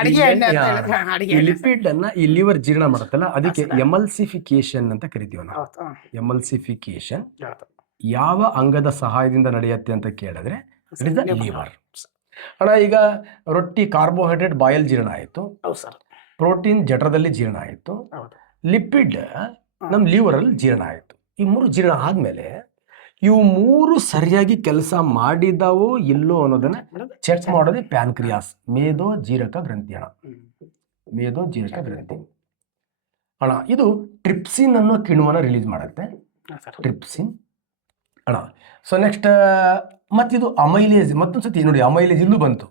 ಅಡಿಗೆ ಎಣ್ಣೆ ಲಿಪಿಡ್ ಅನ್ನ ಈ ಲಿವರ್ ಜೀರ್ಣ ಮಾಡುತ್ತಲ್ಲ, ಅದಕ್ಕೆ ಎಮಲ್ಸಿಫಿಕೇಶನ್ ಅಂತ ಕರಿತೀವಿ ನಾವು. ಎಮಲ್ಸಿಫಿಕೇಶನ್ ಯಾವ ಅಂಗದ ಸಹಾಯದಿಂದ ನಡೆಯುತ್ತೆ ಅಂತ ಕೇಳಿದ್ರೆ ಲಿವರ್ ಅಣ್ಣ. ಈಗ ರೊಟ್ಟಿ ಕಾರ್ಬೋಹೈಡ್ರೇಟ್ ಬಾಯಲ್ಲಿ ಜೀರ್ಣ ಆಯ್ತು, ಪ್ರೋಟೀನ್ ಜಠರದಲ್ಲಿ ಜೀರ್ಣ ಆಯ್ತು, ಲಿಪಿಡ್ ನಮ್ಮ ಲಿವರ್ ಅಲ್ಲಿ ಜೀರ್ಣ ಆಯ್ತು. ಈ 3 ಜೀರ್ಣ ಆದ್ಮೇಲೆ ಇವು 3 ಸರಿಯಾಗಿ ಕೆಲಸ ಮಾಡಿದಾವೋ ಇಲ್ಲೋ ಅನ್ನೋದನ್ನ ಚೆಕ್ ಮಾಡೋದೇ ಪ್ಯಾನ್ಕ್ರಿಯಾಸ್, ಮೇದೋ ಜೀರಕ ಗ್ರಂಥಿ ಅಣ್ಣ. ಮೇದೋ ಜೀರಕ ಗ್ರಂಥಿ ಅಣ್ಣ, ಇದು ಟ್ರಿಪ್ಸಿನ್ ಅನ್ನೋ ಕಿಣ್ವನ ರಿಲೀಸ್ ಮಾಡುತ್ತೆ. ಟ್ರಿಪ್ಸಿನ್ ಅಣ್ಣ. ಸೊ ನೆಕ್ಸ್ಟ್ ಮತ್ತಿದು ಅಮೈಲೇಸ್. ಮತ್ತೊಂದ್ಸತಿ ನೋಡಿ, ಅಮೈಲೇಸ್ ಇಲ್ಲೂ ಬಂತು.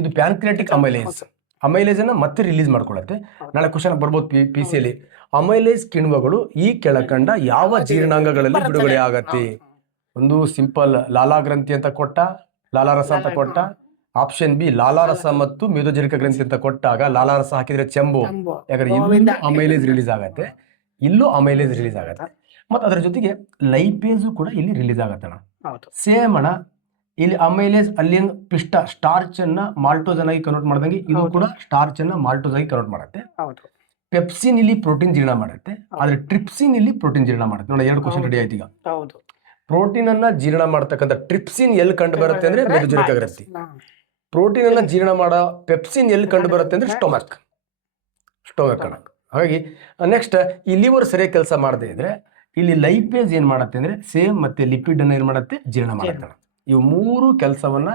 ಇದು ಪ್ಯಾನ್ಕ್ರಿಯಾಟಿಕ್ ಅಮೈಲೇಸ್. ಅಮೈಲೇಸ್ ಅನ್ನ ಮತ್ತೆ ರಿಲೀಸ್ ಮಾಡ್ಕೊಳತ್ತೆ. ನಾಳೆ ಕ್ವಶನ್ ಬರ್ಬೋದು ಪಿ.ಸಿ. ಅಲ್ಲಿ. ಅಮೈಲೇಸ್ ಕಿಣ್ವಗಳು ಈ ಕೆಳಕಂಡ ಯಾವ ಜೀರ್ಣಾಂಗಗಳಲ್ಲಿ ಬಿಡುಗಡೆ ಆಗತ್ತೆ? ಒಂದು ಸಿಂಪಲ್ ಲಾಲಾ ಗ್ರಂಥಿ ಅಂತ ಕೊಟ್ಟ, ಲಾಲಾರಸ ಅಂತ ಕೊಟ್ಟ. ಆಪ್ಷನ್ ಬಿ ಲಾಲಾರಸ ಮತ್ತು ಮೇದೋಜೀರಕ ಗ್ರಂಥಿ ಅಂತ ಕೊಟ್ಟಾಗ ಲಾಲಾರಸ ಹಾಕಿದ್ರೆ ಚೆಂಬು, ಯಾಕಂದ್ರೆ ಇಲ್ಲೂ ಅಮೈಲೇಸ್ ರಿಲೀಸ್ ಆಗತ್ತೆ, ಇಲ್ಲೂ ಅಮೈಲೇಸ್ ರಿಲೀಸ್ ಆಗತ್ತೆ. ಮತ್ತು ಅದರ ಜೊತೆಗೆ ಲೈಪೇಸು ಕೂಡ ಇಲ್ಲಿ ರಿಲೀಸ್ ಆಗತ್ತಣ್ಣ. ಸೇಮ್ ಅಣ್ಣ, ಇಲ್ಲಿ ಅಮೈಲೇಸ್ ಅಲ್ಲಿ ಪಿಷ್ಟ ಸ್ಟಾರ್ಚ್ ಅನ್ನ ಮಾಲ್ಟೋಸ್ ಆಗಿ ಕನ್ವರ್ಟ್ ಮಾಡ್ದಂಗೆ ಇದು ಕೂಡ ಸ್ಟಾರ್ಚ್ ಅನ್ನ ಮಾಲ್ಟೋಸ್ ಆಗಿ ಕನ್ವರ್ಟ್ ಮಾಡುತ್ತೆ. ಪೆಪ್ಸಿನ್ ಇಲ್ಲಿ ಪ್ರೋಟೀನ್ ಜೀರ್ಣ ಮಾಡುತ್ತೆ, ಆದ್ರೆ ಟ್ರಿಪ್ಸಿನ್ ಇಲ್ಲಿ ಪ್ರೋಟೀನ್ ಜೀರ್ಣ ಮಾಡುತ್ತೆ. ನೋಡಿ, 2 ಕ್ವಶನ್ ರೆಡಿ ಆಯ್ತು ಈಗ. ಪ್ರೋಟೀನ್ ಅನ್ನ ಜೀರ್ಣ ಮಾಡ್ತಕ್ಕಂಥ ಟ್ರಿಪ್ಸಿನ್ ಎಲ್ಲಿ ಕಂಡು ಬರುತ್ತೆ ಅಂದ್ರೆ ಮೇದೋಜೀರಕ ಗ್ರಂಥಿ. ಪ್ರೋಟೀನ್ ಅನ್ನ ಜೀರ್ಣ ಮಾಡೋ ಪೆಪ್ಸಿನ್ ಎಲ್ಲಿ ಕಂಡು ಬರುತ್ತೆ ಅಂದ್ರೆ ಸ್ಟೊಮಕ್ ಅಣ್ಣ. ಹಾಗಾಗಿ ನೆಕ್ಸ್ಟ್ ಈ ಲಿವರ್ ಸರಿಯಾಗಿ ಕೆಲಸ ಮಾಡದೇ ಇದ್ರೆ ಇಲ್ಲಿ ಲೈಪೇಸ್ ಏನ್ ಮಾಡುತ್ತೆ ಅಂದ್ರೆ ಸೇಮ್ ಮತ್ತೆ ಲಿಪಿಡ್ ಅನ್ನ ಏನ್ ಮಾಡುತ್ತೆ ಜೀರ್ಣ ಮಾಡುತ್ತೆ. ಇವು ಮೂರು ಕೆಲಸವನ್ನ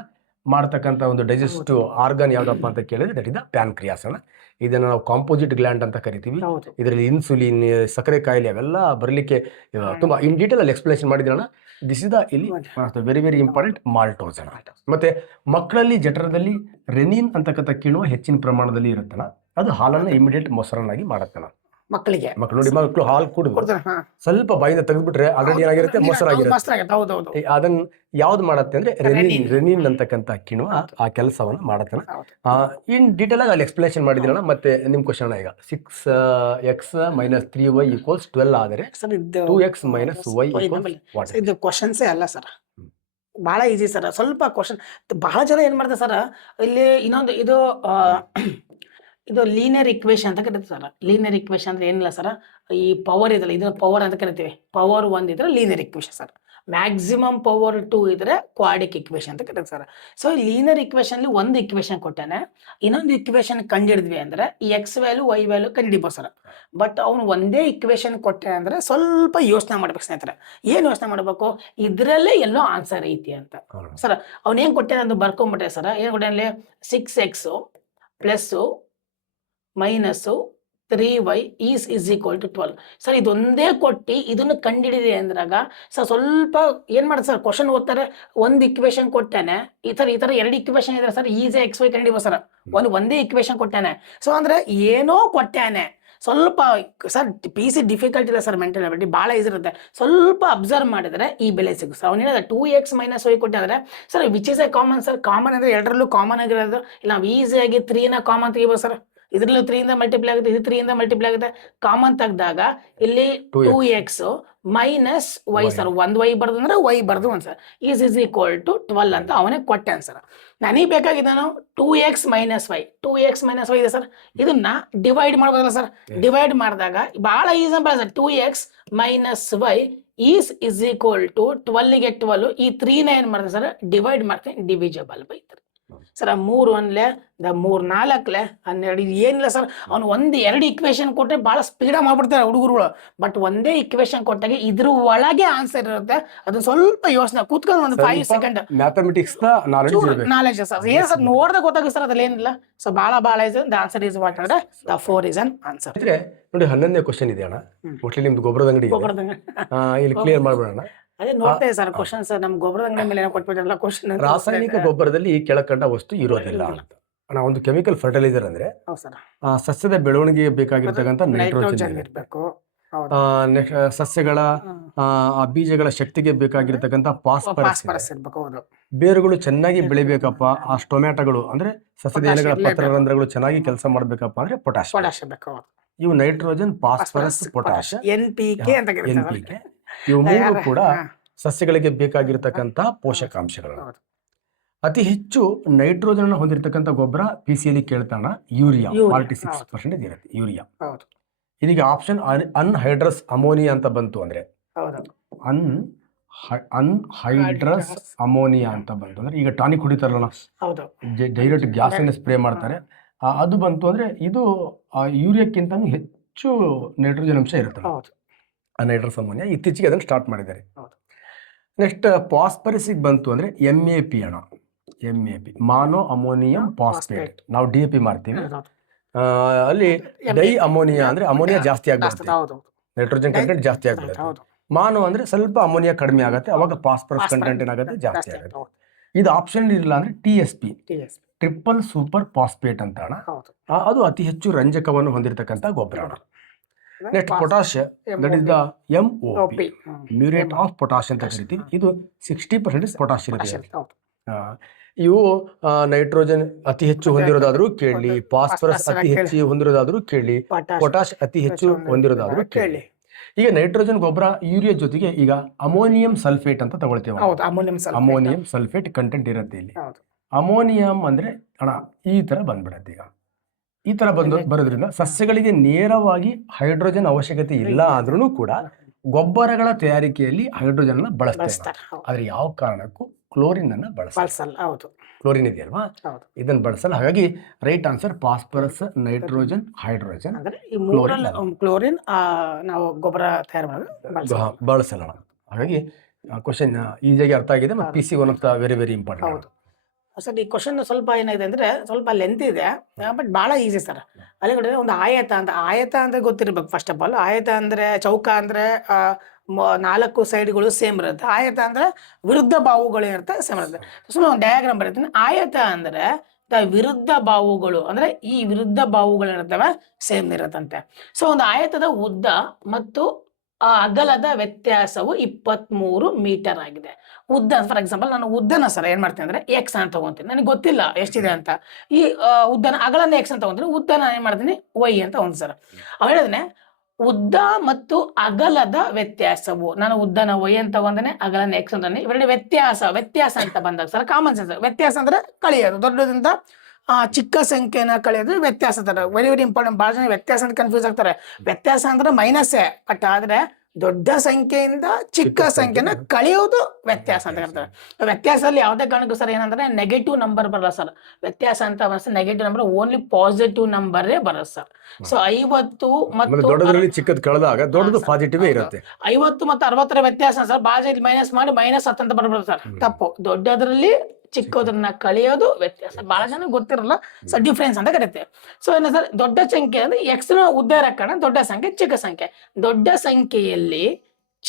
ಮಾಡ್ತಕ್ಕಂಥ ಒಂದು ಡೈಜೆಸ್ಟಿವ್ ಆರ್ಗನ್ ಯಾವ್ದಪ್ಪ ಅಂತ ಕೇಳಿದ್ರೆ ದಟ್ ಇಸ್ ದ ಪ್ಯಾನ್ಕ್ರಿಯಾಸ್ ಅಣ್ಣ. ಇದನ್ನ ನಾವು ಕಾಂಪೋಸಿಟ್ ಗ್ಲ್ಯಾಂಡ್ ಅಂತ ಕರಿತೀವಿ. ಇದರಲ್ಲಿ ಇನ್ಸುಲಿನ್, ಸಕ್ಕರೆ ಕಾಯಿಲೆ ಅವೆಲ್ಲ ಬರಲಿಕ್ಕೆ ತುಂಬಾ ಇನ್ ಡೀಟೇಲ್ ಅಲ್ಲಿ ಎಕ್ಸ್ಪ್ಲೇಷನ್ ಮಾಡಿದ್ರಣ್ಣ. ದಿಸ್ ಇಸ್ ದ ಇಲ್ಲಿ ವೆರಿ ವೆರಿ ಇಂಪಾರ್ಟೆಂಟ್ ಮಾಲ್ಟೋಸ್ ಅಣ್ಣ. ಮತ್ತೆ ಮಕ್ಕಳಲ್ಲಿ ಜಠರದಲ್ಲಿ ರೆನಿನ್ ಅಂತಕ್ಕಂಥ ಕಿಣ್ವ ಹೆಚ್ಚಿನ ಪ್ರಮಾಣದಲ್ಲಿ ಇರುತ್ತಣ್ಣ. ಅದು ಹಾಲನ್ನ ಇಮಿಡಿಯೇಟ್ ಮೊಸರನ್ನಾಗಿ ಮಾಡತ್ತಣ್ಣ. ಮಕ್ಕಳಿಗೆ ನೋಡಿ, ಮಕ್ಕಳು ಹಾಲು ಕುಡಿದು ಸ್ವಲ್ಪ ಬಾಯಿಂದ ತೆಗೆದ್ಬಿಟ್ರೆ ಆಲ್ರೆಡಿ ಏನಾಗಿರುತ್ತೆ, ಮೊಸರಾಗಿರುತ್ತೆ. ಅದನ್ನ ಯಾವ್ದು ಮಾಡತ್ತೆ ಅಂದ್ರೆ ರೆನಿನ್ ಅಂತಕ್ಕಂಥ ಕಿಣ್ವ ಆ ಕೆಲಸವನ್ನ ಮಾಡತ್ತಣ್ಣ. ಇನ್ ಡೀಟೇಲ್ ಆಗಿ ಅಲ್ಲಿ ಎಕ್ಸ್ಪ್ಲೇಷನ್ ಮಾಡಿದ್ರಣ್ಣ. ಮತ್ತೆ ನಿಮ್ ಕ್ವಶನ್ ಈಗ 6x - 3y = 12 ಆದರೆ 2x - y = ಇದು ಕ್ವಶನ್ಸೇ ಅಲ್ಲ ಸರ್, ಬಹಳ ಈಸಿ ಸರ್. ಸ್ವಲ್ಪ ಕ್ವಶನ್ ಬಹಳ ಜನ ಏನ್ ಮಾಡ್ತಾರೆ ಸರ್, ಇಲ್ಲಿ ಇನ್ನೊಂದು ಇದು ಲೀನಿಯರ್ ಇಕ್ವೇಶನ್ ಅಂತ ಕರಿತೀವಿ ಸರ್. ಲೀನಿಯರ್ ಇಕ್ವೇಶನ್ ಅಂದ್ರೆ ಏನಿಲ್ಲ ಸರ್, ಈ ಪವರ್ ಇದಲ್ಲ, ಇದನ್ನ ಪವರ್ ಅಂತ ಕರಿತೀವಿ. ಪವರ್ 1 ಇದ್ರೆ linear equation sir, maximum power 2 ಇದ್ರೆ ಕ್ವಾಡಿಕ್ ಇಕ್ವೇಶನ್ ಅಂತ ಕರಿತೀವಿ ಸರ್. ಸೊ ಈ ಲೀನಿಯರ್ ಇಕ್ವೇಶನ್ ಅಲ್ಲಿ ಒಂದು ಇಕ್ವೇಶನ್ ಕೊಟ್ಟಾನೆ, ಇನ್ನೊಂದು ಇಕ್ವೇಶನ್ ಕಂಡಿಡಿದ್ವಿ ಅಂದ್ರೆ ಈ ಎಕ್ಸ್ ವ್ಯಾಲ್ಯೂ ವೈ ವ್ಯಾಲ್ಯೂ ಕಂಡಿಡಿಬೋದು ಸರ್. ಬಟ್ ಅವ್ನು ಒಂದೇ ಇಕ್ವೇಶನ್ ಕೊಟ್ಟೆ ಅಂದ್ರೆ ಸ್ವಲ್ಪ ಯೋಚನೆ ಮಾಡ್ಬೇಕು ಸ್ನೇಹಿತರೆ. ಏನ್ ಯೋಚನೆ ಮಾಡ್ಬೇಕು, ಇದ್ರಲ್ಲೇ ಎಲ್ಲೋ ಆನ್ಸರ್ ಐತಿ ಅಂತ ಸರ್. ಅವ್ನೇನ್ ಕೊಟ್ಟೆ ಅಂತ ಬರ್ಕೊಂಡ್ಬಿಟ್ಟೆ ಸರ್. ಏನ್ ಕೊಟ್ಟೆ ಅಲ್ಲಿ 6x - -3y = 12 ಸರ್. ಇದೊಂದೇ ಕೊಟ್ಟು ಇದನ್ನು ಕಂಡಿಡಿದೆ ಅಂದ್ರಾಗ ಸರ್ ಸ್ವಲ್ಪ ಏನ್ ಮಾಡ್ತಾರೆ ಸರ್, ಕ್ವಶನ್ ಓದ್ತಾರೆ, ಒಂದು ಇಕ್ವೇಶನ್ ಕೊಟ್ಟಾನೆ, ಈ ತರ 2 ಇಕ್ವೇಶನ್ ಇದ್ರೆ ಸರ್ ಈಸಿ XY ಕಂಡಿಡಿಬೋದು ಸರ್. ಒಂದೇ ಇಕ್ವೇಶನ್ ಕೊಟ್ಟಾನೆ. ಸೊ ಅಂದ್ರೆ ಏನೋ ಕೊಟ್ಟಾನೆ, ಸ್ವಲ್ಪ ಸರ್ PC ಡಿಫಿಕಲ್ಟ್ ಇಲ್ಲ ಸರ್, ಮೆಂಟಲ್ ಅಬಿಲಿಟಿ ಭಾಳ ಈಸಿ ಇರುತ್ತೆ. ಸ್ವಲ್ಪ ಅಬ್ಸರ್ವ್ ಮಾಡಿದ್ರೆ ಈ ಬೆಲೆ ಸಿಗುತ್ತೆ ಸರ್. ಅವ್ನು ಹೇಳಿದ 2x - y ಕೊಟ್ಟಿದ್ರೆ sir which is A common sir. Common ಅಂದ್ರೆ ಎರಡರಲ್ಲೂ ಕಾಮನ್ ಆಗಿರೋದು. ಇಲ್ಲ ನಾವು ಈಸಿಯಾಗಿ 3ನ ಕಾಮನ್ ತೆಗಿಬೋದು ಸರ್. ಇದ್ರಲ್ಲೂ 3 ಇಂದ ಮಲ್ಟಿಪ್ಲೈ ಆಗುತ್ತೆ, ಇದು 3 ಇಂದ ಮಲ್ಟಿಪ್ಲೈ ಆಗುತ್ತೆ. ಕಾಮನ್ ತೆಗ್ದಾಗ ಇಲ್ಲಿ 2x - y ಸರ್, ಒಂದು y ಬರ್ದು ಅಂದ್ರೆ y ಬರ್ದು ಒಂದು ಸರ್ = 12 ಅಂತ ಅವನೇ ಕೊಟ್ಟೆ ಸರ್. ನನಗೆ ಬೇಕಾಗಿದ್ದಾನು 2x - y. 2x - y ಇದೆ ಸರ್, ಇದನ್ನ ಡಿವೈಡ್ ಮಾಡ್ಬೋದಲ್ಲ ಸರ್. ಡಿವೈಡ್ ಮಾಡಿದಾಗ ಬಹಳ ಈಸಿ ಸರ್. 2x - y = 12ಗೆ 12, ಈ 3ನ ಏನ್ ಮಾಡ್ತಾರೆ ಸರ್, ಡಿವೈಡ್ ಮಾಡ್ತೀನಿ, ಡಿವಿಜಬಲ್ ಬೈ 3 ಸರ್. 3 1 3 4 12 ಏನಿಲ್ಲ ಸರ್. ಅವ್ನು 1-2 ಇಕ್ವೇಶನ್ ಕೊಟ್ಟರೆ ಭಾಳ ಸ್ಪೀಡಾಗಿ ಮಾಡ್ಬಿಡ್ತಾರೆ ಹುಡುಗರುಗಳು. ಬಟ್ ಒಂದೇ ಇಕ್ವೇಶನ್ ಕೊಟ್ಟಾಗ ಇದ್ರ ಒಳಗೆ ಆನ್ಸರ್ ಇರುತ್ತೆ. ಅದನ್ನ ಸ್ವಲ್ಪ ಯೋಚನೆ ಕೂತ್ಕೊಂಡು ಒಂದು 5 ಸೆಕೆಂಡ್ ಮ್ಯಾಥಮೆಟಿಕ್ಸ್ ನಾಲೆಜ್ ಸರ್. ಏನ್ ಸರ್ ನೋಡ್ದಾಗ ಗೊತ್ತಾಗುತ್ತೆ ಸರ್, ಅದ್ರಲ್ಲಿ ಏನಿಲ್ಲ. ಸೊ ಭಾಳ ಇದೆ. ದ ಆನ್ಸರ್ ಇಸ್ ವಾಟ್ ಅಂದ್ರೆ ದ 4 is an answer. ನೋಡಿ 11ನೇ ಕ್ವಶನ್ ಇದೆ ಅಣ್ಣ. ಒಟ್ಲಿ ನಿಮ್ದು ಗೊಬ್ಬರದ ಅಂಗಡಿ ಇಲ್ಲಿ ಕ್ಲಿಯರ್ ಮಾಡ್ಬಿಡೋಣ. ಅದೇ ನೋಡ್ತೇವೆ ಸರ್ ಕ್ವಶನ್ ಸರ್. ನಮ್ ಗೊಬ್ಬರದ ಅಂಗಡಿ ಮೇಲೆ ಕೊಟ್ಬಿಟ್ರಲ್ಲ ಕ್ವಶನ್. ರಾಸಾಯನಿಕ ಗೊಬ್ಬರದಲ್ಲಿ ಕೆಳಕಂಡ ವಸ್ತು ಇರೋದಿಲ್ಲ ಅಂತ. ಒಂದು ಕೆಮಿಕಲ್ ಫರ್ಟಿಲೈಸರ್ ಅಂದ್ರೆ ಸಸ್ಯದ ಬೆಳವಣಿಗೆಗೆ ಬೇಕಾಗಿರ್ತಕ್ಕಂಥ ನೈಟ್ರೋಜನ್ ಇರಬೇಕು. ಸಸ್ಯಗಳ ಬೀಜಗಳ ಶಕ್ತಿಗೆ ಬೇಕಾಗಿರ್ತಕ್ಕಂಥ ಫಾಸ್ಫರಸ್ ಇರಬೇಕು. ಬೇರುಗಳು ಚೆನ್ನಾಗಿ ಬೆಳಿಬೇಕಪ್ಪ, ಆ ಟೊಮ್ಯಾಟೋಗಳು ಅಂದ್ರೆ ಸಸ್ಯದ ಎಲೆಗಳ ಪತ್ರರಂಧ್ರಗಳು ಚೆನ್ನಾಗಿ ಕೆಲಸ ಮಾಡ್ಬೇಕಪ್ಪ ಅಂದ್ರೆ ಪೊಟ್ಯಾಶ್ ಬೇಕು. ಇವು ನೈಟ್ರೋಜನ್, ಫಾಸ್ಫರಸ್, ಪೊಟ್ಯಾಶ್, NPK ಅಂತ ಕರೀತಾರೆ. ಇವು ಮೂರು ಕೂಡ ಸಸ್ಯಗಳಿಗೆ ಬೇಕಾಗಿರ್ತಕ್ಕಂಥ ಪೋಷಕಾಂಶಗಳು. ಅತಿ ಹೆಚ್ಚು ನೈಟ್ರೋಜನ್ ಹೊಂದಿರತಕ್ಕಂಥ ಗೊಬ್ಬರ PCಯಲ್ಲಿ ಕೇಳ್ತಾನ ಯೂರಿಯಾ 46% ಇರುತ್ತೆ. ಯೂರಿಯಾ ಇದೀಗ ಆಪ್ಷನ್ ಅನ್ಹೈಡ್ರಸ್ ಅಮೋನಿಯಾ ಅಂತ ಬಂತು ಅಂದ್ರೆ ಅನ್ಹೈಡ್ರಸ್ ಅಮೋನಿಯಾ ಅಂತ ಬಂತು ಅಂದ್ರೆ ಈಗ ಟಾನಿಕ್ ಕುಡಿತಾರಲ್ಲ, ಡೈರೆಕ್ಟ್ ಗ್ಯಾಸ್ ಅನ್ನು ಸ್ಪ್ರೇ ಮಾಡ್ತಾರೆ, ಅದು ಬಂತು ಅಂದ್ರೆ ಇದು ಯೂರಿಯಾಕ್ಕಿಂತ ಹೆಚ್ಚು ನೈಟ್ರೋಜನ್ ಅಂಶ ಇರುತ್ತೆ. ಅನ್ಹೈಡ್ರಸ್ ಅಮೋನಿಯಾ ಇತ್ತೀಚೆಗೆ ಅದನ್ನು ಸ್ಟಾರ್ಟ್ ಮಾಡಿದ್ದಾರೆ. ನೆಕ್ಸ್ಟ್ ಫಾಸ್ಫರಸ್ಗೆ ಬಂತು ಅಂದ್ರೆ MAP ಅಣ್ಣ. MAP mono ammonium phosphate. ನಾವು DAP ಮಾಡ್ತೀವಿ, ಅಲ್ಲಿ ಡೈ ಅಮೋನಿಯಾ ಅಂದ್ರೆ ಅಮೋನಿಯಾ ಜಾಸ್ತಿ ಆಗ್ಬಿಡುತ್ತೆ, ನೈಟ್ರೋಜನ್ ಕಂಟೆಂಟ್ ಜಾಸ್ತಿ ಆಗ್ಬಿಡುತ್ತೆ. ಮಾನೋ ಅಂದ್ರೆ ಸ್ವಲ್ಪ ಅಮೋನಿಯಾ ಕಡಿಮೆ ಆಗುತ್ತೆ, ಅವಾಗ ಫಾಸ್ಫರಸ್ ಕಂಟೆಂಟ್ ಏನಾಗುತ್ತೆ, ಜಾಸ್ತಿ ಆಗುತ್ತೆ. ಇದು ಆಪ್ಷನ್ ಇಲ್ಲ ಅಂದ್ರೆ TSP, ಟ್ರಿಪಲ್ ಸೂಪರ್ ಫಾಸ್ಫೇಟ್ ಅಂತ ಅಣ್ಣ. ಅದು ಅತಿ ಹೆಚ್ಚು ರಂಜಕವನ್ನು ಹೊಂದಿರತಕ್ಕಂಥ ಗೊಬ್ಬರ ಅಣ್ಣ. Next potash, that is the MOP, muriate of potash ಅಂತ ಕರಿತೀವಿ. ಇದು 60% ಪೊಟಾಶ್ ಇರುತ್ತೆ. ಇವು ನೈಟ್ರೋಜನ್ ಅತಿ ಹೆಚ್ಚು ಹೊಂದಿರೋದಾದ್ರೂ ಕೇಳಿ, ಫಾಸ್ಫರಸ್ ಅತಿ ಹೆಚ್ಚು ಹೊಂದಿರೋದಾದ್ರೂ ಕೇಳಿ, ಪೊಟಾಶ್ ಅತಿ ಹೆಚ್ಚು ಹೊಂದಿರೋದಾದ್ರೂ ಕೇಳಿ. ಈಗ ನೈಟ್ರೋಜನ್ ಗೊಬ್ಬರ ಯೂರಿಯಾ ಜೊತೆಗೆ ಈಗ ಅಮೋನಿಯಂ ಸಲ್ಫೇಟ್ ಅಂತ ತಗೊಳ್ತೇವೆ. ಅಮೋನಿಯಂ ಸಲ್ಫೇಟ್ ಕಂಟೆಂಟ್ ಇರುತ್ತೆ ಇಲ್ಲಿ. ಅಮೋನಿಯಂ ಅಂದ್ರೆ ಅಣ್ಣ ಈ ತರ ಬಂದ್ಬಿಡತ್ತೆ. ಈಗ ಈ ತರ ಬರೋದ್ರಿಂದ ಸಸ್ಯಗಳಿಗೆ ನೇರವಾಗಿ ಹೈಡ್ರೋಜನ್ ಅವಶ್ಯಕತೆ ಇಲ್ಲ ಆದ್ರೂ ಕೂಡ ಗೊಬ್ಬರಗಳ ತಯಾರಿಕೆಯಲ್ಲಿ ಹೈಡ್ರೋಜನ್ ಬಳಸ್ತಾರೆ. ಆದ್ರೆ ಯಾವ ಕಾರಣಕ್ಕೂ ಕ್ಲೋರಿನ್ ಅನ್ನ ಬಳಸಲ್ಲ. ಹೌದು, ಕ್ಲೋರಿನ್ ಇದೆಯಲ್ವಾ, ಹೌದು. ಇದನ್ನ ಬಳಸಲ್ಲ. ಹಾಗಾಗಿ right answer phosphorus, nitrogen, hydrogen. ಅಂದ್ರೆ ಈ ಮೂರಲ್ಲಿ ಕ್ಲೋರಿನ್ ನಾವು ಗೊಬ್ಬರ ತಯಾರು ಮಾಡೋದು ಬಳಸಲ್ಲ. ಹಾಗಾಗಿ ಕ್ವಶನ್ ಈಸಿಯಾಗಿ ಅರ್ಥ ಆಗಿದೆ. ಮತ್ತು PC one of the very important. ಹೌದು ಸರ್. ಈ ಕ್ವಶನ್ ಸ್ವಲ್ಪ ಏನಿದೆ ಅಂದ್ರೆ ಸ್ವಲ್ಪ ಲೆಂತ್ ಇದೆ, ಬಟ್ ಬಹಳ ಈಸಿ ಸರ್. ಅಲ್ಲಿ ಒಂದು ಆಯತ ಅಂತ ಗೊತ್ತಿರ್ಬೇಕು ಫಸ್ಟ್ ಆಫ್ ಆಲ್. ಆಯತ ಅಂದ್ರೆ ಚೌಕ ಅಂದ್ರೆ 4 ಸೈಡ್ಗಳು ಸೇಮ್ ಇರುತ್ತೆ. ಆಯತ ಅಂದ್ರೆ ವಿರುದ್ಧ ಬಾಹುಗಳು ಇರುತ್ತೆ, ಸೇಮ್ ಇರುತ್ತೆ. ಸುಮ್ಮನೆ ಒಂದು ಡಯಾಗ್ರಾಮ್ ಬರೀತೀನಿ. ಆಯತ ಅಂದ್ರೆ ವಿರುದ್ಧ ಬಾಹುಗಳು ಅಂದ್ರೆ ಈ ವಿರುದ್ಧ ಬಾಹುಗಳು ಇರ್ತವೆ, ಸೇಮ್ ಇರುತ್ತಂತೆ. ಸೊ ಒಂದು ಆಯತದ ಉದ್ದ ಮತ್ತು ಅಗಲದ ವ್ಯತ್ಯಾಸವು 23 ಮೀಟರ್ ಆಗಿದೆ. ಉದ್ದ ಫಾರ್ ಎಕ್ಸಾಂಪಲ್ ನಾನು ಉದ್ದನ ಸರ್ ಏನ್ ಮಾಡ್ತೀನಿ ಅಂದ್ರೆ ಎಕ್ಸ್ ಅಂತ ತಗೊಂತೀನಿ, ನನಗೆ ಗೊತ್ತಿಲ್ಲ ಎಷ್ಟಿದೆ ಅಂತ. ಈ ಉದ್ದನ ಅಗಲನ ಎಕ್ಸ್ ಅಂತ ತಗೊಂತೀನಿ, ಉದ್ದನ ಏನ್ ಮಾಡ್ತೀನಿ ವೈ ಅಂತ ಒಂದು ಸರ್. ಅವ ಹೇಳಿದ್ರೆ ಉದ್ದ ಮತ್ತು ಅಗಲದ ವ್ಯತ್ಯಾಸವು, ನಾನು ಉದ್ದನ ವೈ ಅಂತ ತಗೊಂಡೇನೆ, ಅಗಲನ ಎಕ್ಸ್ ಅಂತಾನೆ. ಇವೆರಡು ವ್ಯತ್ಯಾಸ ಅಂತ ಬಂದಾಗ ಸರ್ ಕಾಮನ್ ಸೆನ್ಸ್. ವ್ಯತ್ಯಾಸ ಅಂದ್ರೆ ಕಳೆಯೋದು, ದೊಡ್ಡದಿಂದ ಚಿಕ್ಕ ಸಂಖ್ಯೆನ ಕಳೆಯೋದು ವ್ಯತ್ಯಾಸ ತರ. Very important. ಬಹಳ ಜನ ವ್ಯತ್ಯಾಸ ಅಂತ ಕನ್ಫ್ಯೂಸ್ ಆಗ್ತಾರೆ. ವ್ಯತ್ಯಾಸ ಅಂದ್ರೆ ಮೈನಸ್ಸೇ, ಬಟ್ ಆದ್ರೆ ದೊಡ್ಡ ಸಂಖ್ಯೆಯಿಂದ ಚಿಕ್ಕ ಸಂಖ್ಯೆನ ಕಳೆಯೋದು ವ್ಯತ್ಯಾಸ ಅಂತ ಹೇಳ್ತಾರೆ. ವ್ಯತ್ಯಾಸದಲ್ಲಿ ಯಾವುದೇ ಕಾರಣಕ್ಕೂ ಸರ್ ಏನಂದ್ರೆ ನೆಗೆಟಿವ್ ನಂಬರ್ ಬರಲ್ಲ ಸರ್. ವ್ಯತ್ಯಾಸ ಅಂತ ನೆಗೆಟಿವ್ ನಂಬರ್, ಓನ್ಲಿ ಪಾಸಿಟಿವ್ ನಂಬರೇ ಬರುತ್ತೆ ಸರ್. ಸೊ 50 ಮತ್ತು ಚಿಕ್ಕದ್ ಕಳೆದಾಗ ದೊಡ್ಡದು ಪಾಸಿಟಿವ್ ಇರುತ್ತೆ. 50 ಮತ್ತು 60ರ ವ್ಯತ್ಯಾಸ ಸರ್ ಬಾಜು ಮೈನಸ್ ಮಾಡಿ -10 ಅಂತ ಬರ್ಬೋದು ಸರ್. ತಪ್ಪು. ದೊಡ್ಡದ್ರಲ್ಲಿ ಚಿಕ್ಕದನ್ನ ಕಳೆಯೋದು ವ್ಯತ್ಯಾಸ. ಬಹಳ ಜನ ಗೊತ್ತಿರಲ್ಲ ಸರ್, ಡಿಫ್ರೆನ್ಸ್ ಅಂತ ಕರೀತೆ. ಸೊ ಏನ ಸರ್, ದೊಡ್ಡ ಸಂಖ್ಯೆ ಅಂದ್ರೆ ಎಕ್ಸ್ ನ ಉದ್ದ ಇರಕ್ಕಣ ದೊಡ್ಡ ಸಂಖ್ಯೆ, ಚಿಕ್ಕ ಸಂಖ್ಯೆ. ದೊಡ್ಡ ಸಂಖ್ಯೆಯಲ್ಲಿ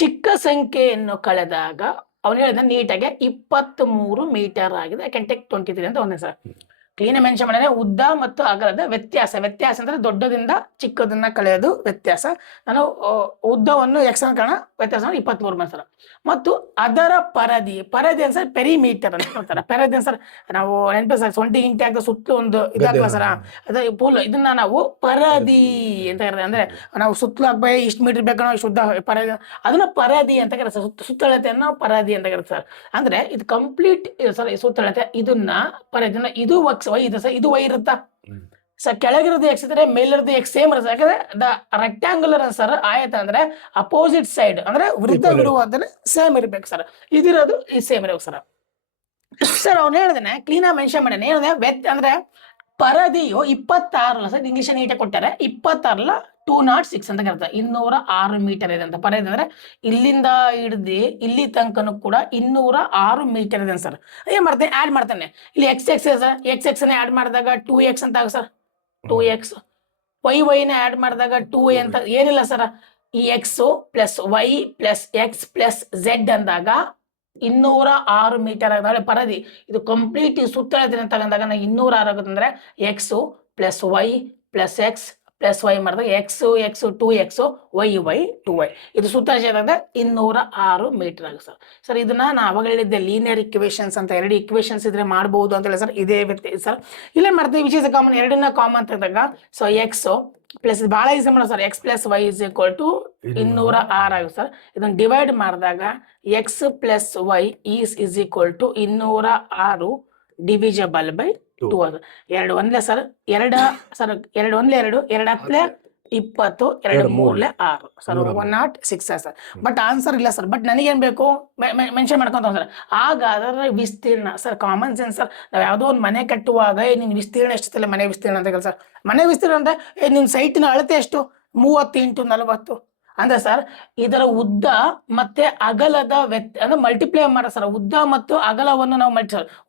ಚಿಕ್ಕ ಸಂಖ್ಯೆಯನ್ನು ಕಳೆದಾಗ ಅವನು ಹೇಳಿದ ನೀಟಾಗಿ 23 ಮೀಟರ್ ಆಗಿದೆ. ಐ ಕ್ಯಾನ್ ಟೇಕ್ 23 ಅಂತ ಒಂದೇ ಸರ್. ಕ್ಲೀನ್ ಮೆನ್ಷನ್ ಮಾಡಿದ್ರೆ ಉದ್ದ ಮತ್ತು ಅಗಲದ ವ್ಯತ್ಯಾಸ ಅಂದ್ರೆ ದೊಡ್ಡದಿಂದ ಚಿಕ್ಕದನ್ನ ಕಳೆಯೋದು ವ್ಯತ್ಯಾಸ. ನಾನು ಉದ್ದವನ್ನು ಎಕ್ಸ್ ಅನ್ನ ಕಾರಣ ವ್ಯತ್ಯಾಸ 23 ಸರ್. ಮತ್ತು ಅದರ ಪರದಿ ಅನ್ಸರ್ ಪೆರಿಮೀಟರ್ ಅಂತ ಹೇಳ್ತಾರೆ. ಪರದಿ ಅನ್ಸರ್ ನಾವು ನೆನಪು ಸರ್, 20 ಇಂಟೆ ಆಗ ಸುತ್ತಲೂ ಒಂದು ಇದಾಗಲ್ಲ ಸರ್, ಅದೇ ಪೂಲ್. ಇದನ್ನ ನಾವು ಪರದಿ ಅಂತ ಕರೀತಾರೆ. ಅಂದ್ರೆ ನಾವು ಸುತ್ತಲೂ ಆಗ್ಬೇಕು, ಇಷ್ಟು ಮೀಟರ್ ಬೇಕು ನಾವು ಶುದ್ಧ ಪರದಿ, ಅದನ್ನ ಪರದಿ ಅಂತ ಕರೀತಾರೆ. ಸುತ್ತಳತೆಯನ್ನು ಪರದಿ ಅಂತ ಕರೀತಾರೆ ಸರ್. ಅಂದ್ರೆ ಇದು ಕಂಪ್ಲೀಟ್ ಸರ್ ಸುತ್ತಳತೆ. ಇದನ್ನ ಪರದಿನ ಇದು ವೈ ಇದೆ ಸರ್, ಇದು ವೈ ಇರುತ್ತಾ ಸರ್. ಕೆಳಗಿರೋದು ಎಕ್ಸ್ ಇದ್ರೆ ಮೇಲಿರೋದು ಎಕ್ಸ್ ಸೇಮ್ ಇರುತ್ತೆ. ಯಾಕಂದ್ರೆ ದ ರೆಕ್ಟಾಂಗುಲರ್ ಸರ್ ಆಯತ ಅಂದ್ರೆ ಅಪೋಸಿಟ್ ಸೈಡ್ ಅಂದ್ರೆ ವಿರುದ್ಧವಿರುವುದನ್ನ ಸೇಮ್ ಇರ್ಬೇಕು ಸರ್. ಇದಿರೋದು ಈ ಸೇಮ್ ಇರ್ಬೇಕು ಸರ್. ಸರ್ ಅವ್ನು ಹೇಳಿದಾನೆ ಕ್ಲೀನ್ ಆಗಿ ಮೆನ್ಷನ್ ಮಾಡಿ ಅಂದ್ರೆ ಪರದಿಯು 26 ಸರ್. ಇಂಗ್ಲಿಷ್ ನೀಟಾಗಿ ಕೊಟ್ಟಾರೆ. 26 206 ಅಂತ ಕರೀತಾರೆ. 206 ಮೀಟರ್ ಇದೆ ಅಂತ. ಪರದಿ ಅಂದ್ರೆ ಇಲ್ಲಿಂದ ಹಿಡ್ದು ಇಲ್ಲಿ ತನಕನೂ ಕೂಡ 206 ಮೀಟರ್ ಇದೆ ಸರ್. ಏನ್ ಮಾಡ್ತೇನೆ, ಆಡ್ ಮಾಡ್ತಾನೆ. ಇಲ್ಲಿ ಎಕ್ಸ್ ಎಕ್ಸ್ ಆಡ್ ಮಾಡಿದಾಗ 2x ಅಂತ ಆಗ ಸರ್. 2x ವೈನ ಆಡ್ ಮಾಡಿದಾಗ 2y ಅಂತ ಏನಿಲ್ಲ ಸರ್. ಈ X plus Y plus X plus Z ಅಂದಾಗ 206 ಮೀಟರ್ ಆಗ ಪರದಿ. ಇದು ಕಂಪ್ಲೀಟ್ ಸುತ್ತಳತೆ ತಗೊಂಡಾಗ 206 ಆಗುತ್ತಂದ್ರೆ x plus Y plus X plus y ಮಾಡಿದಾಗ ಎಕ್ಸ್ 2x ವೈ 2y. ಇದು ಸುತ್ತಳತೆ 206 ಮೀಟರ್ ಆಗುತ್ತೆ ಸರ್. ಸರ್ ಇದನ್ನ ನಾನು ಅವಾಗ ಹೇಳಿದ್ದೆ ಲೀನಿಯರ್ ಇಕ್ವೇಶನ್ಸ್ ಅಂತ. 2 ಇಕ್ವೇಶನ್ಸ್ ಇದ್ರೆ ಮಾಡಬಹುದು ಅಂತ ಹೇಳಿ ಸರ್. ಇದೇ ಸರ್ ಇಲ್ಲೇ ಮಾಡ್ತೀವಿ ವಿಚ್ ಇಸ್ ಕಾಮನ್. ಎರಡನ್ನ ಕಾಮನ್ ತೆಗೆದಾಗ ಸೊ ಎಕ್ಸ್ ಪ್ಲಸ್ ಬಹಳ ಈಸಿ ಮಾಡೋದು sir. X plus y is equal to 206 ಆಗುತ್ತೆ ಸರ್. ಇದನ್ನ ಡಿವೈಡ್ ಮಾಡಿದಾಗ x plus y is equal to 206 divisible by 2. 2 ಒಂದ್ಲೆ ಸರ್, 2 ಸರ್, 2 ಒಂದ್ಲೆ 2, 2 ಹತ್ತಲೆ 20, 2 ಮೂರ್ಲೆ 6 ಸರ್, 106 ಸರ್. ಬಟ್ ಆನ್ಸರ್ ಇಲ್ಲ ಸರ್. ಬಟ್ ನನಗೇನ್ ಬೇಕು ಮೆನ್ಷನ್ ಮಾಡ್ಕೊಂತ ಸರ್. ಹಾಗಾದ್ರೆ ವಿಸ್ತೀರ್ಣ ಸರ್, ಕಾಮನ್ ಸೆನ್ಸ್ ಸರ್. ನಾವು ಯಾವುದೋ ಒಂದು ಮನೆ ಕಟ್ಟುವಾಗ ನಿನ್ ವಿಸ್ತೀರ್ಣ ಎಷ್ಟಿಲ್ಲ, ಮನೆ ವಿಸ್ತೀರ್ಣ ಅಂತ ಸರ್. ಮನೆ ವಿಸ್ತೀರ್ಣ ಅಂದ್ರೆ ನಿಮ್ ಸೈಟಿನ ಅಳತೆ ಎಷ್ಟು, 30 × 40 ಅಂದ್ರೆ ಸರ್ ಇದರ ಉದ್ದ ಮತ್ತೆ ಅಗಲದ ಅಂದ್ರೆ ಮಲ್ಟಿಪ್ಲೈ ಮಾಡ ಸರ್. ಉದ್ದ ಮತ್ತು ಅಗಲವನ್ನು ನಾವು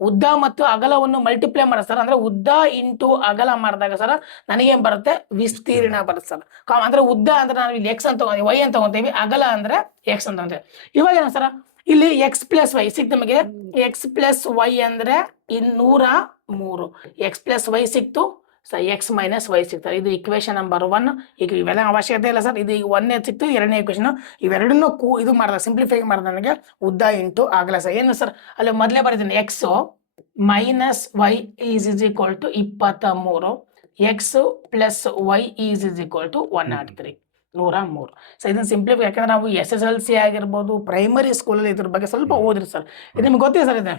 ಉದ್ದ ಮತ್ತು ಅಗಲವನ್ನು ಮಲ್ಟಿಪ್ಲೈ ಮಾಡ ಸರ್. ಅಂದ್ರೆ ಉದ್ದ ಇಂಟು ಅಗಲ ಮಾಡಿದಾಗ ಸರ್ ನನಗೇನ್ ಬರುತ್ತೆ, ವಿಸ್ತೀರ್ಣ ಬರುತ್ತೆ ಸರ್. ಅಂದ್ರೆ ಉದ್ದ ಅಂದ್ರೆ ನಾವು ಇಲ್ಲಿ ಎಕ್ಸ್ ಅಂತ ತಗೊಂತೀವಿ, ವೈ ಅಂತ ತಗೊಂತೀವಿ, ಅಗಲ ಅಂದ್ರೆ ಎಕ್ಸ್ ಅಂತ ತಗೊಂತೀವಿ. ಇವಾಗ ಏನ ಸರ್ ಇಲ್ಲಿ ಎಕ್ಸ್ ಪ್ಲಸ್ ವೈ ಸಿಕ್ತು ನಮಗೆ. ಎಕ್ಸ್ ಪ್ಲಸ್ ವೈ ಅಂದ್ರೆ 203. ಎಕ್ಸ್ ಪ್ಲಸ್ ವೈ ಸಿಕ್ತು ಸರ್, ಎಕ್ಸ್ ಮೈನಸ್ ವೈ ಸಿಗ್ತಾರೆ. ಇದು ಇಕ್ವೇಶನ್ ನಂಬರ್ 1. ಈಗ ಇವೆಲ್ಲ ಅವಶ್ಯಕತೆ ಇಲ್ಲ ಸರ್. ಇದು 1ನೇ ಸಿಕ್ತು, 2ನೇ ಇಕ್ವೇಶನ್. ಇವೆರಡನ್ನೂ ಇದು ಮಾಡಿದಾಗ ಸಿಂಪ್ಲಿಫೈ ಮಾಡಿದ ನನಗೆ ಉದ್ದ ಇಂಟು ಆಗಲ್ಲ ಸರ್. ಏನು ಸರ್ ಅಲ್ಲಿ ಮೊದಲೇ ಬರೀತೀನಿ, x minus y is equal to 23. X plus y is equal to 103. 103. So ಇದನ್ನ ಸಿಂಪ್ಲಿಫೈ, ಯಾಕಂದ್ರೆ ನಾವು SSLC ಆಗಿರ್ಬೋದು, ಪ್ರೈಮರಿ ಸ್ಕೂಲಲ್ಲಿ ಇದ್ರ ಬಗ್ಗೆ ಸ್ವಲ್ಪ ಓದಿರಿ ಸರ್. ಇದು ನಿಮ್ಗೆ ಗೊತ್ತಿದೆ ಸರ್. ಇದೆ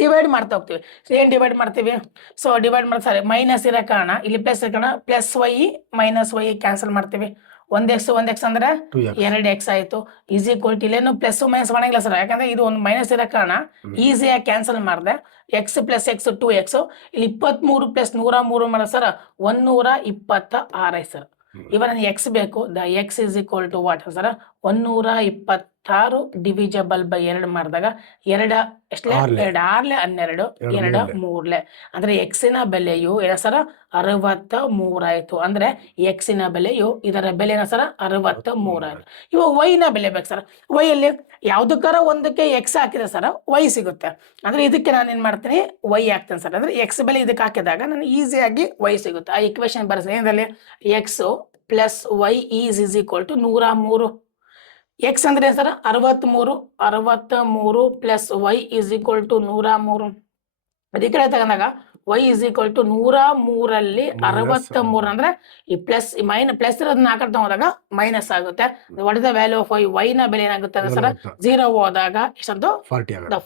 ಡಿವೈಡ್ ಮಾಡ್ತಾ ಹೋಗ್ತೀವಿ. ಸೊ ಏನ್ ಡಿವೈಡ್ ಮಾಡ್ತೀವಿ, ಸೊ ಡಿವೈಡ್ ಮಾಡಿ ಸರಿ ಮೈನಸ್ ಇರೋ ಕಾರಣ ಇಲ್ಲಿ ಪ್ಲಸ್ ಇರೋ ಕಾರಣ plus Y minus Y cancel ಮಾಡ್ತೀವಿ. 1x ಅಂದ್ರೆ 2x 2x ಆಯ್ತು. ಈಸ್ ಈಕ್ವಲ್ ಟು ಇಲ್ಲೇನು ಪ್ಲಸ್ ಮೈನಸ್ ಮಾಡಂಗಿಲ್ಲ ಸರ್, ಯಾಕಂದ್ರೆ ಇದು ಒಂದು ಮೈನಸ್ ಇರೋ ಕಾರಣ ಈಸಿಯಾಗಿ ಕ್ಯಾನ್ಸಲ್ ಮಾಡಿದೆ. ಎಕ್ಸ್ ಪ್ಲಸ್ ಎಕ್ಸ್ 2x, ಇಲ್ಲಿ 23 ಪ್ಲಸ್ 103 ಮಾಡ ಸರ್ 126 ಆಯ್ತು ಸರ್. ಇವಾಗ ನನಗೆ ಎಕ್ಸ್ ಬೇಕು. The x is equal to what sir 126 divisible by 2 ಮಾಡಿದಾಗ 2 ಎಷ್ಟಲೇ 2 6 12 2 3 ಅಂದ್ರೆ ಎಕ್ಸಿನ ಬೆಲೆಯು ಏನ ಸರ 63 ಆಯ್ತು. ಅಂದ್ರೆ ಎಕ್ಸಿನ ಬೆಲೆಯು ಇದರ ಬೆಲೆ ಏನ ಸರ 63 ಆಯ್ತು. ಇವಾಗ ವೈ ನ ಬೆಲೆ ಬೇಕು ಸರ್. ವೈ ಅಲ್ಲಿ ಯಾವ್ದಕ್ಕಾರ ಒಂದಕ್ಕೆ ಎಕ್ಸ್ ಹಾಕಿದ್ರೆ ಸರ್ ವೈ ಸಿಗುತ್ತೆ. ಅಂದ್ರೆ ಇದಕ್ಕೆ ನಾನು ಏನ್ ಮಾಡ್ತೀನಿ ವೈ ಹಾಕ್ತೇನೆ ಸರ್. ಅಂದ್ರೆ ಎಕ್ಸ್ ಬೆಲೆ ಇದಕ್ಕೆ ಹಾಕಿದಾಗ ನಾನು ಈಸಿಯಾಗಿ ವೈ ಸಿಗುತ್ತೆ. ಆ ಇಕ್ವೇಶನ್ ಬರೆಸಿ ಏನದಲ್ಲಿ x plus y is equal to 103. X ಅಂದ್ರೆ sir 63 plus y is equal to 103. ಅದೇ ಕಡೆ ತಗೊಂಡಾಗ ವೈ ಇಸ್ ಈಕ್ವಲ್ ಟು 103 63 ಅಂದ್ರೆ ಈ ಪ್ಲಸ್ ಪ್ಲಸ್ ಇರೋದನ್ನ ಆ ಕಡೆ ತಗೊಂಡಾಗ ಮೈನಸ್ ಆಗುತ್ತೆ. What is the value of Y? Y ನ ಬೆಲೆ ಏನಾಗುತ್ತೆ ಅಂದ್ರೆ ಸರ್ 0 ಹೋದಾಗ ಎಷ್ಟಂತೂ 40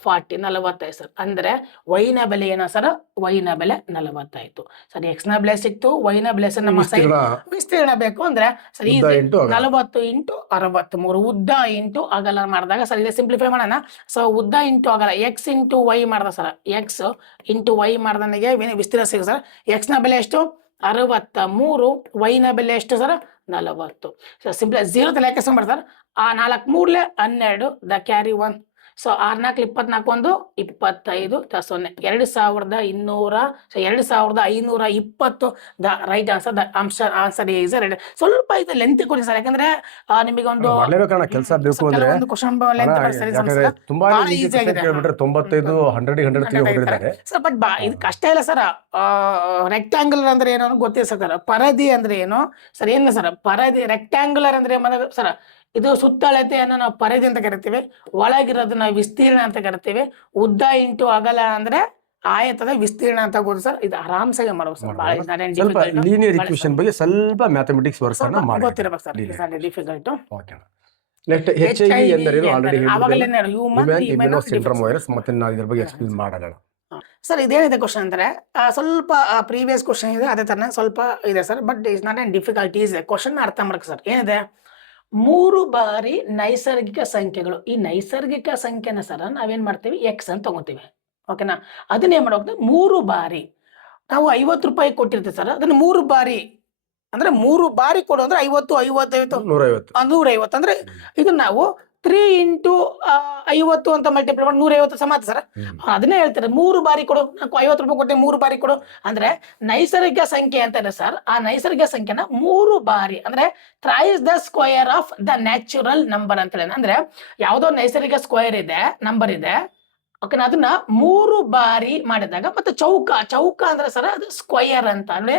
45 ಸರ್. ಅಂದ್ರೆ ವೈ ನ ಬೆಲೆ ಏನ ಸರ್ ವೈ ನ ಬೆಲೆ 40 ಆಯ್ತು ಸರ್. ಎಕ್ಸ್ ನ ಬೆಲೆ ಸಿಕ್ತು, ವೈ ನ ಬೆಲೆ ಸರ್ ನಮ್ಮ ಸೈಡ್ ವಿಸ್ತೀರ್ಣ ಬೇಕು ಅಂದ್ರೆ ಸರ್ 40 ಇಂಟು 63 ಉದ್ದ ಇಂಟು ಅಗಲ ಮಾಡಿದಾಗ ಸರ್ ಇಲ್ಲಿ ಸಿಂಪ್ಲಿಫೈ ಮಾಡೋಣ. ಸೊ ಉದ್ದ ಇಂಟು ಅಗಲ ಎಕ್ಸ್ ಇಂಟು ವೈ ಮಾಡ್ದ ಸರ್, ಎಕ್ಸ್ ಇಂಟು ವೈ ಮಾಡ್ದನಿಗೆ ವಿಸ್ತೀರ್ಣ ಸಿಗ ಸರ್. ಎಕ್ಸ್ ನ ಬೆಲೆ ಎಷ್ಟು 63, ವೈ ನ ಬೆಲೆ ಎಷ್ಟು ಸರ್ 40. ಸೊ ಸಿಂಪ್ಲಿ 0 ತಲೆ ಲೆಕ್ಕ ಬರ್ತಾರೆ. ಆ 4 3 12 the carry 1. So 6 4 24 1 25 0 2200. So 2520 the right answer. The answer is right. ಸ್ವಲ್ಪ ಇದು ಲೆಂತ್ ಕೊಡಿ ಸರ್, ಯಾಕಂದ್ರೆ ನಿಮಗೆ ಒಂದು ಕೆಲಸ ಬೇಕು ಅಂದ್ರೆ ಒಂದು ಕ್ವಶನ್ ಲೆಂತ್ ತುಂಬಾ ಈಸಿ ಆಗಿದೆ. 95 100 ಸರ್ ಬಟ್ ಇದು ಕಷ್ಟ ಇಲ್ಲ ಸರ್. ರೆಕ್ಟಾಂಗುಲರ್ ಅಂದ್ರೆ ಏನೋ ಗೊತ್ತಿಲ್ಲ ಸರ್. ಪರದಿ ಅಂದ್ರೆ ಏನು ಸರ್? ಏನಿಲ್ಲ ಸರ್, ಪರದಿ ರೆಕ್ಟಾಂಗುಲರ್ ಅಂದ್ರೆ ಸರ್ ಇದು ಸುತ್ತಳತೆಯನ್ನು ನಾವು ಪರದಿ ಅಂತ ಕರಿತೀವಿ, ಒಳಗಿರೋದು ನಾವು ವಿಸ್ತೀರ್ಣ ಅಂತ ಕರಿತೀವಿ. ಉದ್ದ ಇಂಟು ಅಗಲ ಅಂದ್ರೆ ಆಯತದ ವಿಸ್ತೀರ್ಣ ಅಂತ ಗೊತ್ತು ಸರ್. ಇದು ಆರಾಮ್ಸಾಗಿ ಮಾಡ್ಬೋದು ಸರ್. ಲೀನಿಯರ್ ಈಕ್ವೇಷನ್ ಬಗ್ಗೆ ಸ್ವಲ್ಪ ಮ್ಯಾಥಮೆಟಿಕ್ಸ್ ವರ್ಕ್ ಗೊತ್ತಿರಬೇಕು ಸರ್. ಡಿಫಿಕಲ್ಟ್. ನೆಕ್ಸ್ಟ್ HIV ಎಂದರೇನು ಆಲ್ರೆಡಿ ಹೇಳಿದ್ದೆ. ಸಿಂಡ್ರೋಮ್ ವೈರಸ್ ಮತ್ತೆ ನಾವು ಇದರ ಬಗ್ಗೆ ಎಕ್ಸ್ಪ್ಲೇನ್ ಮಾಡೋಣ ಸರ್. ಇದೇನಿದೆ ಕ್ವಶನ್ ಅಂದ್ರೆ ಸ್ವಲ್ಪ ಪ್ರೀವಿಯಸ್ ಕ್ವಶನ್ ಇದೆ, ಅದೇ ತರ ಸ್ವಲ್ಪ ಇದೆ sir. But is not an difficulty ಇದೆ. ಕ್ವಶನ್ ಅರ್ಥ ಮಾಡಕ್ಕೆ ಸರ್ ಏನಿದೆ 3 ಬಾರಿ ನೈಸರ್ಗಿಕ ಸಂಖ್ಯೆಗಳು. ಈ ನೈಸರ್ಗಿಕ ಸಂಖ್ಯೆನ ಸರ ನಾವೇನ್ ಮಾಡ್ತೀವಿ ಎಕ್ಸ್ ಅಂತ ತಗೋತೀವಿ, ಓಕೆನಾ? ಅದನ್ನೇ ಮಾಡೋದು 3 ಬಾರಿ ನಾವು 50 ರೂಪಾಯಿ ಕೊಟ್ಟಿರ್ತೀವಿ ಸರ್. ಅದನ್ನ 3 ಬಾರಿ ಅಂದ್ರೆ 3 ಬಾರಿ ಕೊಡು ಅಂದ್ರೆ 50 55 150 ಅಂದ್ರೆ ಇದನ್ನ ನಾವು 3 ಇಂಟು 50 ಅಂತ ಮಲ್ಟಿಪ್ಲೈ ಮಾಡಿ 150 ಸಮ ಸರ್. ಅದನ್ನೇ ಹೇಳ್ತಾರೆ 3 ಬಾರಿ ಕೊಡು, 50 ರೂಪಾಯಿ ಕೊಟ್ಟೆ 3 ಬಾರಿ ಕೊಡು ಅಂದ್ರೆ ನೈಸರ್ಗಿಕ ಸಂಖ್ಯೆ ಅಂತಾರೆ ಸರ್. ಆ ನೈಸರ್ಗಿಕ ಸಂಖ್ಯೆನ 3 ಬಾರಿ ಅಂದ್ರೆ thrice the square of the natural number ಅಂತ ಹೇಳಿ. ಅಂದ್ರೆ ಯಾವ್ದೋ ನೈಸರ್ಗಿಕ ಸ್ಕ್ವೇರ್ ಇದೆ, ನಂಬರ್ ಇದೆ, ಓಕೆ, ಅದನ್ನ 3 ಬಾರಿ ಮಾಡಿದಾಗ ಮತ್ತೆ ಚೌಕ ಅಂದ್ರೆ ಸರ್ ಅದು ಸ್ಕ್ವಯರ್ ಅಂತ. ಅಂದ್ರೆ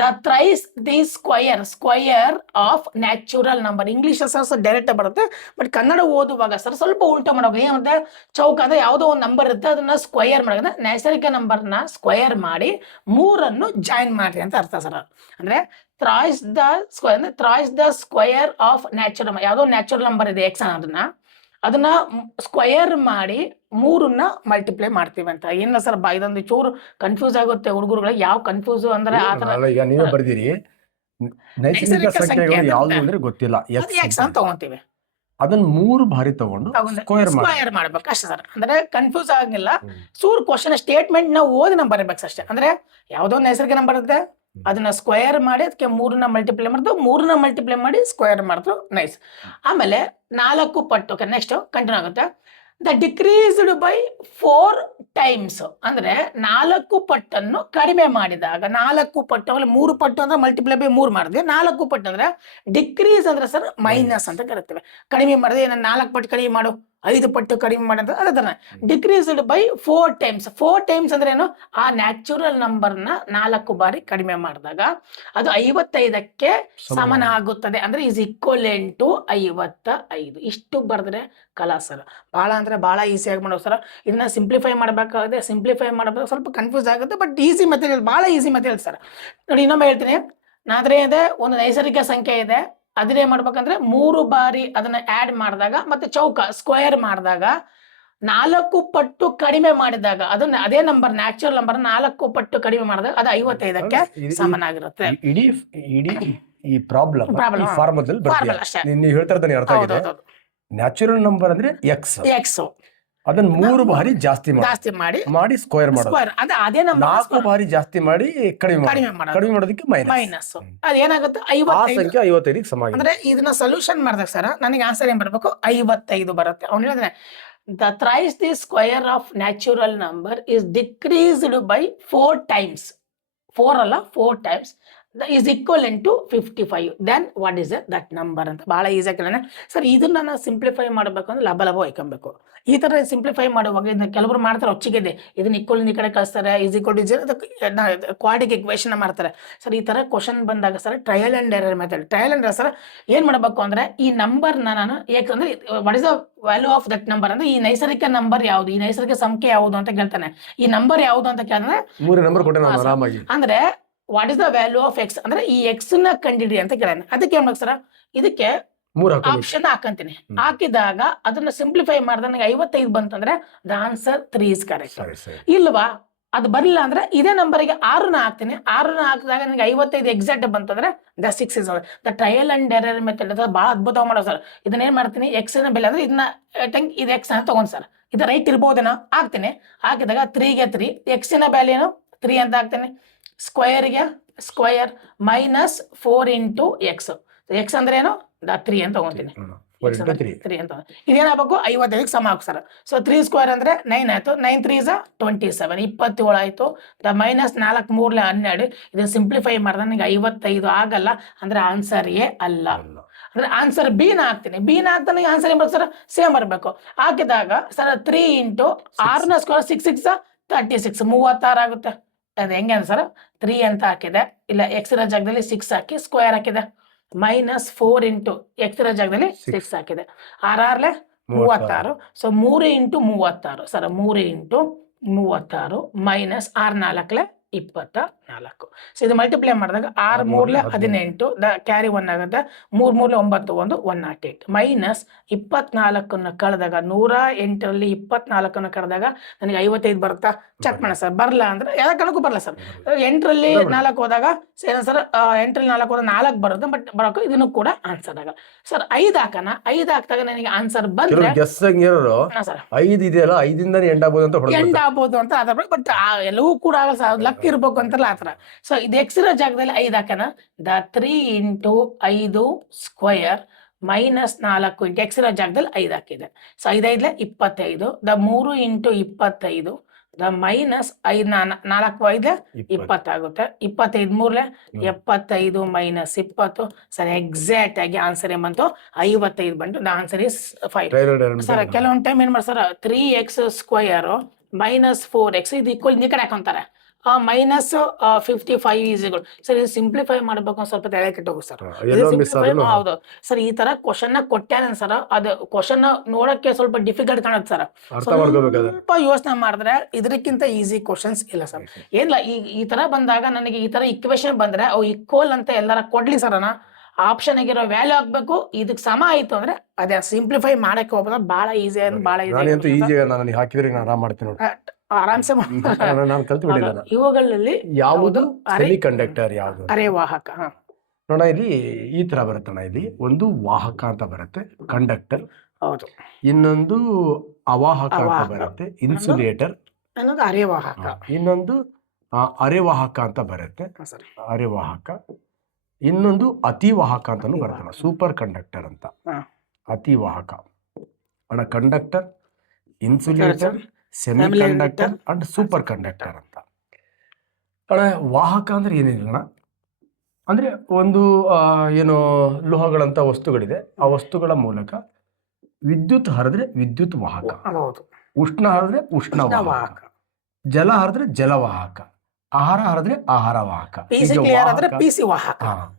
the thrice the square of natural number. English sir direct ಬರುತ್ತೆ, ಬಟ್ ಕನ್ನಡ ಓದುವಾಗ ಸರ್ ಸ್ವಲ್ಪ ಉಲ್ಟಾ ಮಾಡೋದು. ಏನಂದ್ರೆ ಚೌಕ ಅಂದ್ರೆ ಯಾವುದೋ ಒಂದು ನಂಬರ್ ಇರುತ್ತೆ, ಅದನ್ನ ಸ್ಕ್ವಯರ್ ಮಾಡಿದ್ರೆ ನೈಸರ್ಗಿಕ ನಂಬರ್ನ ಸ್ಕ್ವಯರ್ ಮಾಡಿ 3 ಜಾಯಿನ್ ಮಾಡ್ರಿ ಅಂತ ಅರ್ಥ ಸರ್. ಅಂದ್ರೆ thrice the square of natural, ಯಾವುದೋ ನ್ಯಾಚುರಲ್ ನಂಬರ್ ಇದೆ ಎಕ್ಸ್ ಅದನ್ನ ಸ್ಕ್ವಯರ್ ಮಾಡಿ 3 ಮಲ್ಟಿಪ್ಲೈ ಮಾಡ್ತೀವಿ ಅಂತ. ಏನಿಲ್ಲ ಸರ್, ಇದೊಂದು ಚೂರು ಕನ್ಫ್ಯೂಸ್ ಆಗುತ್ತೆ ಹುಡುಗರುಗಳಿಗೆ. ಯಾವ ಕನ್ಫ್ಯೂಸ್ ಅಂದ್ರೆ ಈಗ ನೀವೇ ಬರ್ದಿರಿ ನೈಸರ್ಗಿಕ ಸಂಖ್ಯೆಗಳು ಯಾವುದು ಅಂದ್ರೆ ಗೊತ್ತಿಲ್ಲ, ಎಕ್ಸ್ ಅಂತ ತಗೊಂತೀವಿ. ಅದನ್ನ 3 ಬಾರಿ ತಗೊಂಡು ಸ್ಕ್ವಯರ್ ಮಾಡ್ಬೇಕು ಅಷ್ಟೇ ಸರ್. ಅಂದ್ರೆ ಕನ್ಫ್ಯೂಸ್ ಆಗಿಲ್ಲ. ಸೂರ್ ಕ್ವಶನ್ ಸ್ಟೇಟ್ಮೆಂಟ್ ನಾವು ಓದಿ ನಾವು ಬರೀಬೇಕು ಅಷ್ಟೇ. ಅಂದ್ರೆ ಯಾವ್ದೋ ನೈಸರ್ಗಿಕ ನಂಬರ್ ಇರುತ್ತೆ, ಅದನ್ನ ಸ್ಕ್ವಯರ್ ಮಾಡಿ ಅದಕ್ಕೆ 3 ಮಲ್ಟಿಪ್ಲೈ ಮಾಡಿದ್ರು, 3 ಮಲ್ಟಿಪ್ಲೈ ಮಾಡಿ ಸ್ಕ್ವಯರ್ ಮಾಡಿದ್ರು. ನೈಸ್. ಆಮೇಲೆ 4 ಪಟ್ಟು. ಓಕೆ, ನೆಕ್ಸ್ಟ್ ಕಂಟಿನ್ಯೂ ಆಗುತ್ತೆ. ದ ಡಿಕ್ರೀಸ್ಡ್ ಬೈ 4 ಟೈಮ್ಸ್ ಅಂದ್ರೆ 4 ಪಟ್ಟನ್ನು ಕಡಿಮೆ ಮಾಡಿದಾಗ. 4 ಪಟ್ಟು ಆಮೇಲೆ 3 ಪಟ್ಟು ಅಂದ್ರೆ ಮಲ್ಟಿಪ್ಲೈ ಬೈ 3 ಮಾಡಿದ್ವಿ. 4 ಪಟ್ಟು ಅಂದ್ರೆ ಡಿಕ್ರೀಸ್ ಅಂದ್ರೆ ಸರ್ ಮೈನಸ್ ಅಂತ ಕರಿತೇವೆ. ಕಡಿಮೆ ಮಾಡಿದ್ರೆ 4 ಪಟ್ಟು ಕಡಿಮೆ ಮಾಡು, 5 ಪಟ್ಟು ಕಡಿಮೆ ಮಾಡಿದ್ರೆ ಅದೇ ತರ ಡಿಕ್ರೀಸ್ಡ್ ಬೈ 4 ಟೈಮ್ಸ್. 4 ಟೈಮ್ಸ್ ಅಂದ್ರೆ ಏನು? ಆ ನ್ಯಾಚುರಲ್ ನಂಬರ್ನ 4 ಬಾರಿ ಕಡಿಮೆ ಮಾಡಿದಾಗ ಅದು 55ಕ್ಕೆ ಸಮಾನ ಆಗುತ್ತದೆ. ಅಂದ್ರೆ ಈಸ್ ಈಕ್ವಲೆಂಟ್ ಟು 55. ಇಷ್ಟು ಬರೆದ್ರೆ ಕಲಾ ಸರ್. ಬಹಳ ಅಂದ್ರೆ ಬಹಳ ಈಸಿಯಾಗಿ ಮಾಡೋದು ಸರ್. ಇದನ್ನ ಸಿಂಪ್ಲಿಫೈ ಮಾಡಬೇಕಾಗುತ್ತೆ. ಸಿಂಪ್ಲಿಫೈ ಮಾಡಬೇಕು, ಸ್ವಲ್ಪ ಕನ್ಫ್ಯೂಸ್ ಆಗುತ್ತೆ, ಬಟ್ ಈಸಿ ಮೆಥಡ್, ಬಹಳ ಈಸಿ ಮೆಥಡ್ ಸರ್. ನೋಡಿ ಇನ್ನೊಮ್ಮೆ ಹೇಳ್ತೀನಿ. ನಾದ್ರೆ ಇದೆ ಒಂದು ನೈಸರ್ಗಿಕ ಸಂಖ್ಯೆ ಇದೆ, ಅದನ್ನೇ ಮಾಡ್ಬೇಕಂದ್ರೆ 3 ಬಾರಿ ಅದನ್ನ ಆಡ್ ಮಾಡಿದಾಗ ಮತ್ತೆ ಚೌಕ ಸ್ಕ್ವೇರ್ ಮಾಡಿದಾಗ 4 ಪಟ್ಟು ಕಡಿಮೆ ಮಾಡಿದಾಗ ಅದನ್ನ ಅದೇ ನಂಬರ್ ನ್ಯಾಚುರಲ್ ನಂಬರ್ 4 ಪಟ್ಟು ಕಡಿಮೆ ಮಾಡಿದಾಗ ಅದು 55ಕ್ಕೆ ಸಮನಾಗಿರುತ್ತೆ. ಇಡೀ ಈ ಪ್ರಾಬ್ಲಮ್ Problem, ಈ ಹಾ. ಫಾರ್ಮದಲ್ಲಿ Formula ಅಷ್ಟೇ. ನೀವು ಹೇಳ್ತಾ ಇದ್ದಾನೆ ಅರ್ಥ ಆಗಿದೆ. ಹೌದೌದು. ನ್ಯಾಚುರಲ್ ನಂಬರ್ ಅಂದ್ರೆ ಎಕ್ಸ್, ಎಕ್ಸ್ ಅದನ್ನ 3 ಬಾರಿ ಜಾಸ್ತಿ ಜಾಸ್ತಿ ಮಾಡಿ ಮಾಡಿ ಸ್ಕ್ವೇರ್ ಮಾಡೋದು, ಸ್ಕ್ವೇರ್ ಅದೇ ನಂಬರ್ 4 ಬಾರಿ ಜಾಸ್ತಿ ಮಾಡಿ ಕಡಿಮೆ ಕಡಿಮೆ ಮಾಡೋದು. ಕಡಿಮೆ ಮಾಡೋದಕ್ಕೆ ಮೈನಸ್. ಮೈನಸ್ ಅದೇನಾಗುತ್ತೆ ಆ 55. ಸಂಖ್ಯೆ 55ಗೆ ಸಮ ಆಗಿದೆ. ಅಂದ್ರೆ ಇದನ್ನ ಸೊಲ್ಯೂಷನ್ ಮಾಡಿದಾಗ ಸರ್ ನನಗೆ ಆನ್ಸರ್ ಏನ್ ಬರ್ಬೇಕು 55 ಬರುತ್ತೆ. ಅವ್ನು ಹೇಳಿದ್ರೆ the thrice the square of natural number is decreased by 4 times. 4 ಅಲ್ಲ 4 times is equivalent to 55. then what is that number ಅಂತ ಬಹಳ ಈಸಿ ಕೇಳೋಣ ಸರ್. ಇದನ್ನ ನಾನು ಸಿಂಪ್ಲಿಫೈ ಮಾಡಬೇಕು ಅಂದ್ರೆ ಲಭ ಹೊಯ್ಕೊಬೇಕು. ಈ ತರ ಸಿಂಪ್ಲಿಫೈ ಮಾಡುವಾಗ ಇದನ್ನ ಕೆಲವರು ಮಾಡ್ತಾರೆ ಒಚ್ಚಿಗೆ ಇದನ್ನ ಈಕ್ವಲ್ ಈ ಕಡೆ ಕಳಿಸ್ತಾರೆ, ಇಸ್ ಈಕ್ವಲ್ ಟು 0 ಕ್ವಾಡ್ರಿಕ್ ಇಕ್ವೇಷನ್ ಮಾಡ್ತಾರೆ ಸರ್. ಈ ತರ ಕ್ವಶನ್ ಬಂದಾಗ sir trial and error method. Trial and sir ಏನ್ ಮಾಡಬೇಕು ಅಂದ್ರೆ ಈ ನಂಬರ್ ನಾನು ಯಾಕಂದ್ರೆ what is the value of that number ಅಂದ್ರೆ ಈ ನೈಸರ್ಗಿಕ ನಂಬರ್ ಯಾವುದು, ಈ ನೈಸರ್ಗಿಕ ಸಂಖ್ಯೆ ಯಾವುದು ಅಂತ ಕೇಳ್ತಾನೆ. ಈ ನಂಬರ್ ಯಾವುದು ಅಂತ ಕೇಳಿದ್ರೆ 3 ನಂಬರ್ ಕೊಟ್ಟೆ ನಾನು ಆರಾಮಾಗಿ. ಅಂದ್ರೆ what is the value of X ಅಂದ್ರೆ ಈ ಎಕ್ಸ್ ನ ಕಂಡಿಡಿ ಅಂತ ಕೇಳ. ಅದಕ್ಕೆ ಏನ್ ಮಾಡ್ಬೇಕು ಸರ್, ಇದಕ್ಕೆ 3 ಆಪ್ಷನ್ ಹಾಕಂತೀನಿ. ಹಾಕಿದಾಗ ಅದನ್ನ ಸಿಂಪ್ಲಿಫೈ ಮಾಡಿದ್ರೆ ನನಗೆ 55 ಬಂತಂದ್ರೆ ದ ಆನ್ಸರ್ 3 ಇಸ್ ಕರೆಕ್ಟ್. ಇಲ್ವಾ ಅದು ಬರಲಿಲ್ಲ ಅಂದ್ರೆ ಇದೇ ನಂಬರ್ಗೆ 6ನ ಹಾಕ್ತೀನಿ. 6ನ ಹಾಕಿದಾಗ ನನಗೆ 55 ಎಕ್ಸಾಕ್ಟ್ ಬಂತಂದ್ರೆ the 6 is the trial and error method. ಬಹಳ ಅದ್ಭುತವಾಗಿ ಮಾಡೋ ಸರ್. ಇದನ್ನ ಏನ್ ಮಾಡ್ತೀನಿ, ಎಕ್ಸ್ ನ ಬೆಲೆ ಅಂದ್ರೆ ಇದನ್ನ ಇದು ಎಕ್ಸ್ ಅಂತ ತಗೊಂಡ್ ಸರ್, ಇದು ರೈಟ್ ಇರ್ಬೋದೇನೋ ಹಾಕ್ತೀನಿ. ಹಾಕಿದಾಗ 3ಗೆ 3 ಎಕ್ಸ್ ನ ಬೆಲೆ ಏನು 3 ಅಂತ ಹಾಕ್ತೀನಿ. ಸ್ಕ್ವೇರ್ಗೆ square minus 4 into X. X ಅಂದ್ರೆ ಏನು 3 ಅಂತ ತಗೊಂತೀನಿ. 3 ಅಂತ ಇದೇನಾಗಬೇಕು 55ಗೆ ಸಮ ಹಾಕು ಸರ್. ಸೊ 3 ಸ್ಕ್ವೇರ್ ಅಂದ್ರೆ 9 ಆಯ್ತು. 9 3 ಇಸ್ 27 27 ಆಯ್ತು. ಮೈನಸ್ 4 3 12. ಇದನ್ನ ಸಿಂಪ್ಲಿಫೈ ಮಾಡಿದ್ರೆ ನನಗೆ 55 ಆಗಲ್ಲ ಅಂದ್ರೆ ಆನ್ಸರ್ ಎ ಅಲ್ಲ. ಅಂದ್ರೆ ಆನ್ಸರ್ ಬಿ ನ ಹಾಕ್ತೀನಿ. ಬಿ ನ ಹಾಕ್ತಾನೆ ಆನ್ಸರ್ ಏನ್ ಬರುತ್ತೆ ಸರ್, ಸೇಮ್ ಬರಬೇಕು. ಹಾಕಿದಾಗ ಸರ್ 3 ಇಂಟು 6 ನ ಸ್ಕ್ವೇರ್ 6 6 36 36 ಆಗುತ್ತೆ. ಅದು ಹೆಂಗೆ ಅಂದ್ರೆ ಸರ್ 3 ಅಂತ ಹಾಕಿದೆ, ಇಲ್ಲ ಎಕ್ಸ್ ರ ಜಾಗದಲ್ಲಿ 6 ಹಾಕಿ ಸ್ಕ್ವೇರ್ ಹಾಕಿದೆ. ಮೈನಸ್ 4 ಇಂಟು ಎಕ್ಸ್ ರ ಜಾಗದಲ್ಲಿ 6 ಹಾಕಿದೆ. 6 36. So 3 into 36 sir 3 into 36 minus 6 4 24. So ಇದು ಮಲ್ಟಿಪ್ಲೈ ಮಾಡಿದಾಗ 6 3 18 ಕ್ಯಾರಿ 1 ಆಗುತ್ತೆ. 3 3 9 1 108 ಮೈನಸ್ 24 ಕಳೆದಾಗ 108ರಲ್ಲಿ 24 ಕಳೆದಾಗ ನನಗೆ 55 ಬರುತ್ತಾ ಚೆಕ್ ಮಾಡೋಣ ಸರ್. ಬರಲ್ಲ ಅಂದ್ರೆ ಯಾವ ಕಾರಣಕ್ಕೂ ಬರಲ್ಲ ಸರ್. 8ರಲ್ಲಿ 4 ಹೋದಾಗ ಏನು ಸರ್ 8ರಲ್ಲಿ 4 ಹೋದಾಗ 4 ಬರುತ್ತೆ, ಬಟ್ ಬರೋಕೆ ಇದನ್ನು ಕೂಡ ಆನ್ಸರ್ ಆಗಲ್ಲ ಸರ್. 5 ಹಾಕೋಣ. 5 ಹಾಕಿದಾಗ ನನಗೆ ಆನ್ಸರ್ ಬಂದ್ರೆ ಸರ್ 5 ಇದೆಯಲ್ಲ 5ಇಂದ ಎಂಡ್ ಆಗ್ಬೋದು ಅಂತ ಅದ, ಬಟ್ ಎಲ್ಲವೂ ಕೂಡ ಆಗಲ್ಲ ಸರ್. ಲಕ್ ಇರ್ಬೇಕು ಅಂತಲ್ಲ ಆತರ. ಸೊ ಇದು ಎಕ್ಸ್ ಇರೋ ಜಾಗದಲ್ಲಿ 5 ಹಾಕೋಣ. The 3 into 5 square minus 4 into X ಇರೋ ಜಾಗದಲ್ಲಿ 5 ಹಾಕಿದೆ. So 5 5 25. The 3 into 25 the minus 5 4 5 20 ಆಗುತ್ತೆ. 25 3 75 ಮೈನಸ್ 20. ಸರ್ ಎಕ್ಸಾಕ್ಟ್ ಆಗಿ ಆನ್ಸರ್ ಏನ್ ಬಂತು 55 ಬಂತು. The answer is 5 sir. ಕೆಲವೊಂದು ಟೈಮ್ ಏನ್ ಮಾಡ್ತಾರ 3x ಸ್ಕ್ವಯರ್ ಮೈನಸ್ 4x ಇದು ಈಕ್ವಲ್ ಈ ಕಡೆ ಹಾಕೊಂತಾರೆ ಮೈನಸ್ 55 ಈಸಿಗಳು. ಸರ್ ಇದು ಸಿಂಪ್ಲಿಫೈ ಮಾಡ್ಬೇಕು ಸ್ವಲ್ಪ ತಲೆ ಕೆಟ್ಟೋಗು ಸರ್. ಹೌದು ಸರ್. ಈ ತರ ಕ್ವಶನ್ ನ ಕೊಟ್ಟಾನ ಸರ್, ಅದು ಕ್ವಶನ್ ನೋಡಕ್ಕೆ ಸ್ವಲ್ಪ ಡಿಫಿಕಲ್ಟ್ ಕಾಣುತ್ತೆ ಸರ್. ಸ್ವಲ್ಪ ಯೋಚನೆ ಮಾಡಿದ್ರೆ ಇದಕ್ಕಿಂತ ಈಸಿ ಕ್ವಶನ್ಸ್ ಇಲ್ಲ ಸರ್. ಏನಿಲ್ಲ ಈ ತರ ಬಂದಾಗ ನನಗೆ ಈ ತರ ಇಕ್ವೇಶನ್ ಬಂದ್ರೆ ಅವು ಈಕ್ವಲ್ ಅಂತ ಎಲ್ಲಾರ ಕೊಡ್ಲಿ ಸರ್. ಆಪ್ಷನ್ ಆಗಿರೋ ವ್ಯಾಲ್ಯೂ ಹಾಕ್ಬೇಕು. ಇದಕ್ಕೆ ಸಮ ಆಯ್ತು ಅಂದ್ರೆ ಅದೇ ಸಿಂಪ್ಲಿಫೈ ಮಾಡಕ್ಕೆ ಹೋಗೋದು ಬಹಳ ಈಸಿ ಅಂದ್ರೆ ಬಹಳ ಈಸಿ ಹಾಕಿದ್ರೆ ನಾನು ಆರಾಮ್ ಮಾಡ್ತೀನಿ ನೋಡಿ. ಆರಾಮ್ಸೆ ನಾನು ಕಲ್ತ್ಬಿಟ್ಟಿದ್ದೇನೆ. ಇವುಗಳಲ್ಲಿ ಯಾವುದು ಸೆಮಿ ಕಂಡಕ್ಟರ್, ಯಾವುದು ಅರೆವಾಹಕ. ನೋಡ ಇಲ್ಲಿ ಈ ತರ ಬರುತ್ತಣ್ಣ. ಇಲ್ಲಿ ಒಂದು ವಾಹಕ ಅಂತ ಬರುತ್ತೆ ಕಂಡಕ್ಟರ್, ಹೌದು. ಇನ್ನೊಂದು ಅವಾಹಕ ಅಂತ ಬರುತ್ತೆ ಇನ್ಸುಲೇಟರ್, ಅನ್ನೋದು ಅರೆವಾಹಕ. ಇನ್ನೊಂದು ಅರೆವಾಹಕ ಅಂತ ಬರುತ್ತೆ ಅರೆವಾಹಕ. ಇನ್ನೊಂದು ಅತಿವಾಹಕ ಅಂತಾನು ಬರುತ್ತೆ ಸೂಪರ್ ಕಂಡಕ್ಟರ್ ಅಂತ. ಅತಿವಾಹಕ ಅಣ್ಣ conductor, insulator, semi conductor and super conductor ಅಂತ. ಅಣ್ಣ ವಾಹಕ ಅಂದ್ರೆ ಏನಿಲ್ಲ ಅಂದ್ರೆ ಒಂದು ಏನು ಲೋಹಗಳಂತ ವಸ್ತುಗಳಿದೆ, ಆ ವಸ್ತುಗಳ ಮೂಲಕ ವಿದ್ಯುತ್ ಹರಿದ್ರೆ ವಿದ್ಯುತ್ ವಾಹಕ, ಉಷ್ಣ ಹರಿದ್ರೆ ಉಷ್ಣ ವಾಹಕ, ಜಲ ಹರಿದ್ರೆ ಜಲವಾಹಕ, ಆಹಾರ ಹರಿದ್ರೆ ಆಹಾರ ವಾಹಕ.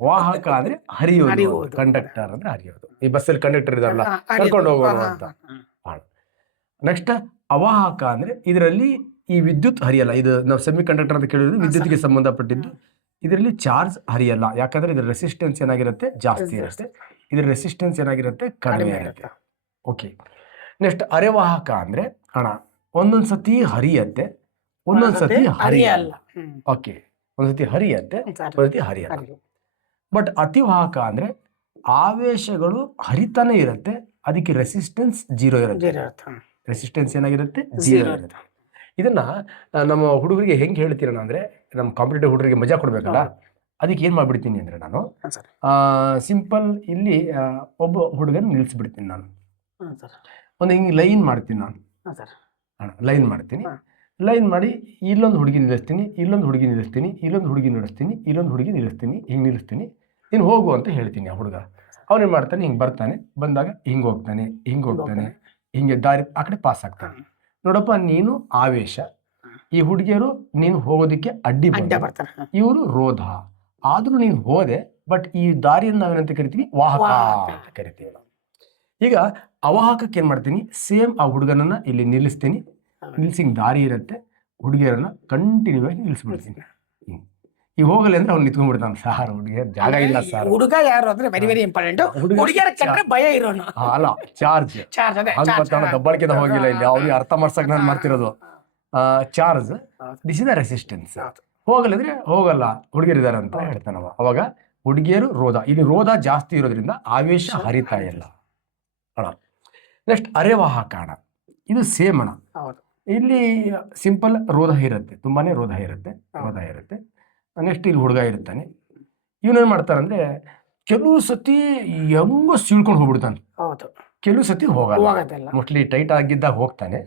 ವಾಹಕ ಅಂದ್ರೆ ಹರಿಯೋದು, ಕಂಡಕ್ಟರ್ ಅಂದ್ರೆ ಹರಿಯೋದು. ಈ ಬಸ್ಸಲ್ಲಿ ಕಂಡಕ್ಟರ್ ಇದಾರಲ್ಲ ಕರ್ಕೊಂಡು ಹೋಗೋದು ಅಂತ. ನೆಕ್ಸ್ಟ್ ಅವಾಹಕ ಅಂದ್ರೆ ಇದರಲ್ಲಿ ಈ ವಿದ್ಯುತ್ ಹರಿಯಲ್ಲ. ಇದು ನಾವು ಸೆಮಿ ಕಂಡಕ್ಟರ್ ಅಂತ ಕೇಳಿದ್ರೆ ವಿದ್ಯುತ್ಗೆ ಸಂಬಂಧಪಟ್ಟಿದ್ದು. ಇದರಲ್ಲಿ ಚಾರ್ಜ್ ಹರಿಯಲ್ಲ, ಯಾಕಂದ್ರೆ ಇದ್ರ ರೆಸಿಸ್ಟೆನ್ಸ್ ಏನಾಗಿರುತ್ತೆ ಜಾಸ್ತಿ ಇರುತ್ತೆ, ಇದ್ರ ರೆಸಿಸ್ಟೆನ್ಸ್ ಏನಾಗಿರುತ್ತೆ ಕಡಿಮೆ ಇರುತ್ತೆ. ಓಕೆ. ನೆಕ್ಸ್ಟ್ ಅರೆವಾಹಕ ಅಂದ್ರೆ ಅಣ್ಣ ಒಂದೊಂದ್ಸತಿ ಹರಿಯತ್ತೆ, ಒಂದೊಂದ್ಸತಿ ಹರಿಯಲ್ಲ. ಓಕೆ, ಒಂದ್ಸತಿ ಹರಿಯತ್ತೆ, ಒಂದ್ಸತಿ ಹರಿಯಲ್ಲ. ಬಟ್ ಅತಿವಾಹಕ ಅಂದ್ರೆ ಆವೇಶಗಳು ಹರಿತಾನೆ ಇರುತ್ತೆ, ಅದಕ್ಕೆ ರೆಸಿಸ್ಟೆನ್ಸ್ ಜೀರೋ ಇರುತ್ತೆ. ರೆಸಿಸ್ಟೆನ್ಸ್ ಏನಾಗಿರುತ್ತೆ? ಜೀರೋ ಇರುತ್ತೆ. ಇದನ್ನ ನಮ್ಮ ಹುಡುಗರಿಗೆ ಹೆಂಗೆ ಹೇಳ್ತೀರಣ ಅಂದ್ರೆ, ನಮ್ಮ ಕಾಂಪಿಟೇಟಿವ್ ಹುಡುಗರಿಗೆ ಮಜಾ ಕೊಡ್ಬೇಕಲ್ಲ, ಅದಕ್ಕೆ ಏನ್ ಮಾಡ್ಬಿಡ್ತೀನಿ ಅಂದ್ರೆ ನಾನು ಸಿಂಪಲ್ ಇಲ್ಲಿ ಒಬ್ಬ ಹುಡುಗನ ನಿಲ್ಲಿಸ್ಬಿಡ್ತೀನಿ ನಾನು. ಒಂದು ಹಿಂಗೆ ಲೈನ್ ಮಾಡ್ತೀನಿ ನಾನು, ಲೈನ್ ಮಾಡ್ತೀನಿ. ಲೈನ್ ಮಾಡಿ ಇಲ್ಲೊಂದು ಹುಡುಗಿ ನಿಲ್ಲಿಸ್ತೀನಿ, ಇಲ್ಲೊಂದು ಹುಡುಗಿ ನಿಲ್ಲಿಸ್ತೀನಿ, ಇಲ್ಲೊಂದು ಹುಡುಗಿ ನಿಲ್ಲಿಸ್ತೀನಿ, ಇಲ್ಲೊಂದು ಹುಡುಗಿ ನಿಲ್ಲಿಸ್ತೀನಿ, ಹಿಂಗೆ ನಿಲ್ಲಿಸ್ತೀನಿ. ನೀನು ಹೋಗು ಅಂತ ಹೇಳ್ತೀನಿ. ಆ ಹುಡುಗ ಅವನೇನು ಮಾಡ್ತಾನೆ, ಹಿಂಗೆ ಬರ್ತಾನೆ, ಬಂದಾಗ ಹಿಂಗೆ ಹೋಗ್ತಾನೆ, ಹಿಂಗೆ ಹೋಗ್ತಾನೆ, ಹಿಂಗೆ ದಾರಿ ಆ ಕಡೆ ಪಾಸ್ ಆಗ್ತಾನೆ. ನೋಡಪ್ಪ, ನೀನು ಆವೇಶ, ಈ ಹುಡುಗಿಯರು ನೀನು ಹೋಗೋದಕ್ಕೆ ಅಡ್ಡಿ ಬರ್ತಾರೆ, ಇವರು ರೋಧ. ಆದ್ರೂ ನೀನು ಹೋದೆ, ಬಟ್ ಈ ದಾರಿಯನ್ನು ನಾವೇನಂತ ಕರಿತೀವಿ? ವಾಹಕ ಅಂತ ಕರಿತೀವಿ ನಾವು. ಈಗ ಅವಾಹಕಕ್ಕೆ ಏನ್ ಮಾಡ್ತೀನಿ, ಸೇಮ್ ಆ ಹುಡುಗನನ್ನ ಇಲ್ಲಿ ನಿಲ್ಲಿಸ್ತೀನಿ, ನಿಲ್ಸಿ ದಾರಿ ಇರುತ್ತೆ, ಹುಡುಗಿಯರನ್ನ ಕಂಟಿನ್ಯೂ ಆಗಿ ನಿಲ್ಲಿಸ್ಬಿಡ್ತೀನಿ. ಈಗ ಹೋಗಲ್ಲ ಅಂದ್ರೆ ಅವ್ನು ನಿಂತ್ಕೊಂಡ್ಬಿಡ್ತಾನೆ, ಸಾರ್ ಹುಡುಗಿಯರ್ ಜಾಗ ಇಲ್ಲ ಸರ್. ಹುಡುಗ ಯಾರು ಅಂದ್ರೆ ವೆರಿ ವೆರಿ ಇಂಪಾರ್ಟೆಂಟ್. ಹುಡುಗಿಯರ ಕಂಡ್ರೆ ಭಯ ಇರೋನು. ಅಲ್ಲ, ಚಾರ್ಜ್ ದಬ್ಬಾಳಿಕೆದ ಹೋಗಿಲ್ಲ ಇಲ್ಲಿ, ಅವ್ರಿಗೆ ಅರ್ಥ ಮಾಡ್ಸಕ್ ನಾನು ಮಾಡ್ತಿರೋದು. Charge, this is the resistance. ಹೋಗಲ್ಲಂದ್ರೆ ಹೋಗಲ್ಲ, ಹುಡುಗಿಯರಿದ್ದಾರೆ ಅಂತ ಹೇಳ್ತಾನವ. ಅವಾಗ ಹುಡುಗಿಯರು ರೋಧ, ಇಲ್ಲಿ ರೋಧ ಜಾಸ್ತಿ ಇರೋದ್ರಿಂದ ಆವೇಶ ಹರಿತಾ ಇಲ್ಲ ಅಣ್ಣ. ನೆಕ್ಸ್ಟ್ ಅರೆವಾಹಕ ಅಣ್ಣ, ಇದು ಸೇಮ್ ಅಣ್ಣ. ಇಲ್ಲಿ ಸಿಂಪಲ್ ರೋಧ ಇರುತ್ತೆ, ತುಂಬಾನೇ ರೋಧ ಇರುತ್ತೆ. ನೆಕ್ಸ್ಟ್ ಇಲ್ಲಿ ಹುಡುಗ ಇರ್ತಾನೆ, ಇವನೇನ್ ಮಾಡ್ತಾರಂದ್ರೆ ಕೆಲವು ಸತಿ ಹೆಂಗೋ ಸೀಳ್ಕೊಂಡು ಹೋಗ್ಬಿಡ್ತಾನೆ, ಕೆಲವು ಸತಿ ಹೋಗಲ್ಲ. ಮೋಸ್ಟ್ಲಿ ಟೈಟ್ ಆಗಿದ್ದಾಗ ಹೋಗ್ತಾನೆ,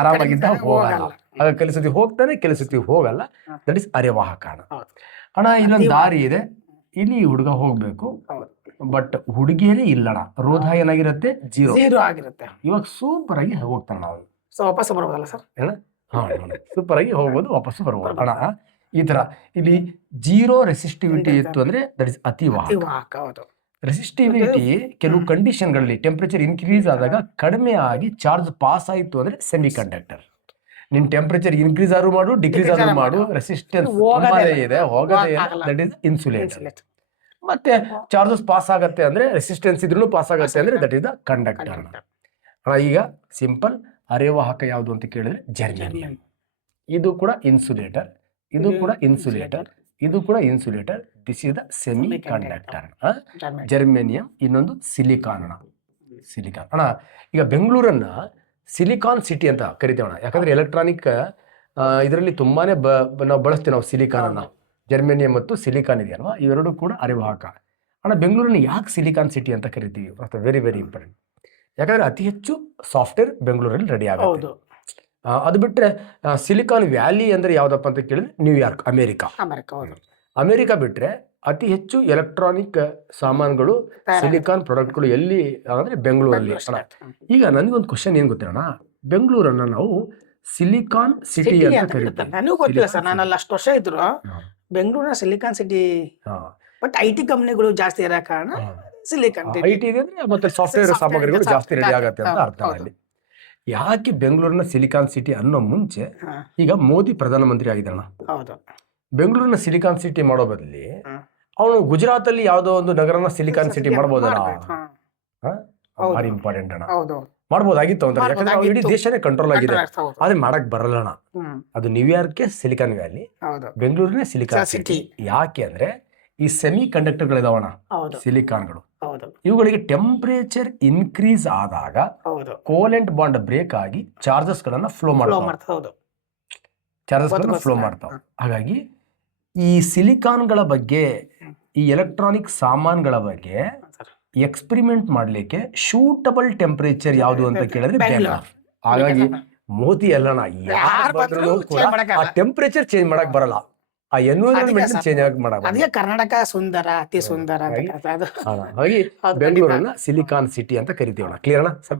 ಆರಾಮಾಗಿದ್ದಾಗ ಹೋಗಲ್ಲ. ಆಗ ಕೆಲವು ಸತಿ ಹೋಗ್ತಾನೆ, ಕೆಲವು ಸತಿ ಹೋಗಲ್ಲ. ದಟ್ ಇಸ್ ಅರೆವಾಹಕ ಅಣ್ಣ. ಇಲ್ಲೊಂದು ದಾರಿ ಇದೆ, ಇಲ್ಲಿ ಹುಡುಗ ಹೋಗ್ಬೇಕು, ಬಟ್ ಹುಡುಗಿಯರೇ ಇಲ್ಲಣ. ರೋಧ ಏನಾಗಿರುತ್ತೆ? ಜೀರೋ ಆಗಿರುತ್ತೆ. ಇವಾಗ ಸೂಪರ್ ಆಗಿ ಹೋಗ್ತಾನೆ ನಾವು. ವಾಪಸ್ ಬರ್ಬೋದಲ್ಲ ಸರ್? ಸೂಪರ್ ಆಗಿ ಹೋಗ್ಬೋದು, ವಾಪಸ್ ಬರ್ಬೋದು ಅಣ್ಣ. ಈ ತರ ಇಲ್ಲಿ ಜೀರೋ ರೆಸಿಸ್ಟಿವಿಟಿ ಇತ್ತು ಅಂದ್ರೆ ದಟ್ ಇಸ್ ಅತಿವಾಹಕ. ರೆಸಿಸ್ಟಿವಿಟಿ ಕೆಲವು ಕಂಡೀಷನ್ಗಳಲ್ಲಿ ಟೆಂಪರೇಚರ್ ಇನ್ಕ್ರೀಸ್ ಆದಾಗ ಕಡಿಮೆ ಆಗಿ ಚಾರ್ಜ್ ಪಾಸ್ ಆಯಿತು ಅಂದ್ರೆ ಸೆಮಿ ಕಂಡಕ್ಟರ್. ನಿನ್ ಟೆಂಪರೇಚರ್ ಇನ್ಕ್ರೀಸ್ ಆದ್ರೂ ಮಾಡು, ಡಿಕ್ರೀಸ್ ಆದ್ರೂ ಮಾಡು, ರೆಸಿಸ್ಟೆನ್ಸ್ ಇದೆ, ಹೋಗದೆ ದಟ್ ಇಸ್ ಇನ್ಸುಲೇಟರ್. ಮತ್ತೆ ಚಾರ್ಜಸ್ ಪಾಸ್ ಆಗತ್ತೆ ಅಂದ್ರೆ, ರೆಸಿಸ್ಟೆನ್ಸ್ ಇದ್ರೂ ಪಾಸ್ ಆಗತ್ತೆ ಅಂದ್ರೆ ದಟ್ ಇಸ್ ದ ಕಂಡಕ್ಟರ್. ಈಗ ಸಿಂಪಲ್ ಅರೆವಾಹಕ ಯಾವುದು ಅಂತ ಕೇಳಿದ್ರೆ ಜರ್ಮೇನಿಯಂ. ಇದು ಕೂಡ ಇನ್ಸುಲೇಟರ್, ಇದು ಕೂಡ ಇನ್ಸುಲೇಟರ್, ಇದು ಕೂಡ insulator. This is the semi conductor. Germanium, ಇನ್ನೊಂದು ಸಿಲಿಕಾನ್ ಅಣ್ಣ. ಸಿಲಿಕಾನ್ ಅಣ್ಣ, ಈಗ ಬೆಂಗಳೂರನ್ನ ಸಿಲಿಕಾನ್ ಸಿಟಿ ಅಂತ ಕರಿತೇವಣ್ಣ. ಯಾಕಂದ್ರೆ ಎಲೆಕ್ಟ್ರಾನಿಕ್ ಇದರಲ್ಲಿ ತುಂಬಾನೇ ನಾವು ಬಳಸ್ತೀವಿ ನಾವು ಸಿಲಿಕಾನ್ ಅನ್ನ. ಜರ್ಮೇನಿಯಂ ಮತ್ತು ಸಿಲಿಕಾನ್ ಇದೆಯಲ್ವಾ, ಇವೆರಡು ಕೂಡ ಅರೆವಾಹಕ ಅಣ್ಣ. ಬೆಂಗಳೂರನ್ನ ಯಾಕೆ ಸಿಲಿಕಾನ್ ಸಿಟಿ ಅಂತ ಕರಿತೀವಿ? Very very important. ಯಾಕಂದ್ರೆ ಅತಿ ಹೆಚ್ಚು ಸಾಫ್ಟ್ವೇರ್ ಬೆಂಗಳೂರಲ್ಲಿ ರೆಡಿ ಆಗುತ್ತೆ. ಅದು ಬಿಟ್ರೆ ಸಿಲಿಕಾನ್ ವ್ಯಾಲಿ ಅಂದ್ರೆ ಯಾವ್ದಪ್ಪ ಅಂತ ಕೇಳಿದ್ರೆ ನ್ಯೂಯಾರ್ಕ್, ಅಮೆರಿಕ ಬಿಟ್ರೆ ಅತಿ ಹೆಚ್ಚು ಎಲೆಕ್ಟ್ರಾನಿಕ್ ಸಾಮಾನುಗಳು, ಸಿಲಿಕಾನ್ ಪ್ರಾಡಕ್ಟ್ಗಳು ಎಲ್ಲಿ ಅಂದ್ರೆ ಬೆಂಗಳೂರಲ್ಲಿ. ಈಗ ನನಗೊಂದು ಕ್ವಶನ್ ಏನ್ ಗೊತ್ತಿರೋಣ, ಬೆಂಗಳೂರನ್ನ ನಾವು ಸಿಲಿಕಾನ್ ಸಿಟಿ ಅಂತ ಕರಿತೀವಿ. ನನಗೂ ಗೊತ್ತಿಲ್ಲ ಸರ್, ನಾನು ಅಷ್ಟು ವರ್ಷ ಇದ್ರು ಬೆಂಗಳೂರಿನ ಸಿಲಿಕಾನ್ ಸಿಟಿ. ಬಟ್ IT ಕಂಪನಿಗಳು ಜಾಸ್ತಿ ಇರೋ ಕಾರಣ ಸಿಲಿಕಾನ್ IT ಇದೆ, ಮತ್ತೆ ಸಾಫ್ಟ್ವೇರ್ ಸಾಮಗ್ರಿಗಳು ಜಾಸ್ತಿ ರೆಡಿ ಆಗತ್ತೆ ಅಂತ ಅರ್ಥ ಅಲ್ಲಿ. ಯಾಕೆ ಬೆಂಗಳೂರಿನ ಸಿಲಿಕಾನ್ ಸಿಟಿ ಅನ್ನೋ ಮುಂಚೆ ಈಗ ಮೋದಿ ಪ್ರಧಾನಮಂತ್ರಿ ಆಗಿದ್ದಾನ, ಬೆಂಗಳೂರಿನ ಸಿಲಿಕಾನ್ ಸಿಟಿ ಮಾಡೋ ಬದಲಿ ಅವನು ಗುಜರಾತ್ ಅಲ್ಲಿ ಯಾವ್ದೋ ಒಂದು ನಗರನ ಸಿಲಿಕಾನ್ ಸಿಟಿ ಮಾಡ್ಬೋದಲ್ಲ? ಭಾರಿ ಇಂಪಾರ್ಟೆಂಟ್ ಅಣ್ಣ. ಮಾಡ್ಬೋದಾಗಿತ್ತು ಅಂತ, ಯಾಕಂದ್ರೆ ಇಡೀ ದೇಶನೇ ಕಂಟ್ರೋಲ್ ಆಗಿದೆ. ಆದ್ರೆ ಮಾಡಕ್ ಬರಲ್ಲ ಅಣ್ಣ. ಅದು ನ್ಯೂಯಾರ್ಕ್ ಸಿಲಿಕಾನ್ ವ್ಯಾಲಿ, ಬೆಂಗಳೂರಿನ ಸಿಲಿಕಾನ್ ಸಿಟಿ. ಯಾಕೆ ಅಂದ್ರೆ ಈ ಸೆಮಿ ಕಂಡಕ್ಟರ್ಗಳಿದಾವಣ, ಸಿಲಿಕಾನ್ಗಳು, ಇವುಗಳಿಗೆ ಟೆಂಪರೇಚರ್ ಇನ್ಕ್ರೀಸ್ ಆದಾಗ ಕೋಲೆಂಟ್ ಬಾಂಡ್ ಬ್ರೇಕ್ ಆಗಿ ಚಾರ್ಜಸ್ ಗಳನ್ನ ಫ್ಲೋ ಮಾಡ್ತಾವ. ಹಾಗಾಗಿ ಈ ಸಿಲಿಕಾನ್ಗಳ ಬಗ್ಗೆ, ಈ ಎಲೆಕ್ಟ್ರಾನಿಕ್ ಸಾಮಾನ್ಗಳ ಬಗ್ಗೆ ಎಕ್ಸ್ಪೆರಿಮೆಂಟ್ ಮಾಡ್ಲಿಕ್ಕೆ ಶೂಟಬಲ್ ಟೆಂಪರೇಚರ್ ಯಾವುದು ಅಂತ ಕೇಳಿದ್ರೆ ಬೆಂಗಳೂರು. ಹಾಗಾಗಿ ಮೋದಿ ಅಲ್ಲಣ್ಣ, ಯಾರು ಬಂದ್ರು ಕೂಡ ಆ ಟೆಂಪರೇಚರ್ ಚೇಂಜ್ ಮಾಡಕ್ ಬರಲ್ಲ, ಆ ಎನ್ವಿರಾನ್ಮೆಂಟ್ ಚೇಂಜ್ ಮಾಡಕ್. ಅದಕ್ಕೆ ಕರ್ನಾಟಕ ಸುಂದರ, ಅತಿ ಸುಂದರ. ಹಾಗಾಗಿ ಬೆಂಗಳೂರನ್ನ ಸಿಲಿಕಾನ್ ಸಿಟಿ ಅಂತ ಕರಿತೀವಣ್ಣ. ಕ್ಲಿಯರ್ ಅಣ್ಣ?